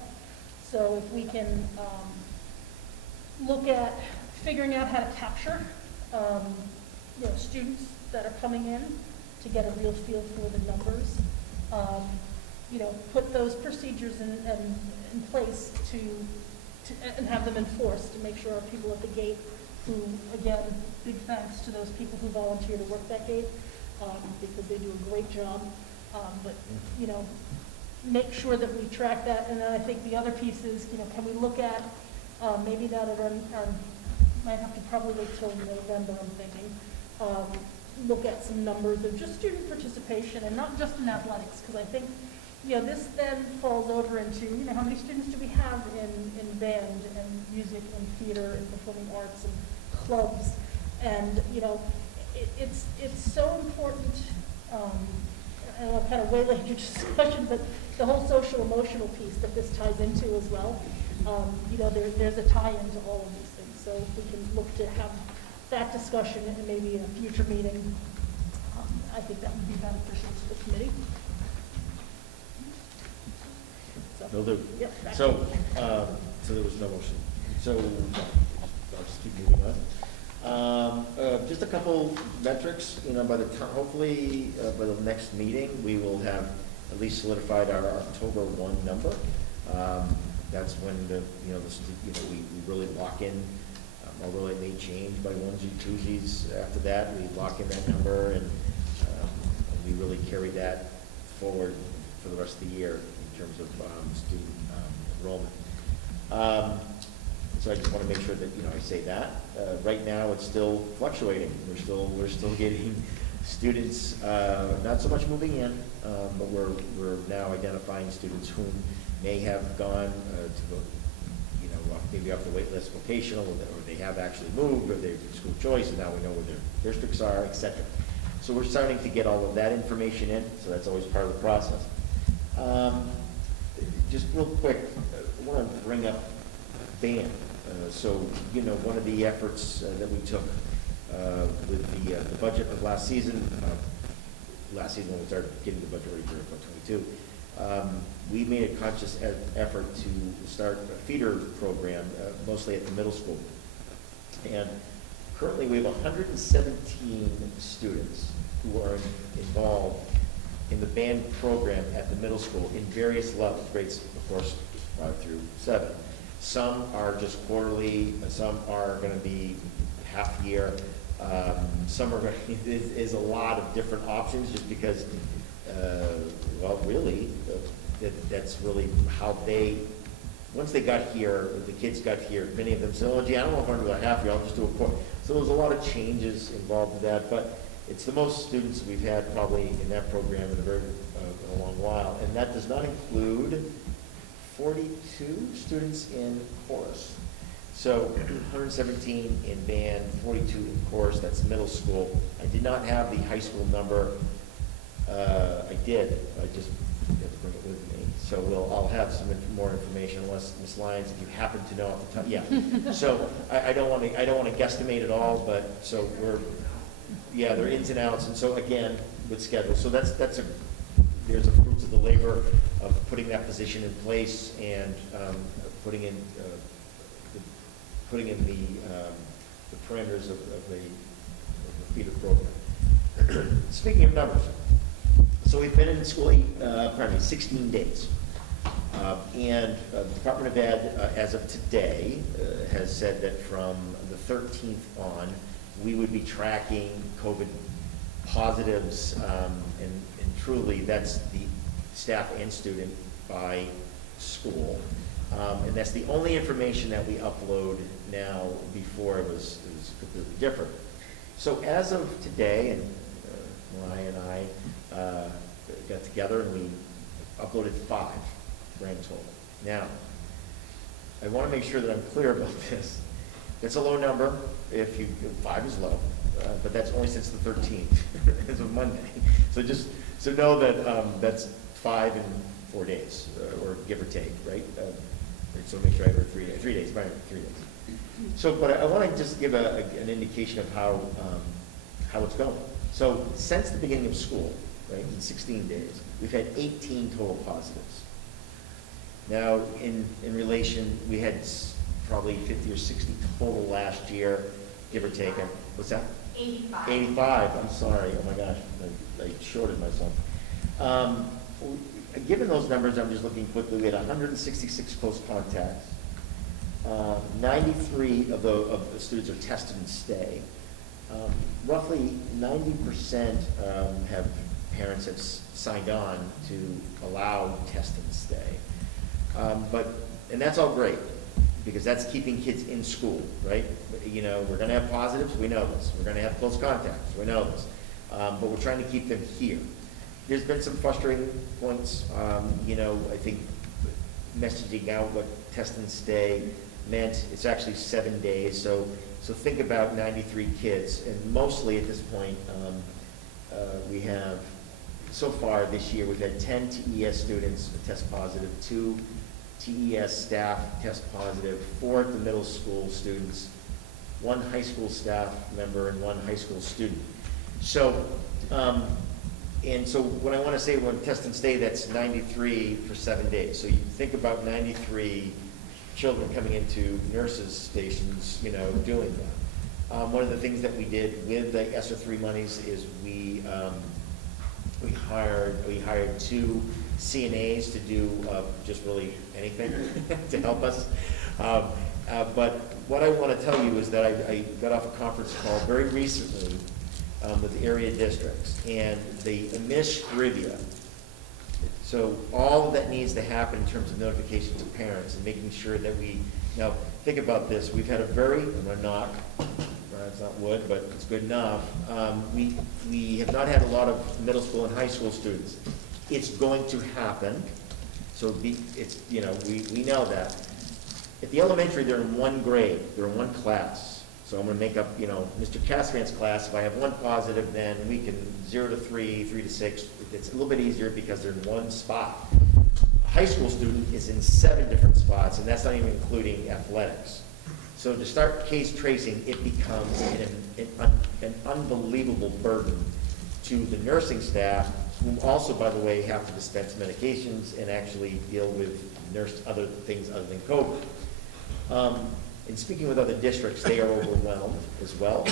So if we can look at figuring out how to capture, you know, students that are coming in to get a real feel for the numbers. You know, put those procedures in place and have them enforced to make sure our people at the gate, who, again, big thanks to those people who volunteer to work that gate, because they do a great job. But, you know, make sure that we track that. And then I think the other piece is, you know, can we look at, maybe now that our might have to probably wait till November, I'm thinking, look at some numbers of just student participation and not just in athletics, because I think, you know, this then falls over into, you know, how many students do we have in band and music and theater and performing arts and clubs, and, you know, it's so important. And I'll kind of waylay your discussion, but the whole social emotional piece that this ties into as well. You know, there's a tie-in to all of these things. So if we can look to have that discussion in maybe a future meeting, I think that would be beneficial to the committee. Will do. Yep, so there was no motion. So I'll just keep moving on. Just a couple metrics. You know, by the time, hopefully by the next meeting, we will have at least solidified our October 1 number. That's when we really lock in. Although it may change by onesies, twosies after that, we lock in that number and we really carry that forward for the rest of the year in terms of student enrollment. So I just want to make sure that I say that. Right now, it's still fluctuating. We're still getting students, not so much moving in, but we're now identifying students who may have gone to go, maybe off the wait list vocational, or they have actually moved, or they're school choice, and now we know where their districts are, etc. So we're starting to get all of that information in, so that's always part of the process. Just real quick, I want to bring up band. So, you know, one of the efforts that we took with the budget of last season when we started getting the budget ready for 2022, we made a conscious effort to start a feeder program, mostly at the middle school. And currently we have 117 students who are involved in the band program at the middle school in various levels, grades, of course, 5 through 7. Some are just quarterly, some are going to be half year, some are going to, is a lot of different options just because, well, really, that's really how they, once they got here, the kids got here, many of them said, oh, gee, I don't know if I'm going to do a half year, I'll just do a quarter. So there's a lot of changes involved with that, but it's the most students we've had probably in that program in a very a long while, and that does not include 42 students in chorus. So 117 in band, 42 in chorus, that's middle school. I did not have the high school number. I did, I just have to bring it with me. So I'll have some more information unless Ms. Lyons, if you happen to know off the top, yeah. So I don't want to guesstimate at all, but so yeah, they're ins and outs, and so again, with schedule. So there's a fruits of the labor of putting that position in place and putting in the parameters of the feeder program. Speaking of numbers, so we've been in school 16 days. And the Department of Ed, as of today, has said that from the 13th on, we would be tracking COVID positives, and truly that's the staff and student by school. And that's the only information that we upload now. Before it was completely different. So as of today, and Mariah and I got together and we uploaded 5 grand total. Now, I want to make sure that I'm clear about this. It's a low number. 5 is low, but that's only since the 13th, as of Monday. So know that that's 5 in 4 days, or give or take, right? So make sure I heard 3 days. 3 days, right? 3 days. So, but I want to just give an indication of how it's going. So since the beginning of school, right, in 16 days, we've had 18 total positives. Now, in relation, we had probably 50 or 60 total last year, give or take. What's that? 85. 85, I'm sorry. Oh my gosh, I shorted myself. Given those numbers, I'm just looking quickly. We had 166 close contacts. 93 of the students are tested and stay. Roughly 90% parents have signed on to allow test and stay. And that's all great, because that's keeping kids in school, right? You know, we're going to have positives, we know this. We're going to have close contacts, we know this. But we're trying to keep them here. There's been some frustrating points. You know, I think messaging out what test and stay meant. It's actually 7 days. So think about 93 kids, and mostly at this point, we have, so far this year, we've had 10 TES students test positive, 2 TES staff test positive, 4 at the middle school students, 1 high school staff member, and 1 high school student. So, and so what I want to say, when test and stay, that's 93 for 7 days. So you think about 93 children coming into nurses' stations, you know, doing that. One of the things that we did with the Esser 3 monies is we hired 2 CNAs to do just really anything to help us. But what I want to tell you is that I got off a conference call very recently with the area districts, and the amish trivia. So all that needs to happen in terms of notification to parents and making sure that now think about this, we've had I'm going to knock, it's not wood, but it's good enough. We have not had a lot of middle school and high school students. It's going to happen, so it's, you know, we know that. At the elementary, they're in 1 grade, they're in 1 class. So I'm going to make up, you know, Mr. Casvan's class. If I have 1 positive, then we can 0 to 3, 3 to 6. It's a little bit easier because they're in 1 spot. high school student is in 7 different spots, and that's not even including athletics. So to start case tracing, it becomes an unbelievable burden to the nursing staff, whom also, by the way, have to dispense medications and actually deal with other things other than COVID. In speaking with other districts, they are overwhelmed as well.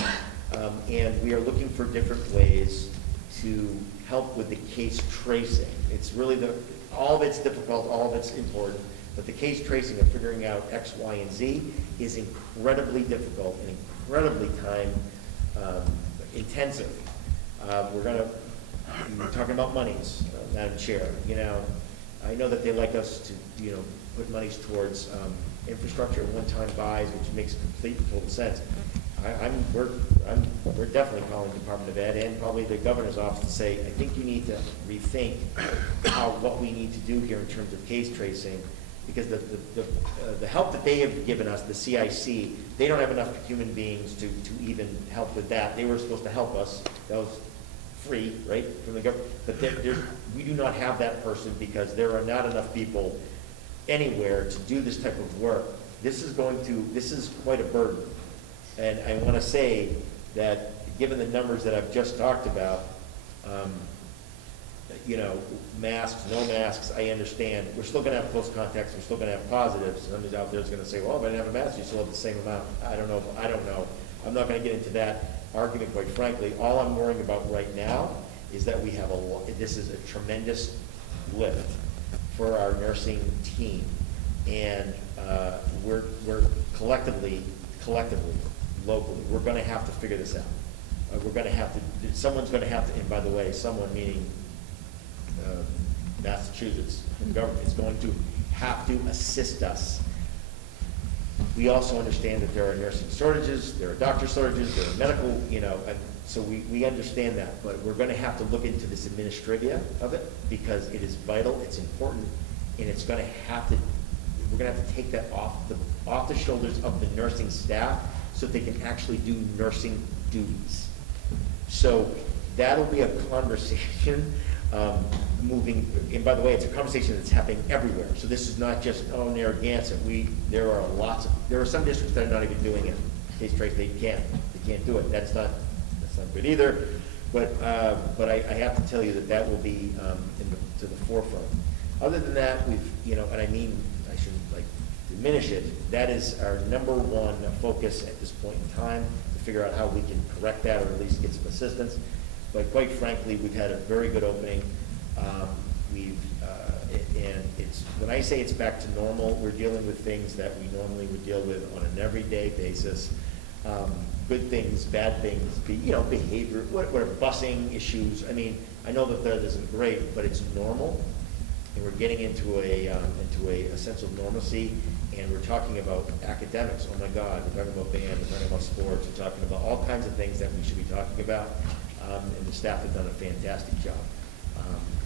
And we are looking for different ways to help with the case tracing. It's really all of it's difficult, all of it's important, but the case tracing of figuring out X, Y, and Z is incredibly difficult and incredibly time intensive. We're talking about monies, Madam Chair. I know that they like us to, put monies towards infrastructure and one-time buys, which makes complete and total sense. We're definitely calling the Department of Ed and probably the governor's office to say, I think you need to rethink what we need to do here in terms of case tracing, because the help that they have given us, the CIC, they don't have enough human beings to even help with that. They were supposed to help us. That was free, right, from the government. But we do not have that person because there are not enough people anywhere to do this type of work. This is quite a burden. And I want to say that given the numbers that I've just talked about, masks, no masks, I understand. We're still going to have close contacts. We're still going to have positives. Somebody out there is going to say, well, if I didn't have a mask, you still have the same amount. I don't know. I'm not going to get into that argument, quite frankly. All I'm worrying about right now is that we have this is a tremendous lift for our nursing team. And we're collectively, locally, we're going to have to figure this out. Someone's going to have to, and by the way, someone meaning Massachusetts government is going to have to assist us. We also understand that there are nursing shortages, there are doctor shortages, there are medical, and so we understand that, but we're going to have to look into this administrivia of it because it is vital, it's important, and we're going to have to take that off the shoulders of the nursing staff so they can actually do nursing duties. So that'll be a conversation moving, and by the way, it's a conversation that's happening everywhere. So this is not just, Narragansett. There are some districts that are not even doing it. Case trace, they can't do it. That's not good either. But I have to tell you that will be to the forefront. Other than that, we've, and I mean, I shouldn't diminish it. That is our number one focus at this point in time, to figure out how we can correct that or at least get some assistance. But quite frankly, we've had a very good opening. And when I say it's back to normal, we're dealing with things that we normally would deal with on an everyday basis. Good things, bad things, behavior, whatever, busing issues. I mean, I know that isn't great, but it's normal. And we're getting into a sense of normalcy, and we're talking about academics. Oh my God, we're talking about band, we're talking about sports, we're talking about all kinds of things that we should be talking about, and the staff have done a fantastic job.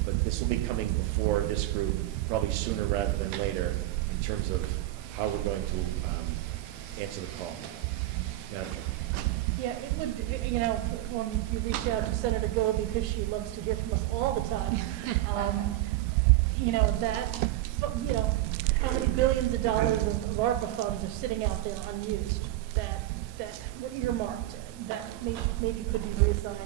But this will be coming before this group, probably sooner rather than later, in terms of how we're going to answer the call. Yeah, it would, when you reach out to Senator Goby, because she loves to hear from us all the time, how many billions of dollars of ARPA funds are sitting out there unused that were earmarked, that maybe could be reassigned.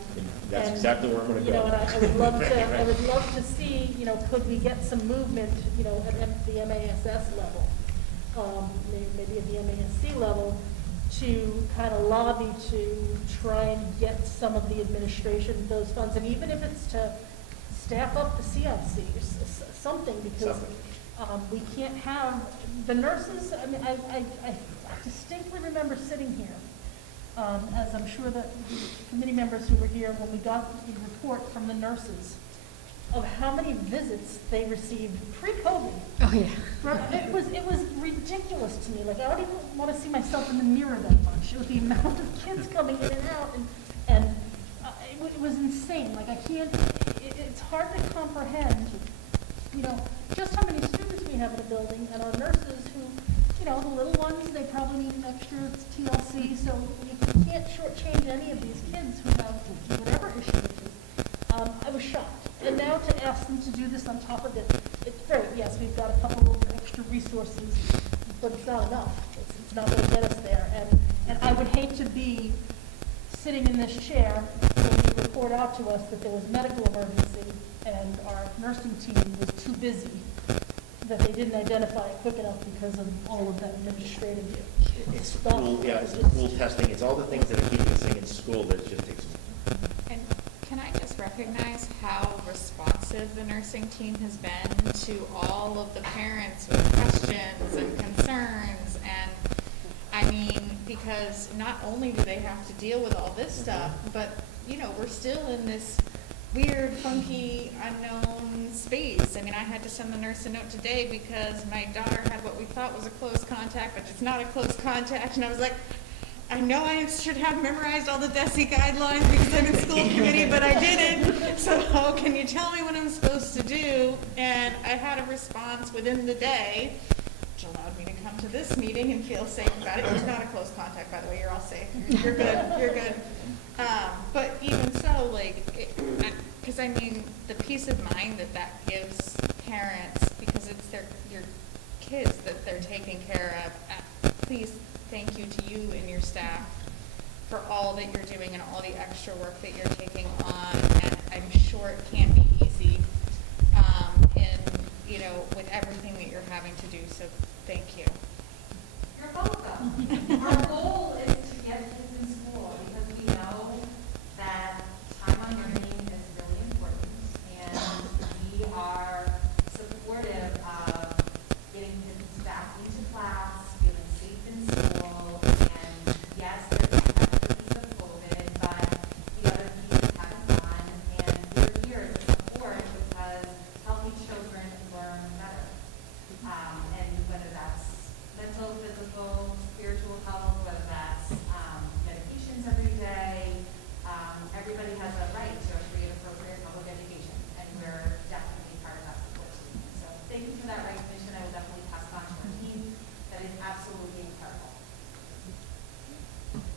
That's exactly where I'm going to go. And I would love to, I would love to see, could we get some movement, at the MASS level, maybe at the MASC level, to kind of lobby to try and get some of the administration of those funds, and even if it's to staff up the CIC or something, because we can't have the nurses. I mean, I distinctly remember sitting here, as I'm sure that the committee members who were here when we got the report from the nurses of how many visits they received pre-COVID. Oh yeah. It was ridiculous to me. Like, I don't even want to see myself in the mirror that much. It was the amount of kids coming in and out, and it was insane. Like, I can't. It's hard to comprehend, just how many students we have in a building, and our nurses who, the little ones, they probably need an extra TLC. So you can't shortchange any of these kids who have whatever issue it is. I was shocked. And now to ask them to do this on top of it, it's great, yes, we've got a couple of extra resources, but it's not enough. It's not gonna get us there. And I would hate to be sitting in this chair when you report out to us that there was a medical emergency and our nursing team was too busy, that they didn't identify it quick enough because of all of that administrative It's stuff. school, yeah, it's the school testing, it's all the things that are keeping this thing in school that just takes. And can I just recognize how responsive the nursing team has been to all of the parents with questions and concerns? And, I mean, because not only do they have to deal with all this stuff, but, you know, we're still in this weird, funky, unknown space. I mean, I had to send the nurse a note today because my daughter had what we thought was a close contact, but it's not a close contact. And I was like, I know I should have memorized all the DESE guidelines because I'm in school committee, but I didn't. So can you tell me what I'm supposed to do? And I had a response within the day, which allowed me to come to this meeting and feel safe about it. It was not a close contact, by the way. You're all safe. You're good. You're good. But even so, like, because I mean, the peace of mind that that gives parents, because it's your kids that they're taking care of. Please, thank you to you and your staff for all that you're doing and all the extra work that you're taking on. And I'm sure it can't be easy, you know, with everything that you're having to do. So thank you. You're welcome. Our goal is to get kids in school because we know that time on learning is really important, and we are supportive of getting kids back into class, feeling safe in school, and yes, there's a piece of COVID, but the other piece is having fun, and we're here to support because healthy children learn better. And whether that's mental, physical, spiritual health, whether that's medications every day, everybody has a right to a free and appropriate public education, and we're definitely part of that support team. So thank you for that recognition. I will definitely pass it on to our team. That is absolutely incredible.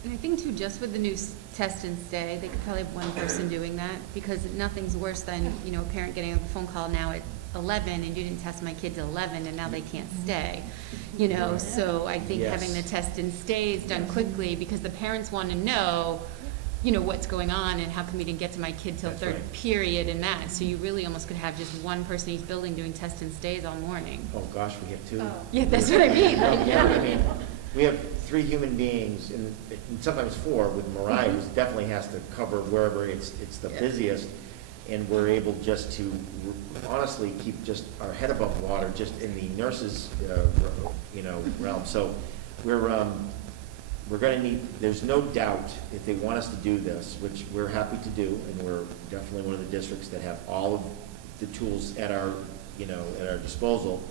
And I think too, just with the new test and stay, they could probably have one person doing that, because nothing's worse than, you know, a parent getting a phone call now at 11 and you didn't test my kid till 11 and now they can't stay, you know. So I think having the test and stays done quickly, because the parents want to know, you know, what's going on and how come we didn't get to my kid till third period and that. So you really almost could have just one person in each building doing test and stays all morning. Oh, gosh, we have two. Yeah, that's what I mean. Like, Yeah, I mean, we have 3 human beings, and sometimes 4 with Mariah, who definitely has to cover wherever it's the busiest, and we're able just to honestly keep just our head above water, just in the nurses, you know, realm. So we're going to need, there's no doubt, if they want us to do this, which we're happy to do, and we're definitely one of the districts that have all of the tools at our, you know, at our disposal,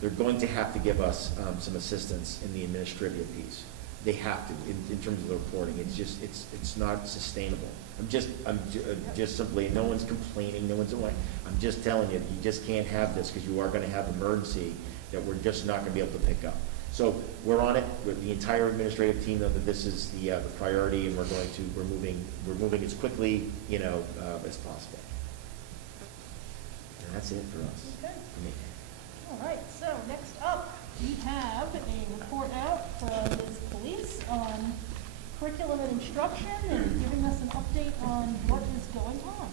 they're going to have to give us some assistance in the administrative piece. They have to, in terms of the reporting. It's just, it's not sustainable. I'm just simply, no one's complaining, no one's away. I'm just telling you, you just can't have this, because you are going to have emergency that we're just not going to be able to pick up. So we're on it. With the entire administrative team know that this is the priority, and we're moving as quickly, you know, as possible. And that's it for us. Okay. For me. All right, so next up, we have a report out from Ms. Police on curriculum and instruction and giving us an update on what is going on.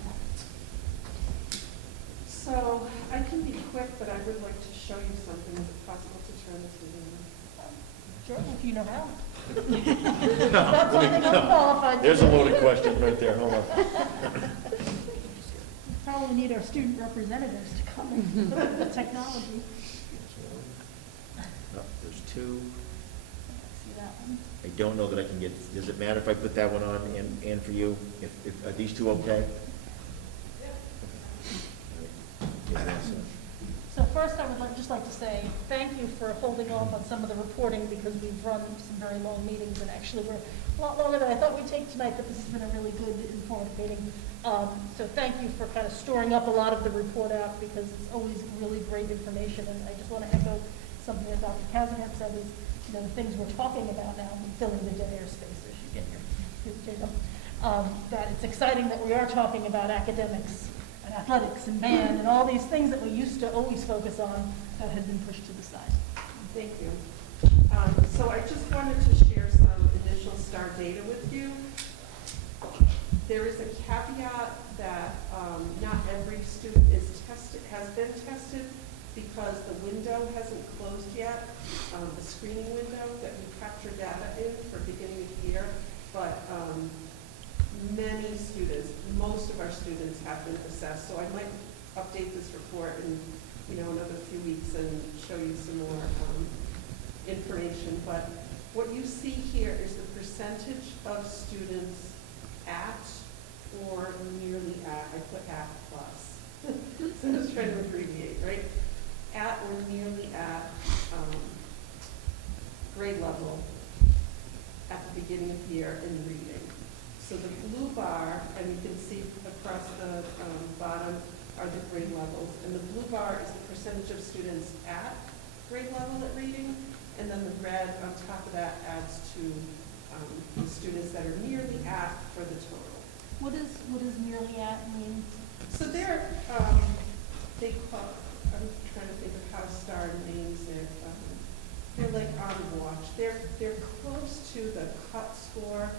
So I can be quick, but I would like to show you something. Is it possible to turn this meeting on? Sure, if you know how. That's something I'm qualified to There's do. a loaded question right there, hold on. We probably need our student representatives to come and look at the technology. No, there's 2. See that one? I don't know that I can get, does it matter if I put that one on and for you? If are these 2 okay? So first, I would just like to say thank you for holding off on some of the reporting, because we've run some very long meetings, and actually we're a lot longer than I thought we'd take tonight, but this has been a really good, informative meeting. So thank you for kind of storing up a lot of the report out, because it's always really great information. And I just want to echo something that Dr. Cazanet said is, you know, the things we're talking about now, filling the dead air spaces, you get your Jacob, that it's exciting that we are talking about academics. I athletics and band and all these things that we used to always focus on that had been pushed to the side. Thank you. So I just wanted to share some initial STAR data with you. There is a caveat that not every student has been tested because the window hasn't closed yet, the screening window that we capture data in for beginning of year. But many students, most of our students have been assessed. So I might update this report in another few weeks and show you some more information. But what you see here is the percentage of students at or nearly at, I put at plus, so I was trying to abbreviate, right? At or nearly at grade level at the beginning of the year in reading. So the blue bar, and you can see across the bottom are the grade levels, and the blue bar is the percentage of students at grade level at reading, and then the red on top of that adds to the students that are nearly at for the total. What does nearly at mean? So they're, they call, I'm trying to think of how STAR names it. They're like on watch. They're close to the cut score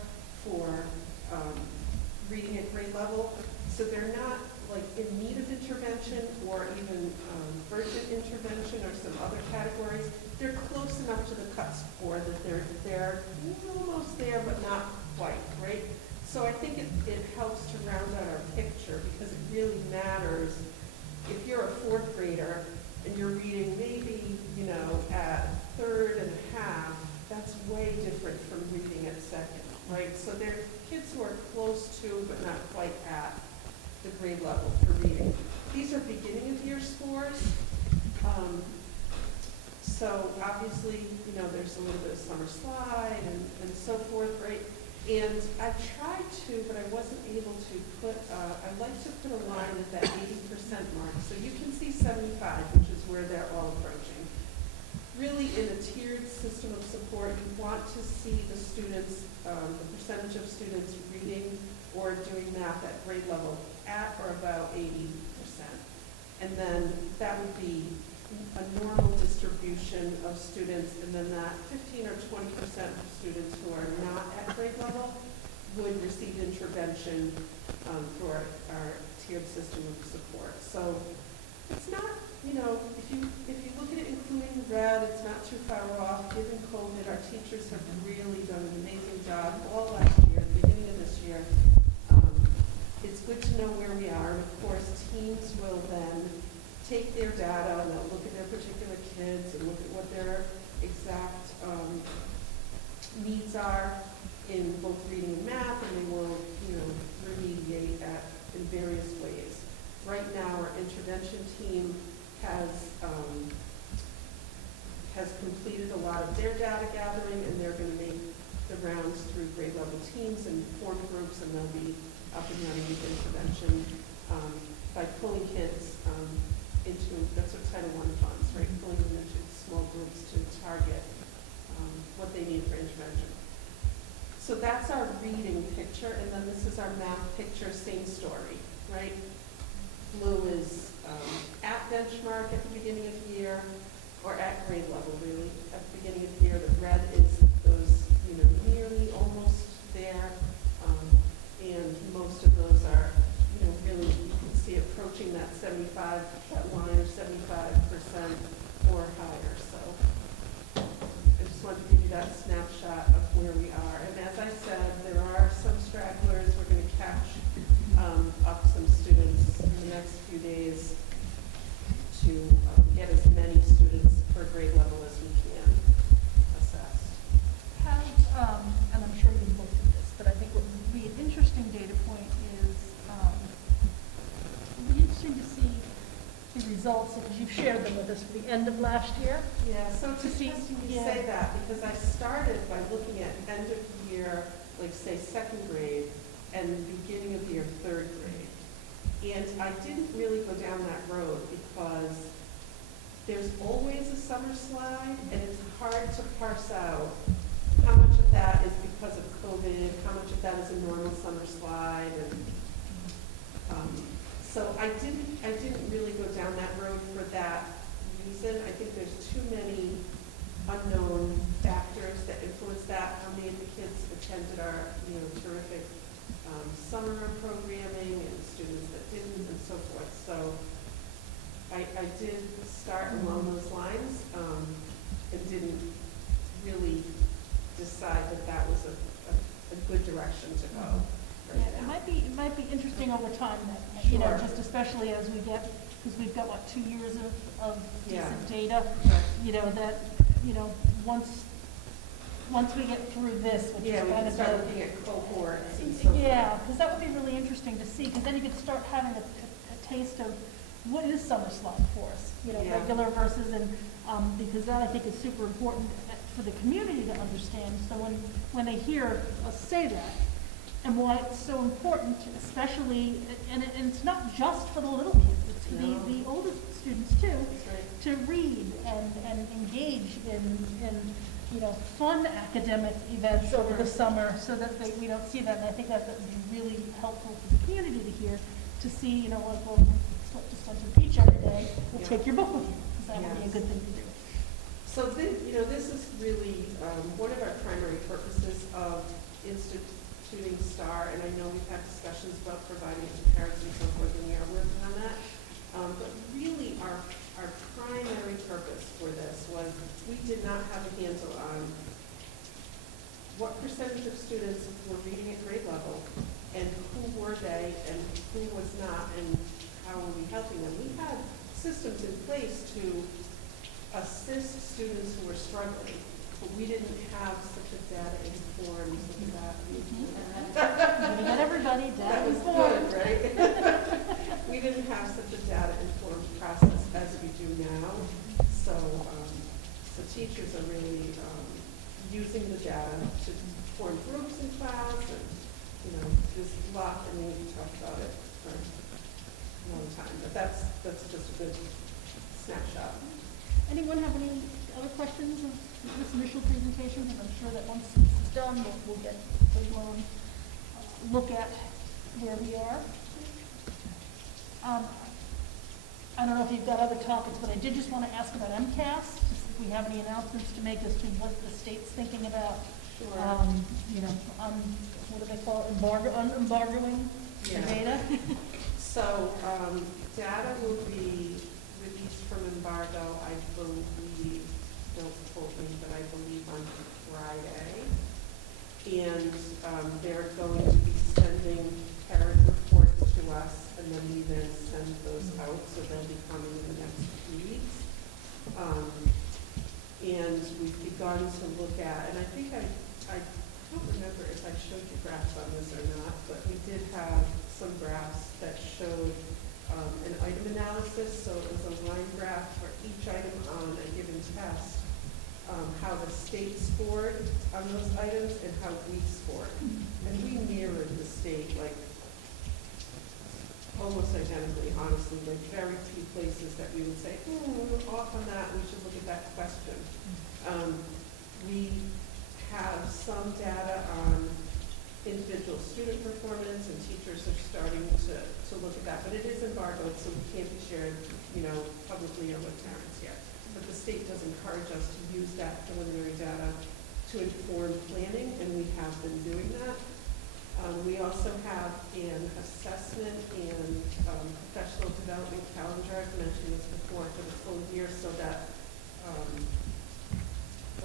for reading at grade level. So they're not like in need of intervention or even urgent intervention or some other categories. They're close enough to the cut score that they're almost there but not quite, right? So I think it helps to round out our picture because it really matters if you're a fourth grader and you're reading maybe, at third and a half, that's way different from reading at second, right? So they're kids who are close to but not quite at the grade level for reading. These are beginning of year scores. So obviously, there's a little bit of summer slide and so forth, right? And I tried to, but I wasn't able to put, I like to put a line at that 80% mark. So you can see 75, which is where they're all approaching. Really, in a tiered system of support, you want to see the students, the percentage of students reading or doing math at grade level at or about 80%. And then that would be a normal distribution of students, and then that 15 or 20% of students who are not at grade level would receive intervention through our tiered system of support. So it's not, if you look at it including red, it's not too far off. Given COVID, our teachers have really done an amazing job all last year, the beginning of this year. It's good to know where we are, and of course, teams will then take their data and they'll look at their particular kids and look at what their exact needs are in both reading and math, and they will, remediate that in various ways. Right now, our intervention team has completed a lot of their data gathering, and they're going to make the rounds through grade level teams and form groups, and they'll be up and running with intervention by pulling kids into, that's what Title I funds, right? Pulling them into small groups to target what they need for intervention. So that's our reading picture, and then this is our math picture, same story, right? Blue is at benchmark at the beginning of the year, or at grade level, really, at the beginning of the year. The red is those, nearly almost there, and most of those are, really, you can see approaching that 75, that line of 75% or higher. So I just wanted to give you that snapshot of where we are. And as I said, there are some stragglers. We're going to catch up some students in the next few days to get as many students per grade level as we can assess. And I'm sure you've looked at this, but I think what would be an interesting data point is it'd be interesting to see the results, because you've shared them with us for the end of last year. Yeah, so it's interesting you say that, because I started by looking at end of year, like say second grade, and beginning of year third grade. And I didn't really go down that road because there's always a summer slide, and it's hard to parse out how much of that is because of COVID, how much of that is a normal summer slide. And So I didn't really go down that road for that reason. I think there's too many unknown factors that influence that. How many of the kids attended our, terrific summer programming, and students that didn't, and so forth. So I did start along those lines, and didn't really decide that that was a good direction to go. Yeah, it might be interesting over time, that, Sure. just especially as we get, because we've got, 2 years of decent data, Right. that, once we get through this, which Yeah, is we kind can of start the. looking at cohorts and so forth. Yeah, because that would be really interesting to see, because then you could start having a taste of what is summer slot for us, Yeah. regular versus, and, because that I think is super important for the community to understand. So when they hear us say that, and why it's so important, especially, and it's not just for the little kids, it's for No. the older students too, That's right. to read and engage in fun academic events over the summer, so that we don't see that. And I think that would be really helpful for the community to hear, to see, well, just went to the beach every day, well, Yeah. take your book with you, because that would be a Yes. good thing to do. So this is really one of our primary purposes of instituting STAR, and I know we've had discussions about providing it to parents and so forth, and we are working on that. But really, our primary purpose for this was, we did not have a handle on what percentage of students were reading at grade level, and who were they, and who was not, and how were we helping them. We had systems in place to assist students who were struggling, but we didn't have such a data-informed, We got everybody that was informed. good, right? We didn't have such a data-informed process as we do now. So teachers are really using the data to form groups in class, and, there's a lot, and we need to talk about it for a long time. But that's just a good snapshot. Anyone have any other questions of this initial presentation? And I'm sure that once this is done, we'll get a full-blown look at where we are. I don't know if you've got other topics, but I did just want to ask about MCAS, just if we have any announcements to make as to what the state's thinking about. Sure. What do they call it, embargoing the Yeah. data? So data will be released from embargo, I believe, don't quote me, but I believe on Friday. And they're going to be sending parent reports to us, and then we then send those out, so they'll be coming in the next few weeks. And we've begun to look at, and I think I don't remember if I showed you graphs on this or not, but we did have some graphs that showed an item analysis. So it was a line graph for each item on a given test, how the state scored on those items and how we scored. And we mirrored the state, like, almost identically, honestly. Like, very few places that we would say, we're off on that, we should look at that question. We have some data on individual student performance, and teachers are starting to look at that. But it is embargoed, so we can't be shared, publicly or with parents yet. But the state does encourage us to use that preliminary data to inform planning, and we have been doing that. We also have an assessment and professional development calendar. I've mentioned this before, for the full year, so that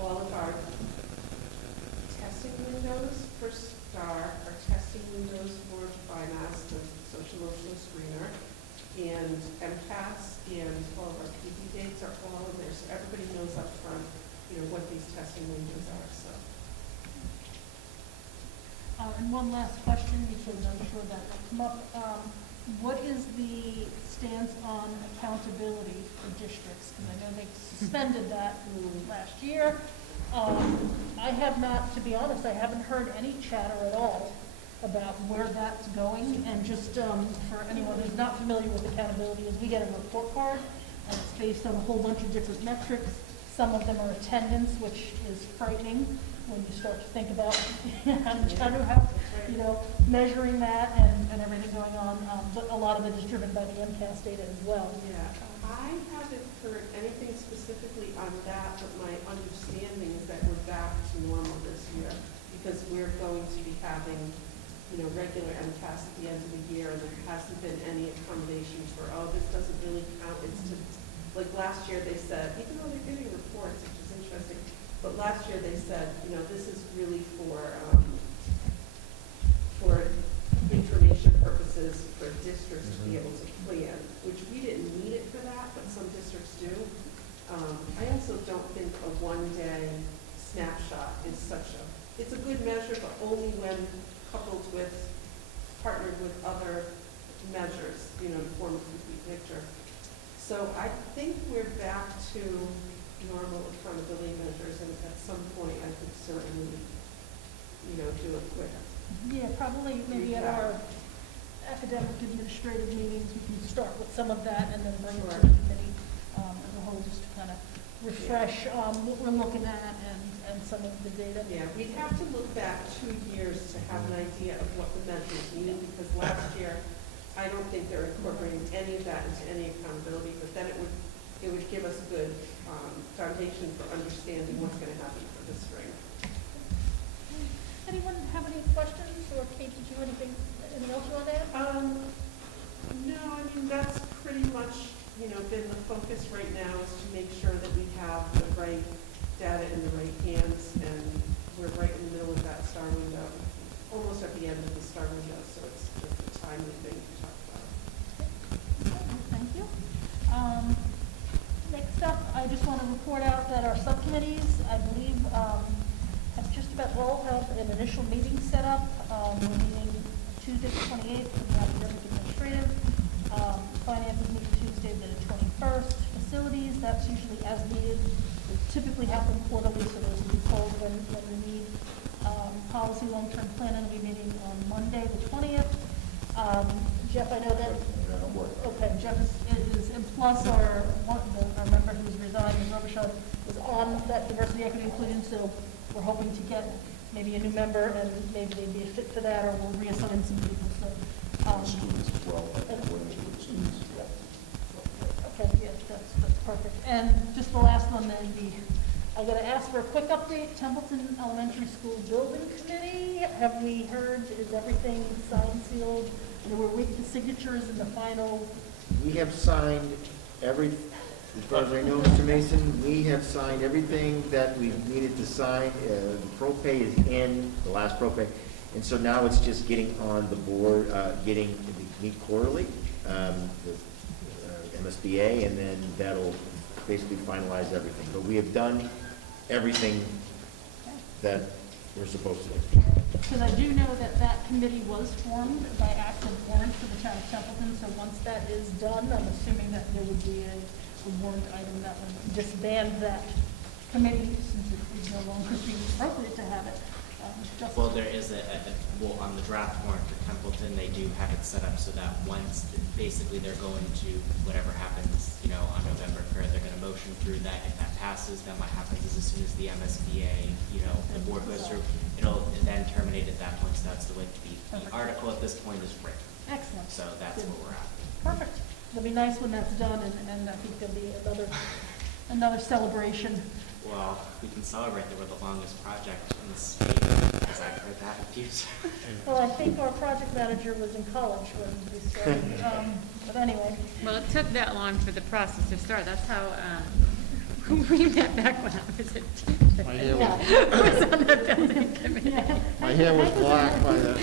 all of our testing windows for STAR are testing windows for BIMAS, the social emotional screener, and MCAS, and all of our PD dates are all in there, so everybody knows up front, what these testing windows are. So. And one last question, because I'm sure that will come up. What is the stance on accountability for districts? Because I know they suspended that last year. I have not, to be honest, I haven't heard any chatter at all about where that's going. And just for anyone who's not familiar with accountability, is we get a report card, and it's based on a whole bunch of different metrics. Some of them are attendance, which is frightening. when you start to think about measuring that and everything going on. But a lot of it is driven by the MCAS data as well. Yeah, I haven't heard anything specifically on that, but my understanding is that we're back to normal this year because we're going to be having, regular MCAS at the end of the year, and there hasn't been any accommodation for, this doesn't really count. It's to, like last year they said, even though they're getting reports, which is interesting, but last year they said, this is really for information purposes for districts to be able to plan, which we didn't need it for that, but some districts do. I also don't think a one-day snapshot is it's a good measure, but only when partnered with other measures, to form a complete picture. So I think we're back to normal accountability measures, and at some point I could certainly, do a quick. Yeah, probably maybe at our academic administrative meetings, we can start with some of that and then bring it to the committee as a whole, just to kind of refresh what we're looking at and some of the data. Yeah, we'd have to look back 2 years to have an idea of what the measures mean, because last year, I don't think they're incorporating any of that into any accountability, but then it would give us a good foundation for understanding what's going to happen for this spring. Anyone have any questions, or Kate, did you have anything else you want to add? No, I mean, that's pretty much, been the focus right now, is to make sure that we have the right data in the right hands, and we're right in the middle of that star window, almost at the end of the star window, so it's just a timely thing to talk about. Thank you. Next up, I just want to report out that our subcommittees, I believe, have just about all have an initial meeting set up. We're meeting Tuesday the 28th for the academic administrative. Finance is meeting Tuesday the 21st. Facilities, that's usually as needed. They typically happen quarterly, so those will be called when we need. Policy long-term planning will be meeting on Monday the 20th. Jeff, I know that. Okay, Jeff is and plus our member who's resigning, Robichaud, is on that diversity, equity, inclusion. So we're hoping to get maybe a new member, and maybe they'd be a fit for that, or we'll reassign some people. So. Students as well, coordinate with students. Okay, yeah, that's perfect. And just the last one, then, I got to ask for a quick update. Templeton Elementary School Building Committee. Have we heard? Is everything signed, sealed? And we're waiting for signatures in the final. We have signed as far as I know, Mr. Mason, we have signed everything that we needed to sign. The propay is in, the last propay. And so now it's just getting on the board, getting to meet quarterly, the MSBA, and then that'll basically finalize everything. But we have done everything that we're supposed to do. Because I do know that committee was formed by act of warrant for the town of Templeton. So once that is done, I'm assuming that there would be a warrant item that would disband that committee, since it is no longer being appropriate to have it. Well, there is on the draft warrant for Templeton, they do have it set up so that once, basically they're going to, whatever happens, on November 3rd, they're going to motion through that. If that passes, then what happens is as soon as the MSBA, the board goes through, it'll then terminate at that point. So that's the way the article at this point is written. Excellent. So that's where we're at. Perfect. It'll be nice when that's done, and I think there'll be another celebration. Well, we can celebrate that we're the longest project in the state, because I've heard that a few times. Well, I think our project manager was in college when we started, but anyway. Well, it took that long for the process to start. That's how we met back when I was a teacher. My hair I was on the building committee. Yeah. My hair was black by then.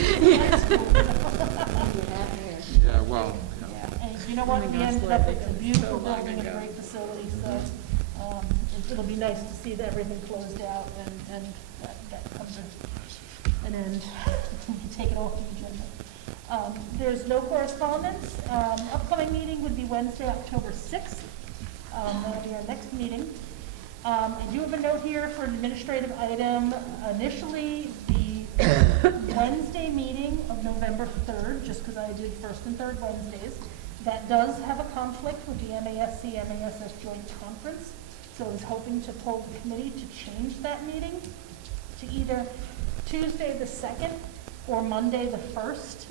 Yeah, well. And you know what, we ended up with a beautiful building and a great facility, so it'll be nice to see that everything closed out and that comes to an end. We can take it off the agenda. There's no correspondence. Upcoming meeting would be Wednesday, October 6th. That'll be our next meeting. I do have a note here for an administrative item. Initially, the Wednesday meeting of November 3rd, just because I did first and third Wednesdays, that does have a conflict with the MASC-MASS joint conference. So I was hoping to pull the committee to change that meeting to either Tuesday the 2nd or Monday the 1st.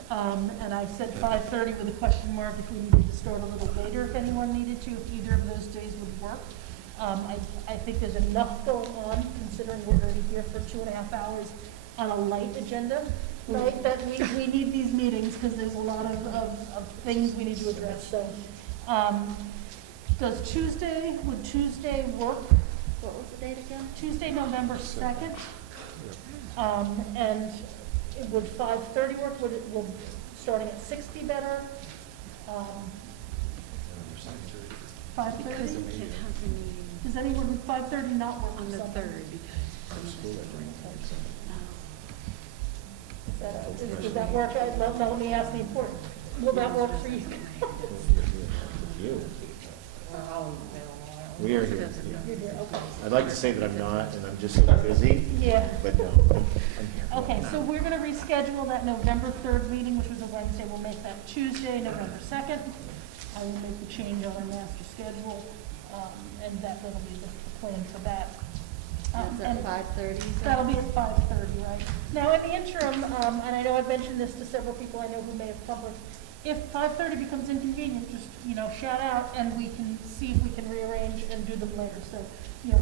And I said 5:30 with a question mark if we needed to start a little later, if anyone needed to, if either of those days would work. I think there's enough going on, considering we're already here for 2.5 hours on a light agenda, right? That we need these meetings because there's a lot of things we need to address. So, would Tuesday work? What was the date again? Tuesday, November 2nd. And would 5:30 work? Would starting at 6 be better? 5:30? Because we can't have the meeting Does anyone, would 5:30 not work on for the someone? 3rd because. Does that work? Now let me ask the important. Will that work for you? We are here. You're here, okay. I'd like to say that I'm not, and I'm just so busy, Yeah. but no, I'm here. Okay, so we're gonna reschedule that November 3rd meeting, which was a Wednesday. We'll make that Tuesday, November 2nd. I will make the change on our master schedule, and that'll be the plan for that. That's at And 5:30? that'll be at 5:30, right? Now, in the interim, and I know I've mentioned this to several people I know who may have published, if 5:30 becomes inconvenient, just, shout out, and we can see if we can rearrange and do them later. So,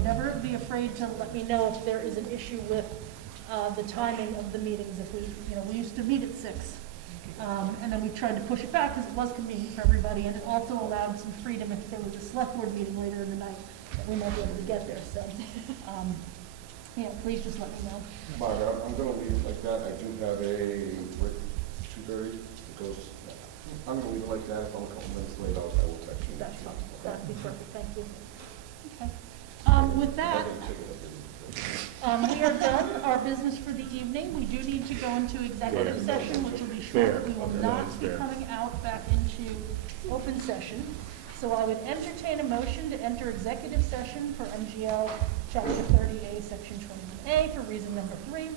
never be afraid to let me know if there is an issue with the timing of the meetings. If we used to meet at 6, and then we tried to push it back because it was convenient for everybody, and it also allowed some freedom if there was a select board meeting later in the night, that we might be able to get there. So, please just let me know. Margaret, I'm gonna leave it like that. I do have a, 2:30, because I'm gonna leave it like that. If I'm a couple minutes late, I will text you. That's fine. That'd be perfect. Thank you. Okay. With that, we are done our business for the evening. We do need to go into executive session, which will be short. We will not be coming out back into open session. So I would entertain a motion to enter executive session for MGL Chapter 30A, Section 21A, for reason number 3,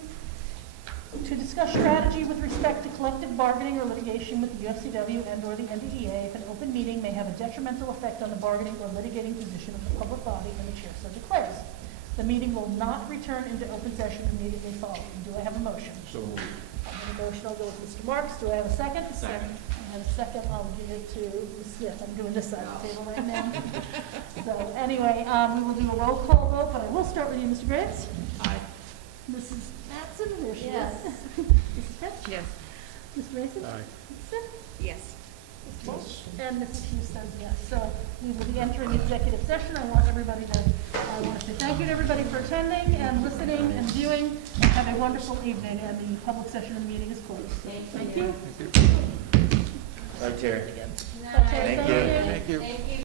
to discuss strategy with respect to collective bargaining or litigation with the UFCW and/or the NDEA if an open meeting may have a detrimental effect on the bargaining or litigating position of the public body and the chair so declares. The meeting will not return into open session immediately following. Do I have a motion? So moved. I have a motion. I'll go with Mr. Marks. Do I have a second? Second. I have a second. I'll give it to Ms. Smith. I'm doing this side of the table right now. So anyway, we will do a roll call vote, but I will start with you, Mr. Graves. Aye. Mrs. Mattson, there she Yes. is. Mrs. Fitch? Yes. Mr. Mason? Aye. Mrs. Smith? Yes. Mrs. Walsh? And Mrs. Hughes says yes. So we will be entering executive session. I want to say thank you to everybody for attending and listening and viewing. Have a wonderful evening, and the public session of the meeting is closed. Thank you. Bye, Terry. Bye, Terry. Thank you. Thank you.